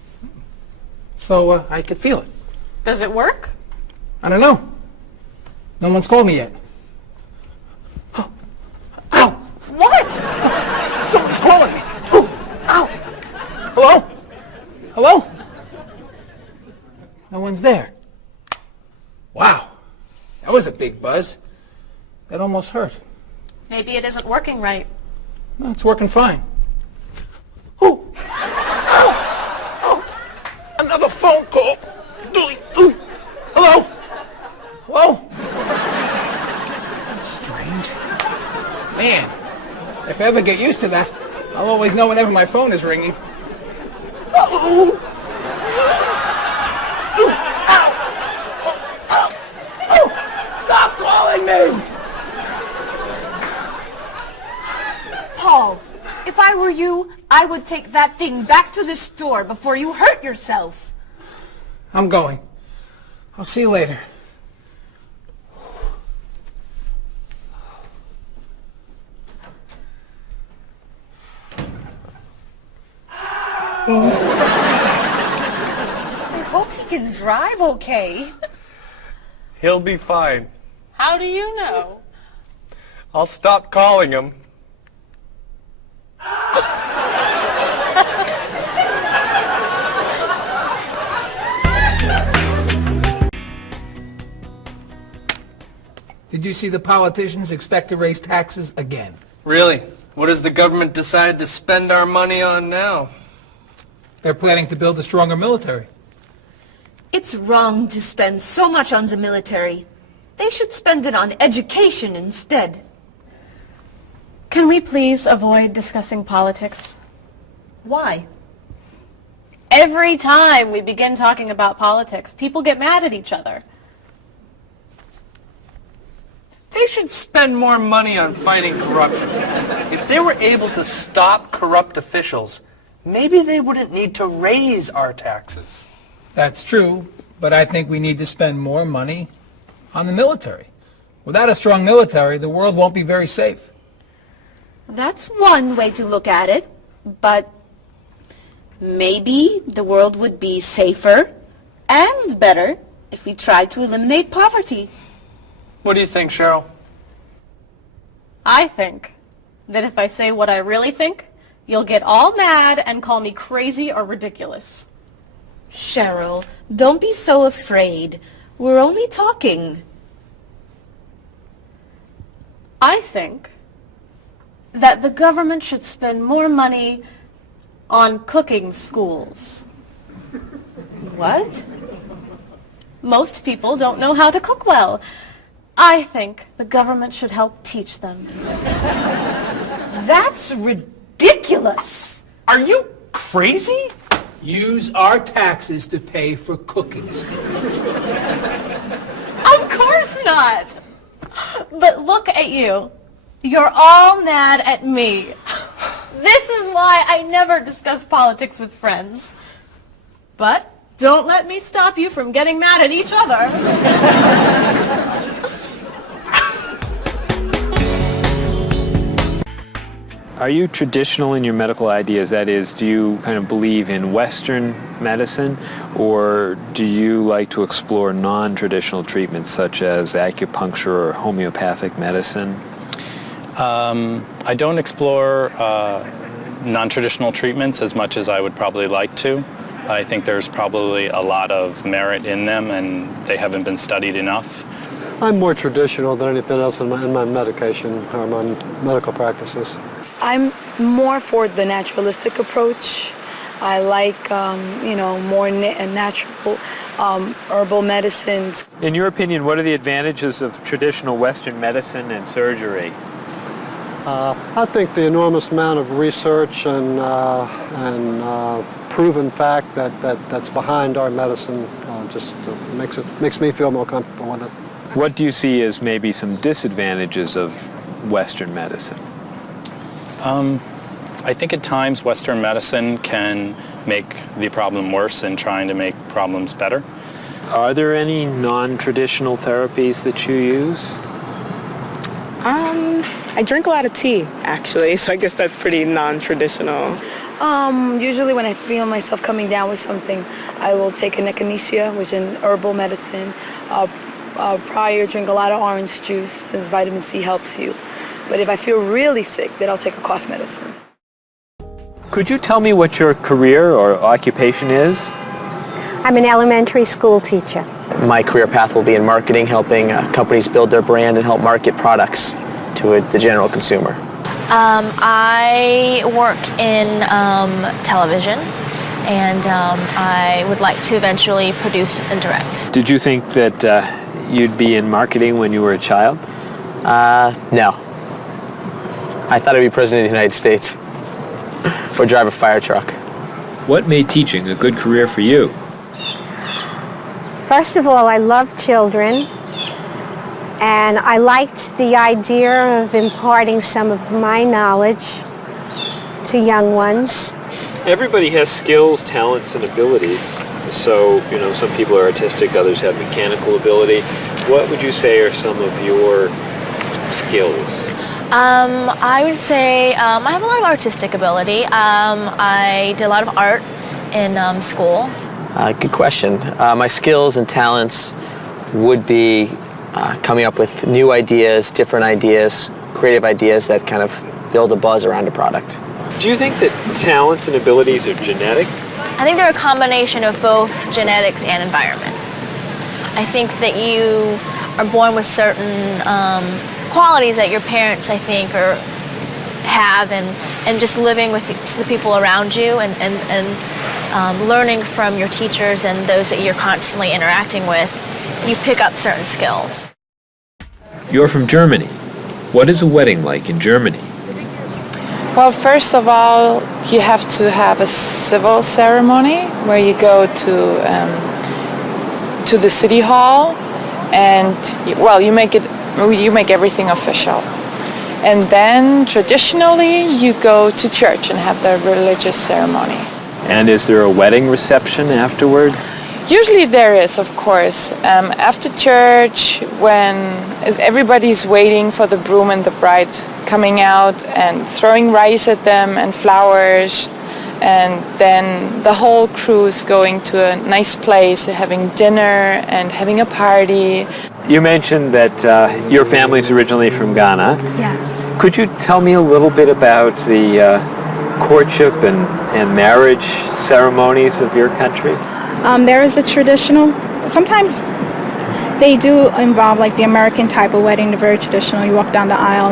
So I could feel it. Does it work? I don't know. No one's called me yet. Ow! What? Someone's calling me. Ooh, ow! Hello? Hello? No one's there. Wow. That was a big buzz. That almost hurt. Maybe it isn't working right. No, it's working fine. Ooh! Ow! Oh! Another phone call. Ooh. Hello? Hello? That's strange. Man, if I ever get used to that, I'll always know whenever my phone is ringing. Oh! Stop calling me! Paul, if I were you, I would take that thing back to the store before you hurt yourself. I'm going. I'll see you later. I hope he can drive okay. He'll be fine. How do you know? I'll stop calling him. Did you see the politicians expect to raise taxes again? Really? What has the government decided to spend our money on now? They're planning to build a stronger military. It's wrong to spend so much on the military. They should spend it on education instead. Can we please avoid discussing politics? Why? Every time we begin talking about politics, people get mad at each other. They should spend more money on fighting corruption. If they were able to stop corrupt officials, maybe they wouldn't need to raise our taxes. That's true, but I think we need to spend more money on the military. Without a strong military, the world won't be very safe. That's one way to look at it, but maybe the world would be safer and better if we tried to eliminate poverty. What do you think, Cheryl? I think that if I say what I really think, you'll get all mad and call me crazy or ridiculous. Cheryl, don't be so afraid. We're only talking. I think that the government should spend more money on cooking schools. What? Most people don't know how to cook well. I think the government should help teach them. That's ridiculous. Are you crazy? Use our taxes to pay for cooking school. Of course not. But look at you. You're all mad at me. This is why I never discuss politics with friends. But don't let me stop you from getting mad at each other. Are you traditional in your medical ideas? That is, do you kind of believe in Western medicine, or do you like to explore non-traditional treatments such as acupuncture or homeopathic medicine? I don't explore non-traditional treatments as much as I would probably like to. I think there's probably a lot of merit in them, and they haven't been studied enough. I'm more traditional than anything else in my medication or my medical practices. I'm more for the naturalistic approach. I like, more natural herbal medicines. In your opinion, what are the advantages of traditional Western medicine and surgery? I think the enormous amount of research and proven fact that's behind our medicine just makes me feel more comfortable with it. What do you see as maybe some disadvantages of Western medicine? I think at times Western medicine can make the problem worse in trying to make problems better. Are there any non-traditional therapies that you use? I drink a lot of tea, actually, so I guess that's pretty non-traditional. Usually when I feel myself coming down with something, I will take an echinacea, which is an herbal medicine. Prior, drink a lot of orange juice, since vitamin C helps you. But if I feel really sick, then I'll take a cough medicine. Could you tell me what your career or occupation is? I'm an elementary school teacher. My career path will be in marketing, helping companies build their brand and help market products to the general consumer. I work in television, and I would like to eventually produce and direct. Did you think that you'd be in marketing when you were a child? No. I thought I'd be president of the United States or drive a fire truck. What made teaching a good career for you? First of all, I love children, and I liked the idea of imparting some of my knowledge to young ones. Everybody has skills, talents, and abilities. So, some people are artistic, others have mechanical ability. What would you say are some of your skills? I would say I have a lot of artistic ability. I did a lot of art in school. Good question. My skills and talents would be coming up with new ideas, different ideas, creative ideas that kind of build a buzz around a product. Do you think that talents and abilities are genetic? I think they're a combination of both genetics and environment. I think that you are born with certain qualities that your parents, I think, have, and just living with the people around you and learning from your teachers and those that you're constantly interacting with, you pick up certain skills. You're from Germany. What is a wedding like in Germany? Well, first of all, you have to have a civil ceremony where you go to the city hall, and you make everything official. And then traditionally you go to church and have the religious ceremony. And is there a wedding reception afterward? Usually there is, of course. After church, when everybody's waiting for the groom and the bride coming out and throwing rice at them and flowers, and then the whole crew is going to a nice place, having dinner and having a party. You mentioned that your family's originally from Ghana. Yes. Could you tell me a little bit about the courtship and marriage ceremonies of your country? There is a traditional, sometimes they do involve like the American type of wedding, the very traditional, you walk down the aisle,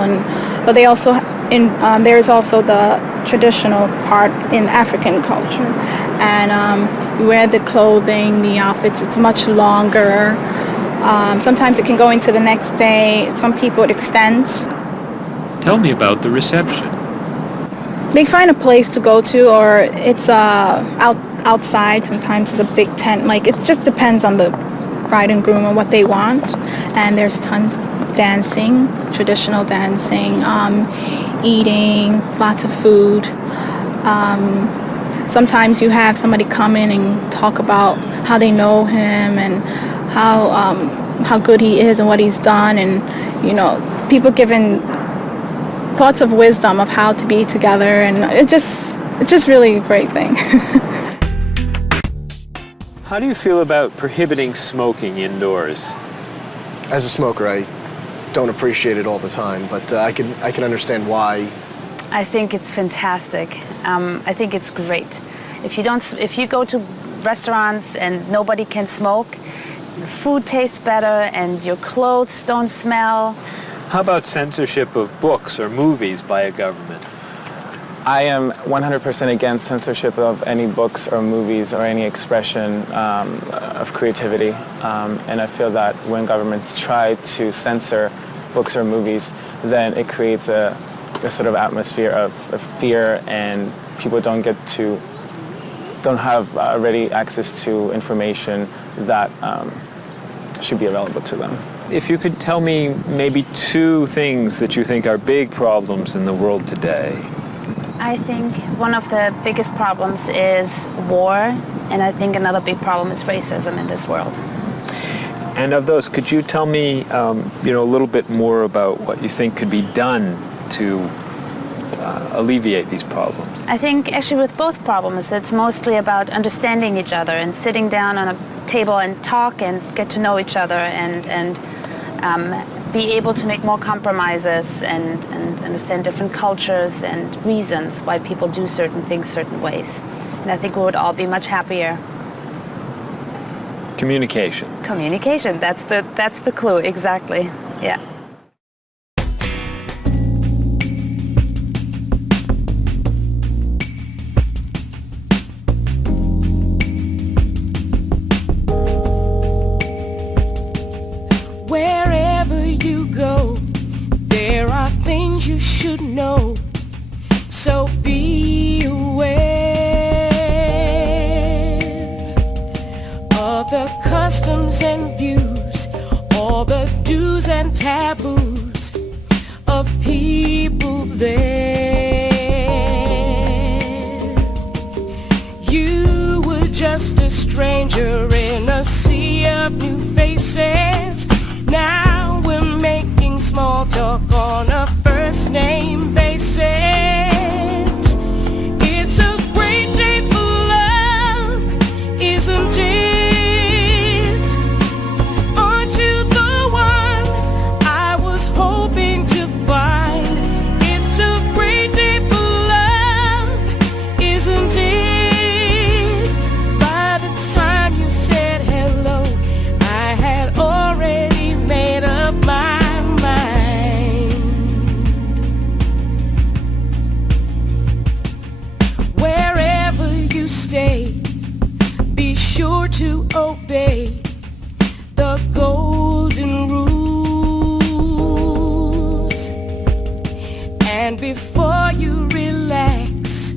but they also, there's also the traditional part in African culture. And You wear the clothing, the outfits, it's much longer. Sometimes it can go into the next day. Some people it extends. Tell me about the reception. They find a place to go to, or it's outside. Sometimes it's a big tent. Like, it just depends on the bride and groom and what they want. And there's tons of dancing, traditional dancing, eating, lots of food. Sometimes you have somebody come in and talk about how they know him and how good he is and what he's done, and people giving thoughts of wisdom of how to be together, and it's just really a great thing. How do you feel about prohibiting smoking indoors? As a smoker, I don't appreciate it all the time, but I can understand why. I think it's fantastic. I think it's great. If you go to restaurants and nobody can smoke, the food tastes better and your clothes don't smell. How about censorship of books or movies by a government? I am 100% against censorship of any books or movies or any expression of creativity. And I feel that when governments try to censor books or movies, then it creates a sort of atmosphere of fear, and people don't have ready access to information that should be available to them. If you could tell me maybe two things that you think are big problems in the world today. I think one of the biggest problems is war, and I think another big problem is racism in this world. And of those, could you tell me a little bit more about what you think could be done to alleviate these problems? I think actually with both problems, it's mostly about understanding each other and sitting down on a table and talk and get to know each other and be able to make more compromises and understand different cultures and reasons why people do certain things certain ways. And I think we would all be much happier. Communication. Communication, that's the clue, exactly, yeah. Wherever you go, there are things you should know, so be aware of the customs and views, all the do's and taboos of people there. You were just a stranger in a sea of new faces. Now we're making small talk on a first name basis. It's a great day for love, isn't it? Aren't you the one I was hoping to find? It's a great day for love, isn't it? By the time you said hello, I had already made up my mind. Wherever you stay, be sure to obey the golden rules. And before you relax,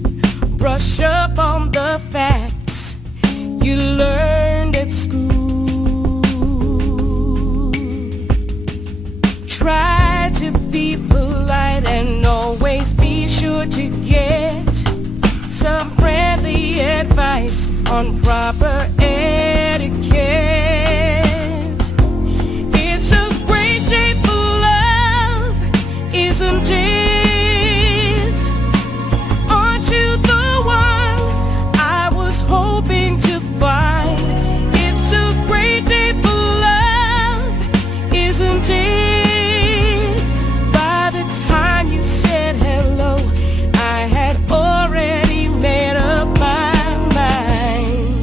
brush up on the facts you learned at school. Try to be polite and always be sure to get some friendly advice on proper etiquette. It's a great day for love, isn't it? Aren't you the one I was hoping to find? It's a great day for love, isn't it? By the time you said hello, I had already made up my mind.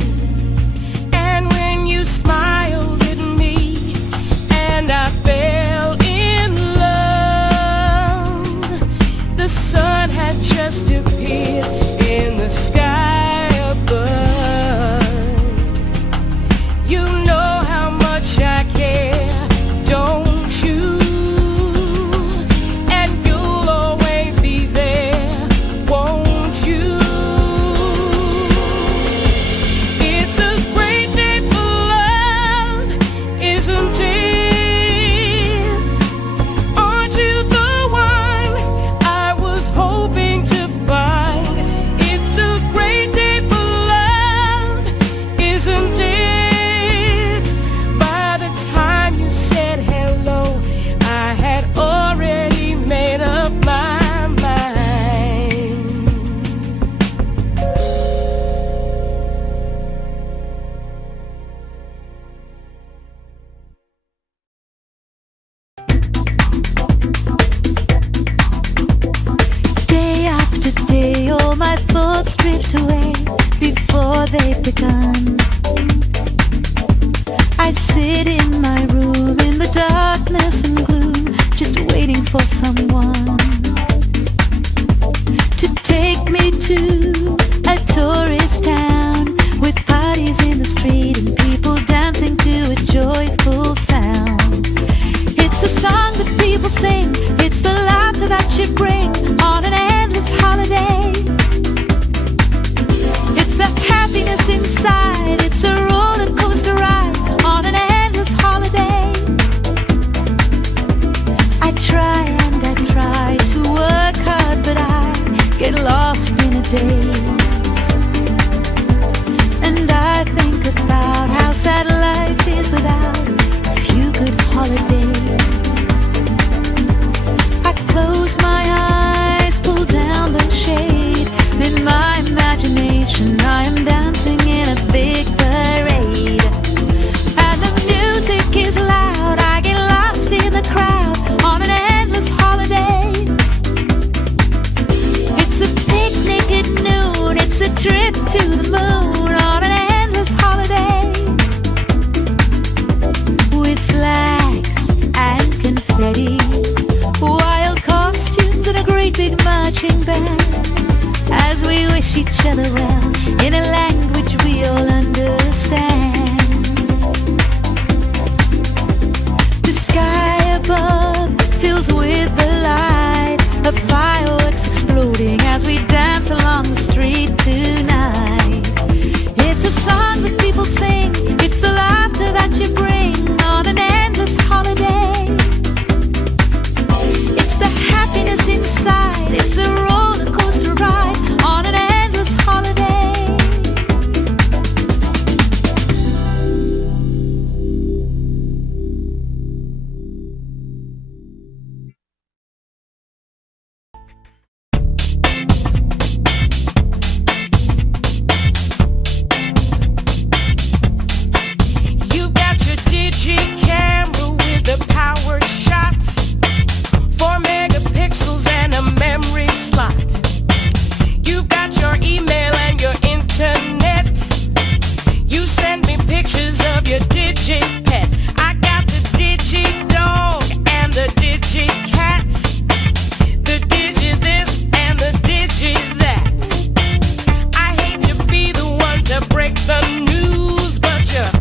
slipped away before they've begun. I sit in my room in the darkness and gloom, just waiting for someone to take me to a tourist town with parties in the street and people dancing to a joyful sound. It's a song that people sing, it's the laughter that you bring on an endless holiday. It's the happiness inside, it's a roller coaster ride on an endless holiday. I try and I try to work hard, but I get lost in a daze. And I think about how sad life is without a few good holidays. I close my eyes, pull down the shade. In my imagination I am dancing in a big parade. And the music is loud, I get lost in the crowd on an endless holiday. It's a picnic at noon, it's a trip to the moon on an endless holiday. With flags and confetti, wild costumes and a great big marching band, as we wish each other well in a language we all understand. The sky above fills with the light of fireworks exploding as we dance along the street tonight. It's a song that people sing, it's the laughter that you bring on an endless holiday. It's the happiness inside, it's a roller coaster ride on an endless holiday. You've got your digi camera with a power shot, 4 megapixels and a memory slot. You've got your email and your internet. You send me pictures of your digi pet. I got the digi dog and the digi cat, the digi this and the digi that. I hate to be the one to break the news, but you're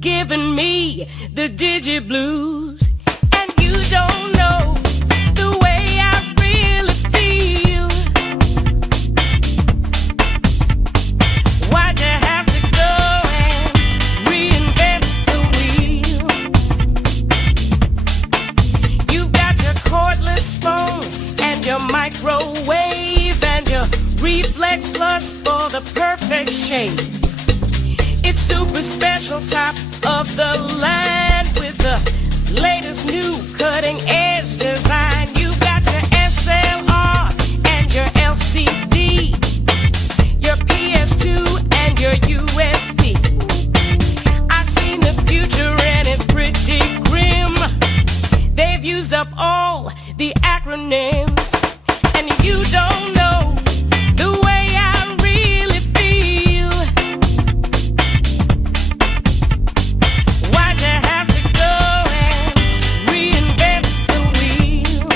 giving me the digi blues. And you don't know the way I really feel. Why'd you have to go and reinvent the wheel? You've got your cordless phone and your microwave and your reflex plus for the perfect shape. It's super special, top of the line with the latest new cutting edge design. You've got your SLR and your LCD, your PS2 and your USB. I've seen the future and it's pretty grim. They've used up all the acronyms, and you don't know the way I really feel. Why'd you have to go and reinvent the wheel?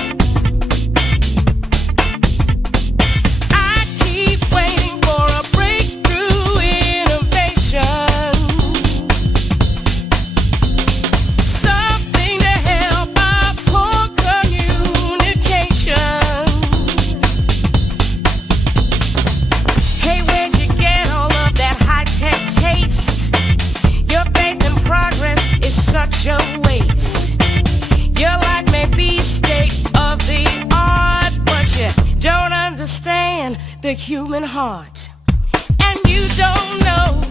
I keep waiting for a breakthrough innovation, something to help our poor communication. Hey, where'd you get all of that high-tech taste? Your faith in progress is such a waste. Your life may be state of the art, but you don't understand the human heart. And you don't know